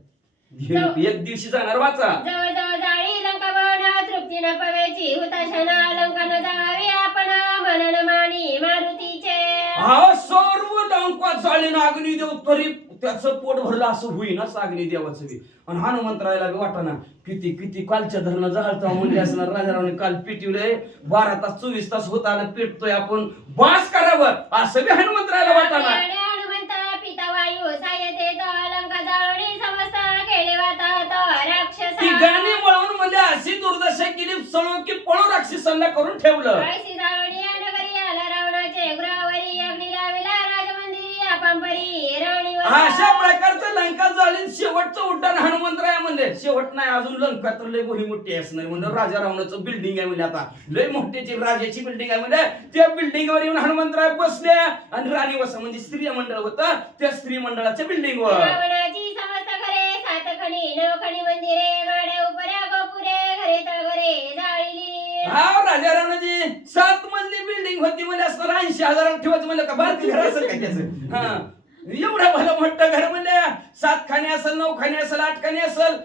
एक दिवशी जाणार वाचा. जवळ जवळ जाळी लंका बन तृप्ती न पवेची हुताशना, लंका न जावी आपण मनन मानी मारुतीचे. हा सर्व लंका जाळीनं अग्नी देव तरी त्याचं पोट भरलं असं होईनाच अग्नी देवाचं बी. आणि हनुमंतरायला बी वाटाना किती किती कालच्या धरणं जाळता म्हणले असणार. राजारावने काल पिटवलंय, 12 तास 24 तास होत आलं पेटतोय, आपण बास करावं असं बी हनुमंतरायला वाटाना. हनुमंत पिता वायू सायते लंका जाळणी समस्त केले वातात राक्षस. ती गाणी वळवून म्हणजे अशी दुर्दशा केली सळो की पळो राक्षसांना करून ठेवलं. ऐसी जाळणी नगरी आला रावणाचे गृहावरी, अग्नी लाविला राजमंदिरी अपांपरी राणी. अशा प्रकारचं लंका जाळीत शेवटचं उड्डाण हनुमंतराय म्हणले. शेवट नाही अजून, लंका तर लय मोठी मोठी असणार म्हणजे राजा रावणाचं बिल्डिंग आहे म्हणजे आता लय मोठीची राजाची बिल्डिंग आहे म्हणजे. त्या बिल्डिंगवर येऊन हनुमंतराय बसल्या आणि राणी वसा म्हणजे स्त्री मंडळ होतं, त्या स्त्री मंडळाच्या बिल्डिंगवर रावणाची समस्त घरे सात खणी नवखणी मंदिरे, गाड्या उपऱ्या गोपुरे घरे तळघरे जाळीली. हा राजा रावणाची 7 मजली बिल्डिंग होती म्हणजे असणार. 80,000 ठेवायचं म्हणलं का भारतीय घर असेल का त्याचं. हा एवढं भलं मोठं घर म्हणजे 7 खाणी असेल, 9 खाणी असेल, 8 खाणी असेल,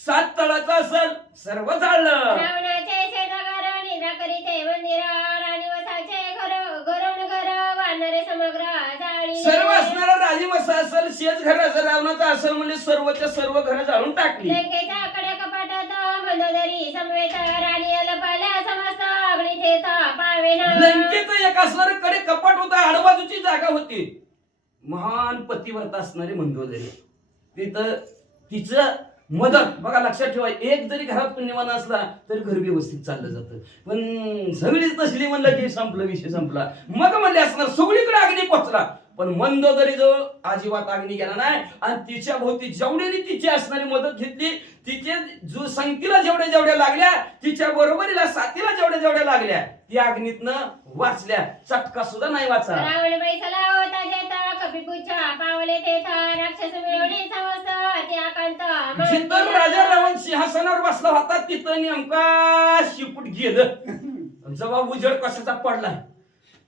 7 तळाचं असेल, सर्व जाळलं. रावणाचे शेजागार निद्रा करीते मंदिर, राणी वसाचे घरून घर वानरे समग्र जाळी. सर्व असणारा राजीवसा असेल, शेज घर असेल, रावणाचं असेल म्हणजे सर्वच्या सर्व घरं जाळून टाकली. लंकेच्या कडे कपाटात मंदोदरी समवेत, राणी अलपाल्या समस्त अग्नी तेथ पावेना. लंकेचं एक असणारं कडे कपाट होतं, आडबाजूची जागा होती. महान पतिव्रता असणारी मंदोदरी, तिथं तिचं मदत बघा लक्षात ठेवा. एक जरी घरात पुण्यवान असला तरी घर व्यवस्थित चाललं जातं. पण सगळीच तसली म्हणलं की संपलं, विषय संपला. मग म्हणले असणार सगळीकडे अग्नी पोचला, पण मंदोदरी जवळ अजिबात अग्नी गेला नाही. आणि तिच्या भोवती जेवढ्यानी तिची असणारी मदत घेतली, तिचे जो संगतीला जेवढ्या जेवढ्या लागल्या, तिच्या बरोबरीला साथीला जेवढ्या जेवढ्या लागल्या, त्या अग्नीतनं वाचल्या, चटका सुद्धा नाही वाचला. रावण बैसला होता जेता कपिपुच्छा पावले तेथा, राक्षस मिळवणे समस्त अति आकांत. जिथं राजा रावण सिंहासनावर बसला होता तिथं नेमका शिपूट गेलं. जेव्हा उजेड कशाचा पडलाय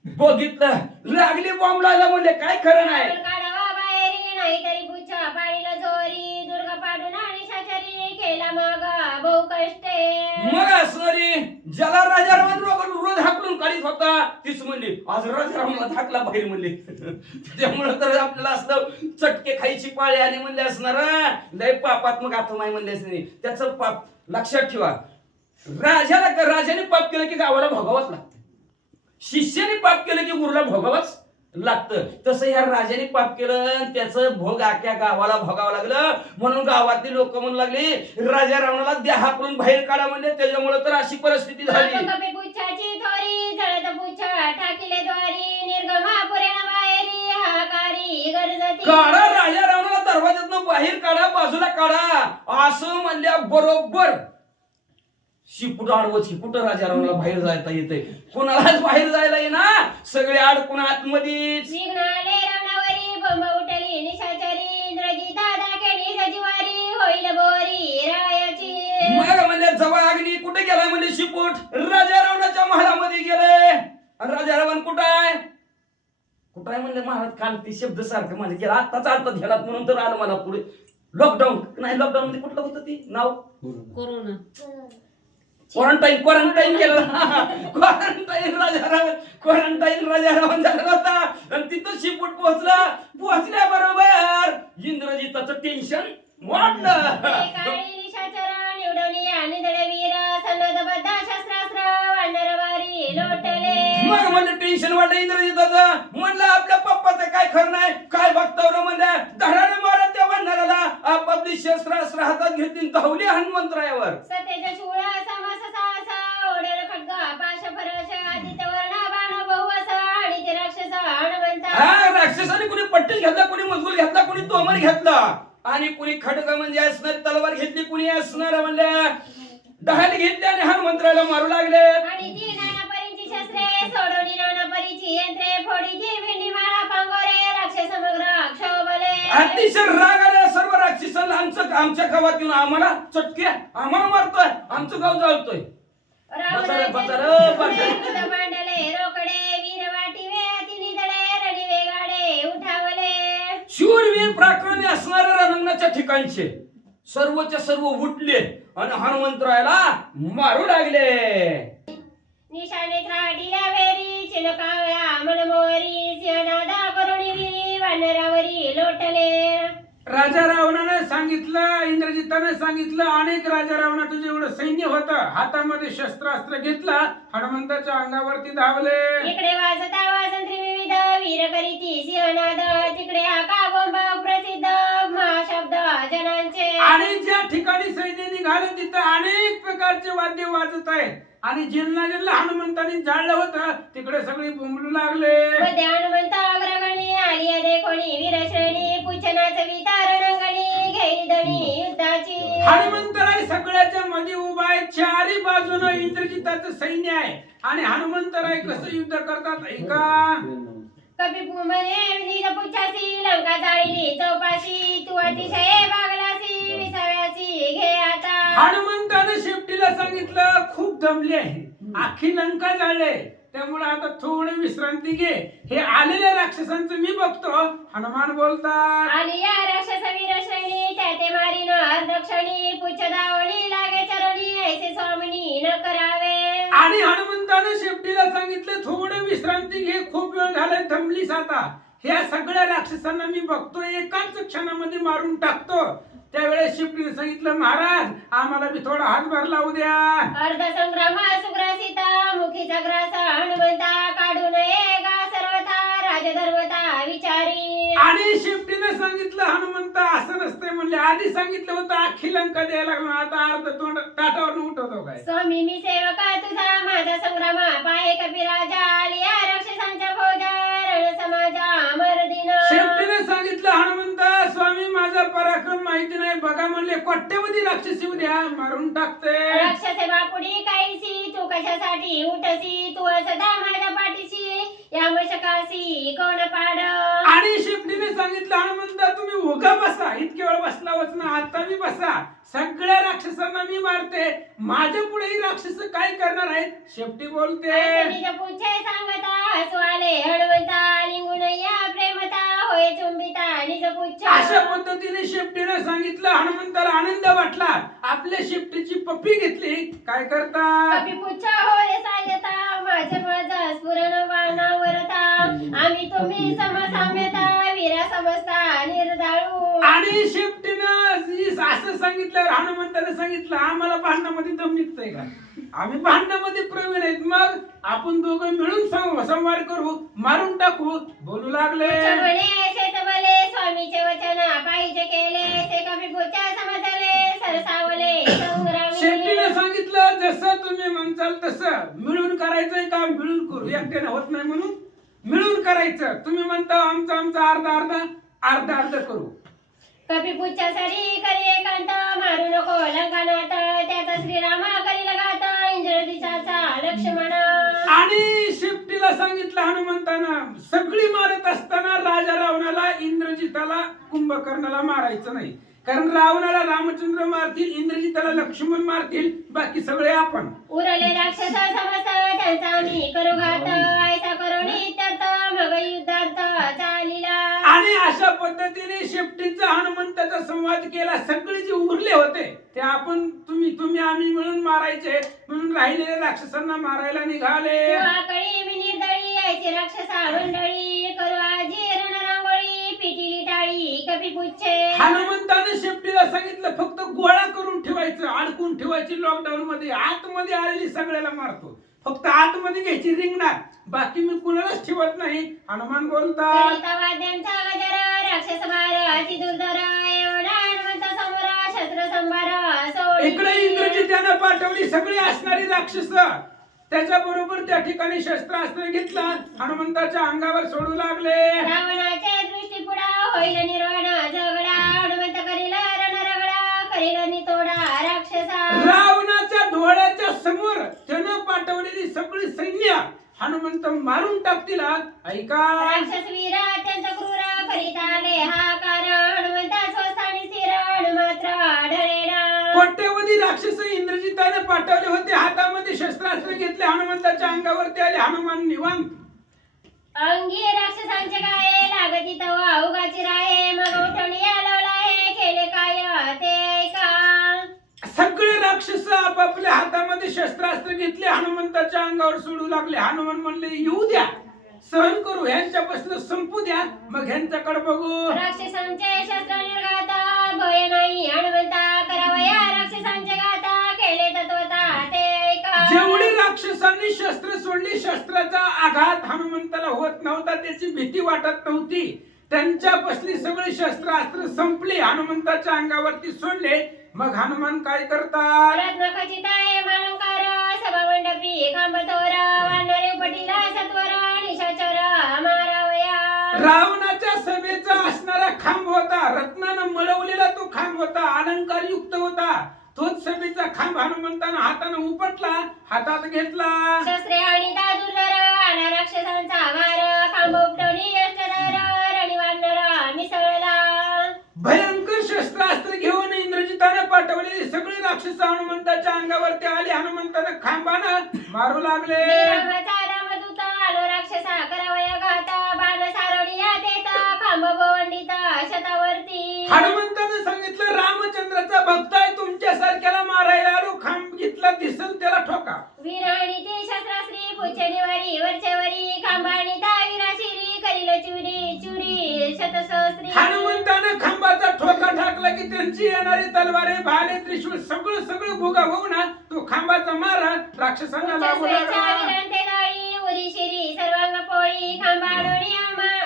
बघितलं, लागली बॉम्ब लावला म्हणले काय खरं नाही. काढावा बाहेरी नाहीतरी पुच्छा पाडीला जोरी, दुर्ग पाडून आणि शाचरी केला मग बहु कष्टे. मग असणारी ज्याला राजा रावण रोज हाकलून काढीत होता तीच म्हणली आज राजा रावणाला हाकला बाहेर म्हणली. त्याच्यामुळे तर आपल्याला असलं चटके खायची पाळी आली म्हणले असणार. लय पापात मग आता नाही म्हणले असणार. त्याचं पाप लक्षात ठेवा. राजाने पाप केलं की गावाला भोगावंच लागतं, शिष्याने पाप केलं की गुरुला भोगावंच लागतं. तसं ह्या राजाने पाप केलं, त्याचं भोग आख्या गावाला भोगावं लागलं. म्हणून गावातली लोक म्हणू लागली राजा रावणाला द्या हाकलून बाहेर काढा म्हणले. त्याच्यामुळे तर अशी परिस्थिती झाली. कपिपुच्छाची थोरी जळत पुच्छा टाकिले द्वारी, निर्गमापुरे बाहेरी हाकारी गरजती. काढा राजा रावणाला दरवाजातनं बाहेर काढा, बाजूला काढा असं म्हणल्या बरोबर शिपूट आडवच की कुठं राजारावला बाहेर जायला येते, कोणालाच बाहेर जायला ये ना, सगळे अडकून आतमध्येच. विघ्नाले रवणावरी बोंब उठली निशाचरी इंद्रजित दाखिली सजीवारी होईल बोरी रायाची. मग म्हणजे जवळ अग्नी कुठे गेलाय म्हणजे शिपूट राजा रावणाच्या महालामध्ये गेले. आणि राजा रावण कुठं आहे म्हणले महाराज, काल ते शब्द सारखं म्हणजे गेला आता चालतात ध्यानात म्हणून तर आलं मला पुढे. लॉकडाऊन नाही, लॉकडाऊन मध्ये कुठलं होतं ते नाव, कोरोना. क्वारंटाईन केलं. क्वारंटाईन राजा रावण झाला होता. आणि तिथं शिपूट पोहोचल्याबरोबर इंद्रजिताचं टेन्शन वाढलं. काळी निशाचर निवडवली आणि दळवीर सन्नद्धबद्ध शस्त्रास्त्र वानरवारी लोटले. मग म्हणलं टेन्शन वाटलं इंद्रजिताचं. म्हणलं आपल्या पप्पाचं काय खरं नाही, काय बघताव म्हणलं धडाने मारत त्या वानराला. आपापली शस्त्रास्त्र हातात घेतली, धावली हनुमंतरायावर. सतेज शूळ समस साहस ओढेल खड्ग पाश फरश आदित्य वर्ण बाण बहुवस आणि ते राक्षस हनुमंता. हा, राक्षसाने कुणी पट्टी घेतला, कुणी मजगूल घेतला, कुणी तोमर घेतला आणि कुणी खड्ग म्हणजे असणार तलवार घेतली, कुणी असणार म्हणल्या दहाल घेतली आणि हनुमंतराला मारू लागले. आणि ती नानापरीची शस्त्रे सोडवली नानापरीची यंत्रे फोडीची भेंडी माळा पांगोरे राक्षस समग्र क्षोभले. अतिशय राग आला सर्व राक्षसांना. आमच्या गावात येऊन आम्हाला चटके, आम्हाला मारतोय, आमचं गाव जळतोय. मांडले रोकडे वीर वाटिवे अति निधळे रडिवे गाडे उठावले. शूरवीर पराक्रमी असणारे रणांगणाच्या ठिकाणचे सर्वच्या सर्व उठले आणि हनुमंतरायाला मारू लागले. निशाने त्राडिल्या वेरी चिलकावळा मनमोरी सिंहनादा करुणी विरी वानरावरी लोटले. राजा रावणाने सांगितलं, इंद्रजिताने सांगितलं, अनेक राजा रावणाचं जेवढं सैन्य होतं हातामध्ये शस्त्रास्त्र घेतला, हनुमंताच्या अंगावरती धावले. इकडे वाजता वाजंत्री विविध वीर करीती सिंहनाद तिकडे आका बोंब प्रसिद्ध महाशब्द जनांचे. आणि ज्या ठिकाणी सैन्य निघालं तिथं अनेक प्रकारचे वाद्य वाजत आहेत. आणि जिल्हा जिल्हा हनुमंताने जाळलं होतं तिकडे सगळे बोंबलू लागले. मध्ये हनुमंत अग्रगणी आली अदे कोणी वीरश्रेणी पूजनाच वितारणंगणी घेई दणी युद्धाची. हनुमंतराय सगळ्याच्या मध्ये उभा आहे, चारी बाजूनं इंद्रजिताचं सैन्य आहे. आणि हनुमंतराय कसं युद्ध करतात ऐका. कपी म्हणे निज पुच्छासी लंका जाळीली चौपाशी तू अतिशय बागलासी विसाव्याची घे आता. हनुमंताने शेपटीला सांगितलं खूप दमले आहे, आखी लंका जाळले, त्यामुळे आता थोडी विश्रांती घे. हे आलेल्या राक्षसांचं मी बघतो. हनुमान बोलतात, आली या राक्षस वीरश्रेणी त्या ते मारीन अर्धक्षणी पुच्छ दावणी लागे चरणी ऐसे स्वामिनी न करावे. आणि हनुमंताने शेपटीला सांगितलं थोडी विश्रांती घे, खूप वेळ झालाय, दमलीस आता. ह्या सगळ्या राक्षसांना मी बघतो, एकाच क्षणामध्ये मारून टाकतो. त्यावेळेस शेपटीने सांगितलं महाराज आम्हाला बी थोडा हातभार लावू द्या. अर्ध संग्राम सुग्रासिता मुखीचा ग्रास हनुमंता काढू नये गा सर्वथा राजधर्मता विचारी. आणि शेपटीने सांगितलं हनुमंत असं नसतंय म्हणले, आधी सांगितलं होतं अख्खी लंका द्यायला लागलो, आता अर्ध तोंड ताटावर उठवतो काय. स्वामी मी सेवका तुझा माझा संग्राम पाहे कपिराजा आलिया राक्षसांच्या फौजा रण समाजा अमरदिन. शेपटीने सांगितलं हनुमंत स्वामी माझा पराक्रम माहिती नाही, बघा म्हणले कोट्यवधी राक्षसी उद्या मारून टाकते. राक्षसे बापुडी काहीसी तू कशासाठी उठसी तू सदा माझ्या पाठीशी या मशकासी कोण पाड. आणि शेपटीने सांगितलं हनुमंत तुम्ही उगा बसा, इतके वेळ बसलावच ना, आता मी बसा, सगळ्या राक्षसांना मी मारते, माझ्या पुढेही राक्षस काय करणार आहेत. शेपटी बोलते निज पुच्छे सांगता हसू आले हनुमंता लिंगून या प्रेमता होय चुंबिता निज पुच्छ. अशा पद्धतीने शेपटीने सांगितलं. हनुमंताला आनंद वाटला, आपल्या शेपटीची पप्पी घेतली. काय करता कपी पुच्छ होय सायता माझे माझा स्फुरण वाणावरता आम्ही तुम्ही समसाम्यता वीरा समजता निर्दाळू. आणि शेपटीनं असं सांगितलं, हनुमंताने सांगितलं आम्हाला भांडणामध्ये दम निघतोय का, आम्ही भांडणामध्ये प्रवीण आहेत, मग आपण दोघं मिळून संवार करू, मारून टाकू. बोलू लागले स्वामीचे वचन पाहिजे केले ते कपी पुच्छ समजले सरसावले संग्रामी. शेपटीने सांगितलं जसं तुम्ही म्हणताल तसं मिळून करायचंय का, मिळून करू, एकट्याने होत नाही म्हणून मिळून करायचं. तुम्ही म्हणता आमचं अर्धा अर्धा करू. कपिपुच्छा सरी करे एकांत मारू नको लंकानाथ त्याचा श्रीरामा करील घात इंद्रजिताचा लक्ष्मण. आणि शेपटीला सांगितलं हनुमंतानं सगळी मारत असताना राजा रावणाला इंद्रजिताला कुंभकर्णाला मारायचं नाही, कारण रावणाला रामचंद्र मारतील, इंद्रजिताला लक्ष्मण मारतील, बाकी सगळे आपण. उरले राक्षस समस्त त्यांचा मी करू घात ऐसा करुणी त्यात मग युद्धार्थ चालिला. आणि अशा पद्धतीने शेपटीचा हनुमंताचा संवाद केला. सगळे जे उरले होते ते आपण तुम्ही आम्ही मिळून मारायचे म्हणून राहिलेल्या राक्षसांना मारायला निघाले. कळी मी निर्दळी ऐसी राक्षसा मंडळी करू आजी रणरांगोळी पिटिली टाळी कपिपुच्छे. हनुमंताने शेपटीला सांगितलं फक्त गोळा करून ठेवायचं, अडकून ठेवायची लॉकडाऊन मध्ये, आतमध्ये आलेली सगळ्याला मारतो, फक्त आतमध्ये घ्यायची रिंगणार, बाकी मी कुणालाच ठेवत नाही. हनुमान बोलतात वाद्यांचा गजर राक्षस मार अति दुर्धर एवढा हनुमंत समोर शस्त्र संभार. इकडे इंद्रजितानं पाठवली सगळी असणारी राक्षस, त्याच्या बरोबर त्या ठिकाणी शस्त्रास्त्र घेतला, हनुमंताच्या अंगावर सोडू लागले. रावणाचे दृष्टी पुढा होईल निर्वाण झगडा हनुमंत करील रणरगडा करील नितोडा राक्षसा. रावणाच्या डोळ्याच्या समोर त्यानं पाठवलेली सगळी सैन्य हनुमंत मारून टाकतील. ऐका राक्षस वीर अत्यंत क्रूर करीत आले हा कार हनुमंता स्वस्थानी स्थिर हनुमात्र आढळेना. कोट्यवधी राक्षस इंद्रजिताने पाठवले होते, हातामध्ये शस्त्रास्त्र घेतले, हनुमंताच्या अंगावरती आले. हनुमान निवांत. अंगी राक्षसांचे गाये लागती तवा उगाची राहे मग उठवणी आलवलाहे केले काय ते ऐका. सगळे राक्षस आपापल्या हातामध्ये शस्त्रास्त्र घेतले, हनुमंताच्या अंगावर सोडू लागले. हनुमान म्हणले येऊ द्या, सहन करू, ह्यांच्यापासून संपू द्या, मग ह्यांच्याकडे बघू. राक्षसांचे शस्त्र निर्घात भय नाही हनुमंता करावया राक्षसांचे घाता केले तत्वता ते ऐका. जेवढी राक्षसांनी शस्त्र सोडली, शस्त्राचा आघात हनुमंताला होत नव्हता, त्याची भीती वाटत नव्हती. त्यांच्यापासली सगळी शस्त्रास्त्र संपली, हनुमंताच्या अंगावरती सोडले. मग हनुमान काय करतात? रत्न खचित आहे मालंकार सभा मंडपी खांबतोर वानरे पटीला सत्वर निशाचर मारावया. रावणाच्या सभेचा असणारा खांब होता, रत्नानं मळवलेला तो खांब होता, अलंकार युक्त होता. तोच सभेचा खांब हनुमंतानं हातानं उपटला, हातात घेतला. शस्त्रे आणि दादुर्धर आला राक्षसांचा मार खांब उपटवली यष्टधर रणिवानर मिसळला. भयंकर शस्त्रास्त्र घेऊन इंद्रजिताने पाठवलेली सगळी राक्षस हनुमंताच्या अंगावरती आली. हनुमंतानं खांबानं मारू लागले. रामाचा रामदूत आलो राक्षसा करावया घाता बाण सारोडिया देता खांब गोवंडीता शतावरती. हनुमंतानं सांगितलं रामचंद्राचा भक्त आहे, तुमच्यासारख्याला मारायला आलो, खांब घेतला दिसल त्याला ठोका. वीर आणि ते शस्त्रास्त्री पुच्छे निवारी वरचेवरी खांब आणि ता वीराशिरी करील चुरी चुरी शतसहस्त्री. हनुमंतानं खांबाचा ठोका टाकला की त्यांची येणारी तलवारे भाले त्रिशूळ सगळं सगळं भोगा होऊ ना, तो खांबाचा मारा राक्षसांना लागू लागला. उरी शिरी सर्वांग पोळी खांबाडोणी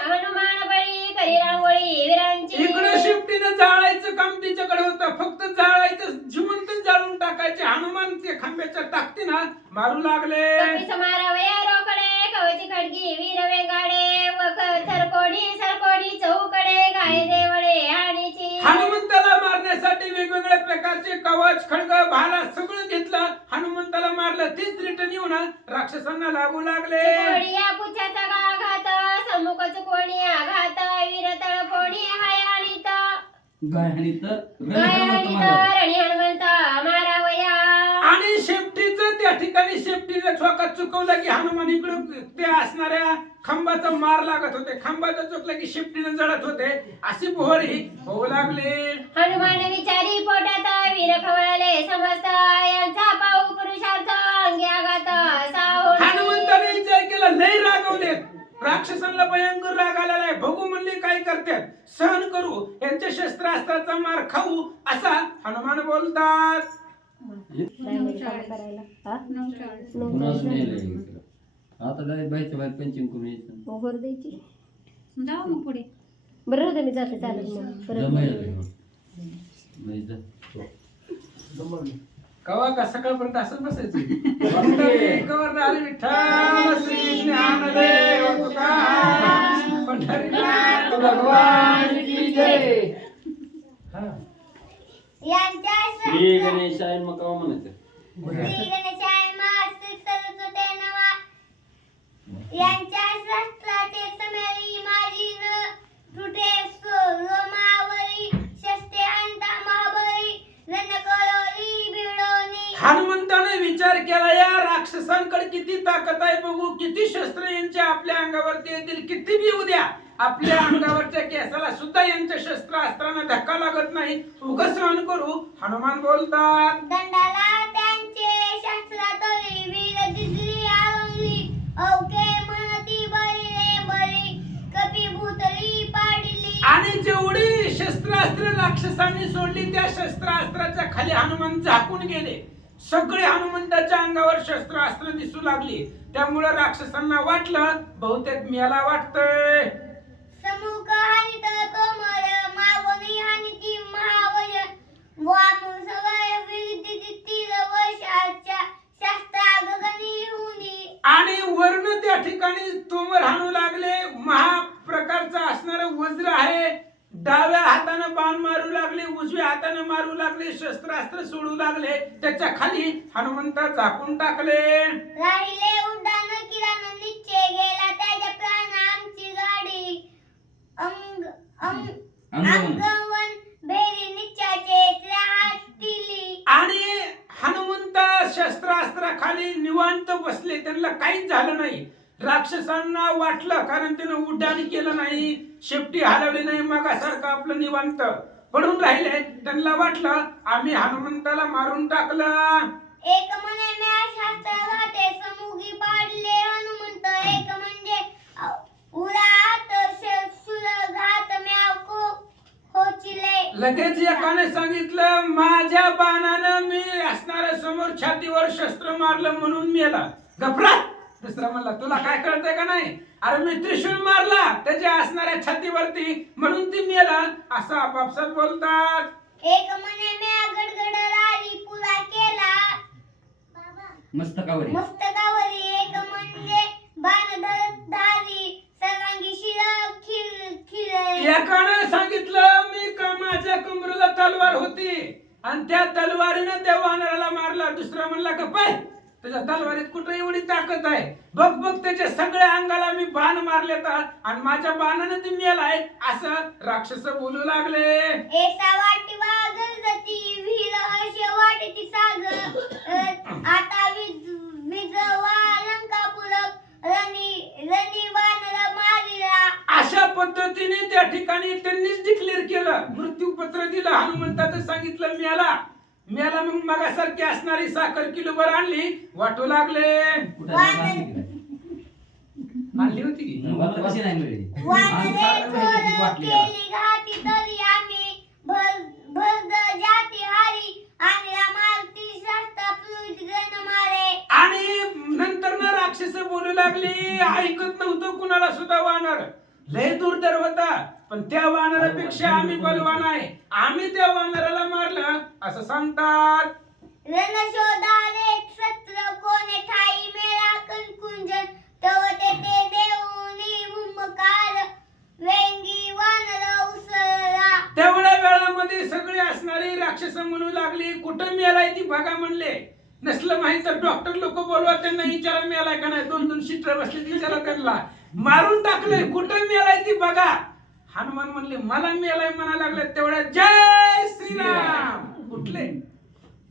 हनुमान बळी करी रांगोळी वीरांची. इकडे शिफ्टीनं जाळायचं काम तिच्याकडे होतं, फक्त जाळायचं, जिवंत जाळून टाकायचे. हनुमान ते खांब्याच्या ताकदीनं मारू लागले. मारावया रोकडे कवची खडकी वीर वेगाडे थरकोडी सरकोडी चौकडे गाय देवळे आणीची. हनुमंताला मारण्यासाठी वेगवेगळ्या प्रकारचे कवच खडग भाला सगळं घेतलं, हनुमंताला मारलं. तीच रिटर्न येऊन राक्षसांना लागू लागले. कोणिया पुच्छाचा घात समुख चुकोणी आघात वीर तळपोणी हाय आणीत गाय आणि रणी हनुमंत मारावया. आणि शेपटीचं त्या ठिकाणी शेपटीचा ठोका चुकवला की हनुमान इकडे ते असणाऱ्या खांबाचा मार लागत होते, खांबाचा चुकला की शेपटीने जळत होते. अशी पोहरी होऊ लागली. हनुमान विचारी पोटात वीर खवळले समस्त यांचा पाहू पुरुषार्थ अंगी आघात साहोडी. हनुमंताने विचार केला, लय रागवलेत, राक्षसांना भयंकर राग आलेला आहे, बघू म्हणले काय करतात, सहन करू, यांच्या शस्त्रास्त्राचा मार खाऊ, असा हनुमान बोलतात. आता डायरेक्ट बाहेरच्या बाहेर पंचिंग करून यायचं. जाऊ मग पुढे. बरं होतं मी जाते चालेल मग. कवा का सकाळपर्यंत असंच बसायचं. कवर आले विठ्ठल श्री ज्ञानदेव तुकाराम पंढरीनाथ भगवान की जय. यांच्या श्री गणेशाय मग का म्हणायचं श्री गणेशाय श्री सरस्वती नमः यांच्या शस्त्राचे समेळी माझी न तुटे रोमावरी शस्त्रे अंता महाबळी रणकळोली भिडोनी. हनुमंताने विचार केला या राक्षसांकडे किती ताकद आहे बघू, किती शस्त्र यांच्या आपल्या अंगावरती येतील, किती बी उद्या आपल्या अंगावरच्या केसाला सुद्धा यांच्या शस्त्र अस्त्रांना धक्का लागत नाही. उगाच सहन करू. हनुमान बोलतात दंडाला त्यांचे शस्त्रातली वीर दिसली आरंगली अवके म्हणती बळी रे बळी कपी भूतली पाडली. आणि जेवढी शस्त्रास्त्र राक्षसांनी सोडली त्या शस्त्रास्त्राच्या खाली हनुमान झाकून गेले. सगळे हनुमंताच्या अंगावर शस्त्रास्त्र दिसू लागली. त्यामुळे राक्षसांना वाटलं बहुतेक मेला वाटतंय. समुख हानित तोमर मावनी हानिती महावय वामू सवय विदिती तीर वर्षाच्या शास्त्रा गगनी हुनी. आणि वर्ण त्या ठिकाणी तोमर हाणू लागले. महाप्रकारचं असणारं वज्र आहे. डाव्या हातानं बाण मारू लागले, उजव्या हातानं मारू लागले, शस्त्रास्त्र सोडू लागले. त्याच्या खाली हनुमंत झाकून टाकले. राहिले उड्डाण किरण निश्चय गेला त्याच्या प्राण आमची गाडी अंगवन भेरी निश्चयाचे त्राटिली. आणि हनुमंत शस्त्रास्त्राखाली निवांत बसले. त्यांना काहीच झालं नाही. राक्षसांना वाटलं, कारण त्यानं उड्डाण केलं नाही, शेपटी हलवली नाही, मगासारखं आपलं निवांत पडून राहिले. त्यांना वाटलं आम्ही हनुमंताला मारून टाकलं. एक म्हणे म्या शास्त्र घाते समुगी पाडले हनुमंत एक म्हणजे उरात सुरघात म्या होचिले. लगेच एकाने सांगितलं माझ्या बाणानं मी असणाऱ्या समोर छातीवर शस्त्र मारलं म्हणून मेला. घबरा. दुसरा म्हणला तुला काय कळतंय का नाही, अरे मी त्रिशूळ मारला त्याच्या असणाऱ्या छातीवरती म्हणून ती मेला, असं आपापसात बोलतात. एक म्हणे म्या गडगड रारी पुरा केला मस्तकावर मस्तकावरी एक म्हणजे बाणधारी सर्वांगी शिर खिल. एकाने सांगितलं मी माझ्या कमरेला तलवार होती आणि त्या तलवारीनं त्या वानराला मारला. दुसरा म्हणला का पाय त्याच्या तलवारीत कुठे एवढी ताकद आहे, बघ बघ त्याच्या सगळ्या अंगाला मी बाण मारले तर आणि माझ्या बाणानं ती मेलाय, असं राक्षस बोलू लागले. एसा वाटी वागती वीर असे वाटती सागर आता विजवा लंकापुरक रणी वानर मारिला. अशा पद्धतीने त्या ठिकाणी त्यांनीच डिक्लेअर केलं, मृत्यूपत्र दिलं. हनुमंताचं सांगितलं मेला मेला. मग मगासारखी असणारी साखर किलोभर आणली, वाटू लागले. आणली होती की वानरे थोर केली घाती तरी आम्ही भरद जाती हारी आणि मारती शास्त्र प्लुत गण मारे. आणि नंतर ना राक्षस बोलू लागली. ऐकत नव्हतं कुणाला सुद्धा वानर. लय दुर्धर होता, पण त्या वानरापेक्षा आम्ही बलवान आहे, आम्ही त्या वानराला मारलं असं सांगतात. रणशोधारे सत्र कोणे ठाई मेळा कंकुंजन तव ते देऊनी भूमकार वेंगी वानर उसळला. तेवढ्या वेळामध्ये सगळे असणारी राक्षस म्हणू लागली कुठं मेलाय ती बघा म्हणले. नसलं माहित तर डॉक्टर लोक बोलवा त्यांना विचारा मेलाय का नाही. 2-2 शिटर बसले विचारा त्यांना. मारून टाकलंय, कुठं मेलाय ती बघा. हनुमान म्हणले मला मेलाय म्हणा लागले. तेवढ्या जय श्रीराम कुठले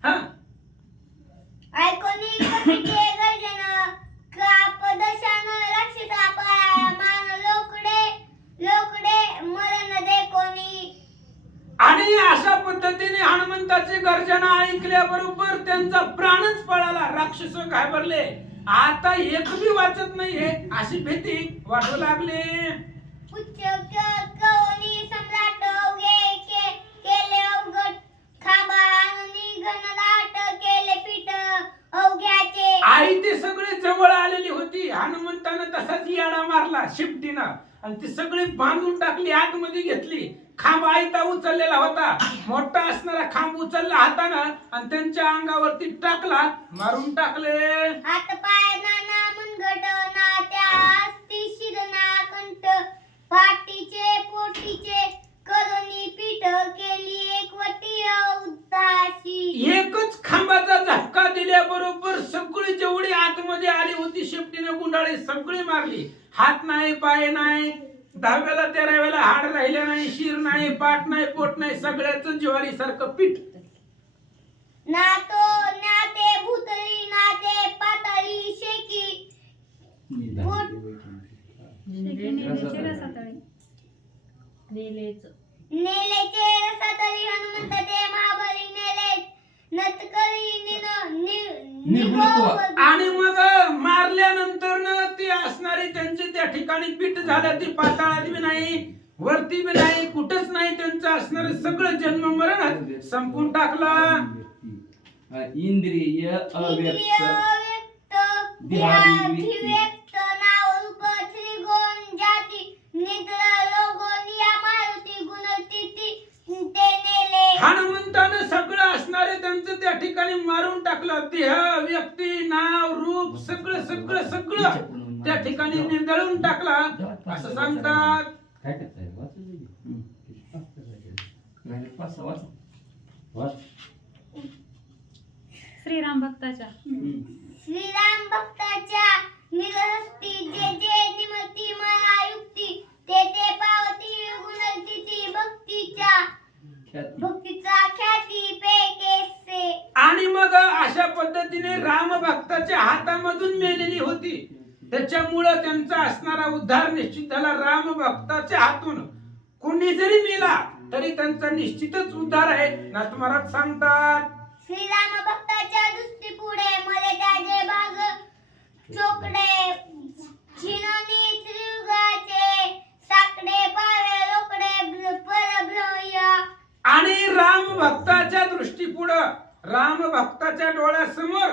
हा ऐकोनी कपीचे गर्जन कापदशान रक्षिता पळाया मान लोकडे मरण दे कोणी. आणि अशा पद्धतीने हनुमंताची गर्जना ऐकल्याबरोबर त्यांचा प्राणच पळाला. राक्षस घाबरले. आता एक बी वाचत नाहीये अशी भीती वाटू लागली. उच्च कवनी सम्राट उगे केले अवघड खांबा आणि घनदाट केले पीठ अवघ्याचे. आई ते सगळे जवळ आलेली होती. हनुमंतानं तसाच याडा मारला शिपटीनं आणि ती सगळी बांधून टाकली, आतमध्ये घेतली. खांब आयता उचललेला होता, मोठा असणारा खांब उचलला हातानं आणि त्यांच्या अंगावरती टाकला, मारून टाकले. हात पाय नाना मनगट ना त्या शिरना कंठ पाटीचे पोटीचे करुणी पीठ केली एक वटी उपाशी एकच खांबाचा झटका दिल्याबरोबर सगळी जेवढी आतमध्ये आली होती शेपटीने गुंडाळी सगळी मारली. हात नाही, पाय नाही, 10व्याला 13व्याला हाड राहिले नाही, शिर नाही, पाठ नाही, पोट नाही, सगळ्याच ज्वारी सारखं पीठ. नाते भूतळी नाते पातळी शेकी नेलेचे रसातळी हनुमंत ते महाबली नेले नतकळी निर्मलत्व. आणि मग मारल्यानंतर ती असणारी त्यांची त्या ठिकाणी पीठ झालं. ती पाताळात बी नाही, वरती बी नाही, कुठंच नाही. त्यांचं असणारं सगळं जन्म मरण संपून टाकलं. इंद्रिय अव्यक्त व्यक्त नाव रूप त्रिगुण जाती निद्रा लोगो निया मारुती गुणतिती ते नेले. हनुमंतानं सगळं असणारे त्यांचं त्या ठिकाणी मारून टाकलं. देह, व्यक्ती, नाव, रूप सगळं सगळं सगळं त्या ठिकाणी निर्दळून टाकलं असं सांगतात. काय करताय? श्रीराम भक्ताच्या श्रीराम भक्ताच्या निरस्ती जे जे निमती महायुक्ती ते ते पावती गुणतिती भक्तीचा ख्याती पेकेसे. आणि मग अशा पद्धतीने राम भक्ताच्या हातामधून मेलेली होती. त्याच्यामुळं त्यांचा असणारा उद्धार निश्चित झाला. राम भक्ताच्या हातून कुणी जरी मेला तरी त्यांचा निश्चितच उद्धार आहे. नाथ महाराज सांगतात श्रीराम भक्ताच्या दृष्टी पुढे मले त्याचे भाग चोकडे छिनोनी त्रियुगाचे साकडे पावे लोकडे परब्रह्म. आणि राम भक्ताच्या दृष्टीपुढं राम भक्ताच्या डोळ्यासमोर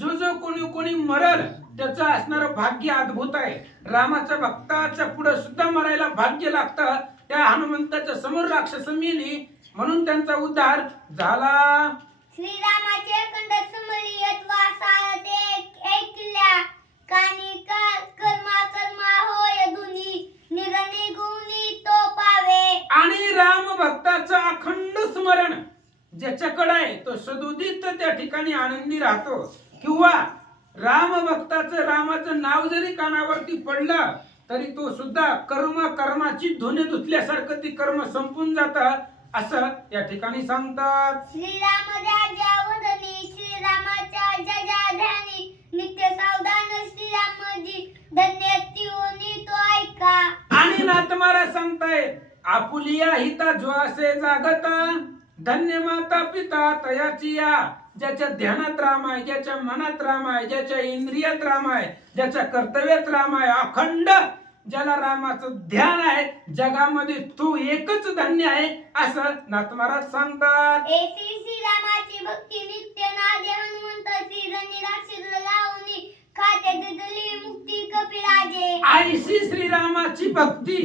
जो जो कोणी मरल त्याचं असणारं भाग्य अद्भुत आहे. रामाच्या भक्ताच्या पुढे सुद्धा मरायला भाग्य लागतं. त्या हनुमंताच्या समोर राक्षस मेली म्हणून त्यांचा उद्धार झाला. श्रीरामाचे अखंड समलियत्वा सारते ऐकल्या कानी कर्मा होय दुनी निरनी गुणी तो पावे. आणि राम भक्ताचं अखंड स्मरण ज्याच्याकडे आहे तो सदुदित त्या ठिकाणी आनंदी राहतो. किंवा राम भक्ताचं रामाचं नाव जरी कानावरती पडलं तरी तो सुद्धा कर्माची धुनी धुतल्यासारखं ती कर्म संपून जातात असं या ठिकाणी सांगतात. श्रीराम राजा वदनी श्रीरामाच्या जजा ध्यानी नित्य सावधान श्रीरामजी धन्य तिओनी तो ऐका. आणि नाथ महाराज सांगतायत आपुलिया हिता ज्वासे जागता धन्य माता पिता तयाची या. ज्याच्या ध्यानात राम आहे, ज्याच्या मनात राम आहे, ज्याच्या इंद्रियात राम आहे, ज्याच्या कर्तव्यात राम आहे, अखंड ज्याला रामाचं ध्यान आहे जगामध्ये तो एकच धन्य आहे असं नाथ महाराज सांगतात. ऐसी श्रीरामाची भक्ती नित्य नादे हनुमंत श्रीरणी राक्षस लावणी खाते दिदली मुक्ती कपिराजे. ऐशी श्रीरामाची भक्ती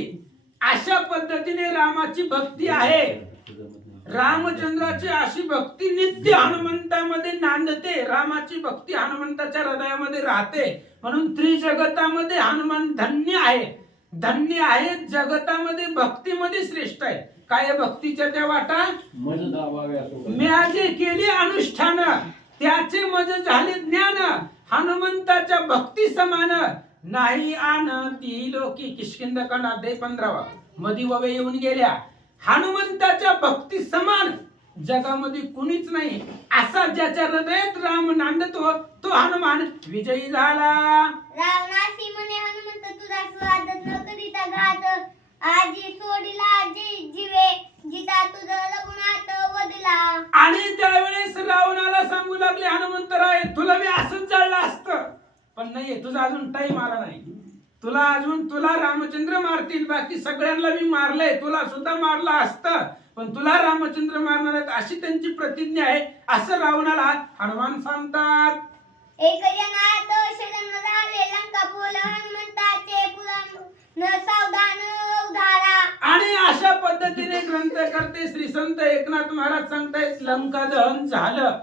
अशा पद्धतीने रामाची भक्ती आहे. रामचंद्राची अशी भक्ती नित्य हनुमंतामध्ये नांदते. रामाची भक्ती हनुमंताच्या हृदयामध्ये राहते. म्हणून त्रिजगतामध्ये हनुमान धन्य आहे. धन्य आहे जगतामध्ये भक्तीमध्ये श्रेष्ठ आहे. काय भक्तीच्या त्या वाटा म्याजे केली अनुष्ठान त्याचे मज झाले ज्ञान. हनुमंताच्या भक्ती समान नाही आन ती लोकी किष्किंधकांड अध्याय 15 मधी ववे येऊन गेल्या. हनुमंताच्या भक्ती समान जगामध्ये कुणीच नाही. असा ज्याच्या हृदयात राम नांदतो तो हनुमान विजयी झाला. रावणासी म्हणे हनुमंत तुझा स्वागत न करीता घात आजी सोडिला जीवे जिता तुझं रघुनाथ वदला. आणि त्यावेळेस रावणाला सांगू लागले हनुमंतराय तुला मी असंच जाळलं असतं पण नाही तुझा अजून टाइम आला नाही. तुला रामचंद्र मारतील. बाकी सगळ्यांना मी मारलंय. तुला सुद्धा मारलं असतं पण तुला रामचंद्र मारणार आहेत अशी त्यांची प्रतिज्ञा आहे असं रावणाला हनुमान सांगतात. एक जनात शरण झाले लंकापूर हनुमंताचे पुराण न सावधान उधारा. आणि अशा पद्धतीने ग्रंथकर्ते श्री संत एकनाथ महाराज सांगतायत लंका दहन झालं.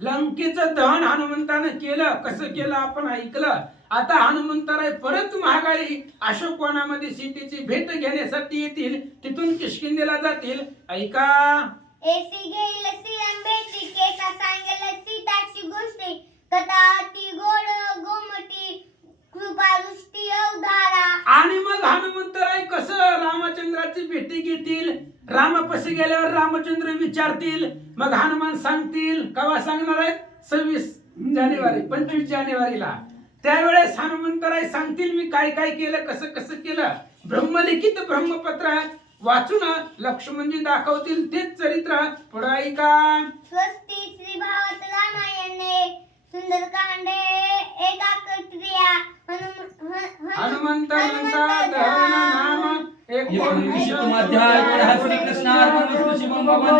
लंकेचं दहन हनुमंतानं केलं. कसं केलं आपण ऐकलं. आता हनुमंतराय परत महागारी अशोकवनामध्ये सीतेची भेट घेण्यासाठी येतील. तिथून किष्किंधेला जातील. ऐका एसी घेईल सिरंबेची केसा सांगेल सीताची गोष्टी कथा ती गोड गोमटी कृपा दृष्टी अवधारा. आणि मग हनुमंतराय कसं रामचंद्राची भेटी घेतील, रामापाशी गेल्यावर रामचंद्र विचारतील, मग हनुमान सांगतील. केव्हा सांगणार आहेत? 26 जानेवारी 25 जानेवारीला. त्यावेळेस हनुमंतराय सांगतील मी काय काय केलं, कसं कसं केलं. ब्रह्मलिखित ब्रह्मपत्र वाचून लक्ष्मणजी दाखवतील तेच चरित्र. पुढे ऐका. स्वस्ती श्री भागवत रामायणे सुंदरकांडे एकाकृत्रिया हनुमंत म्हणतात हरण नाम 19 अध्याय. श्री कृष्ण अर्पण वस्तू शिवम भगवान.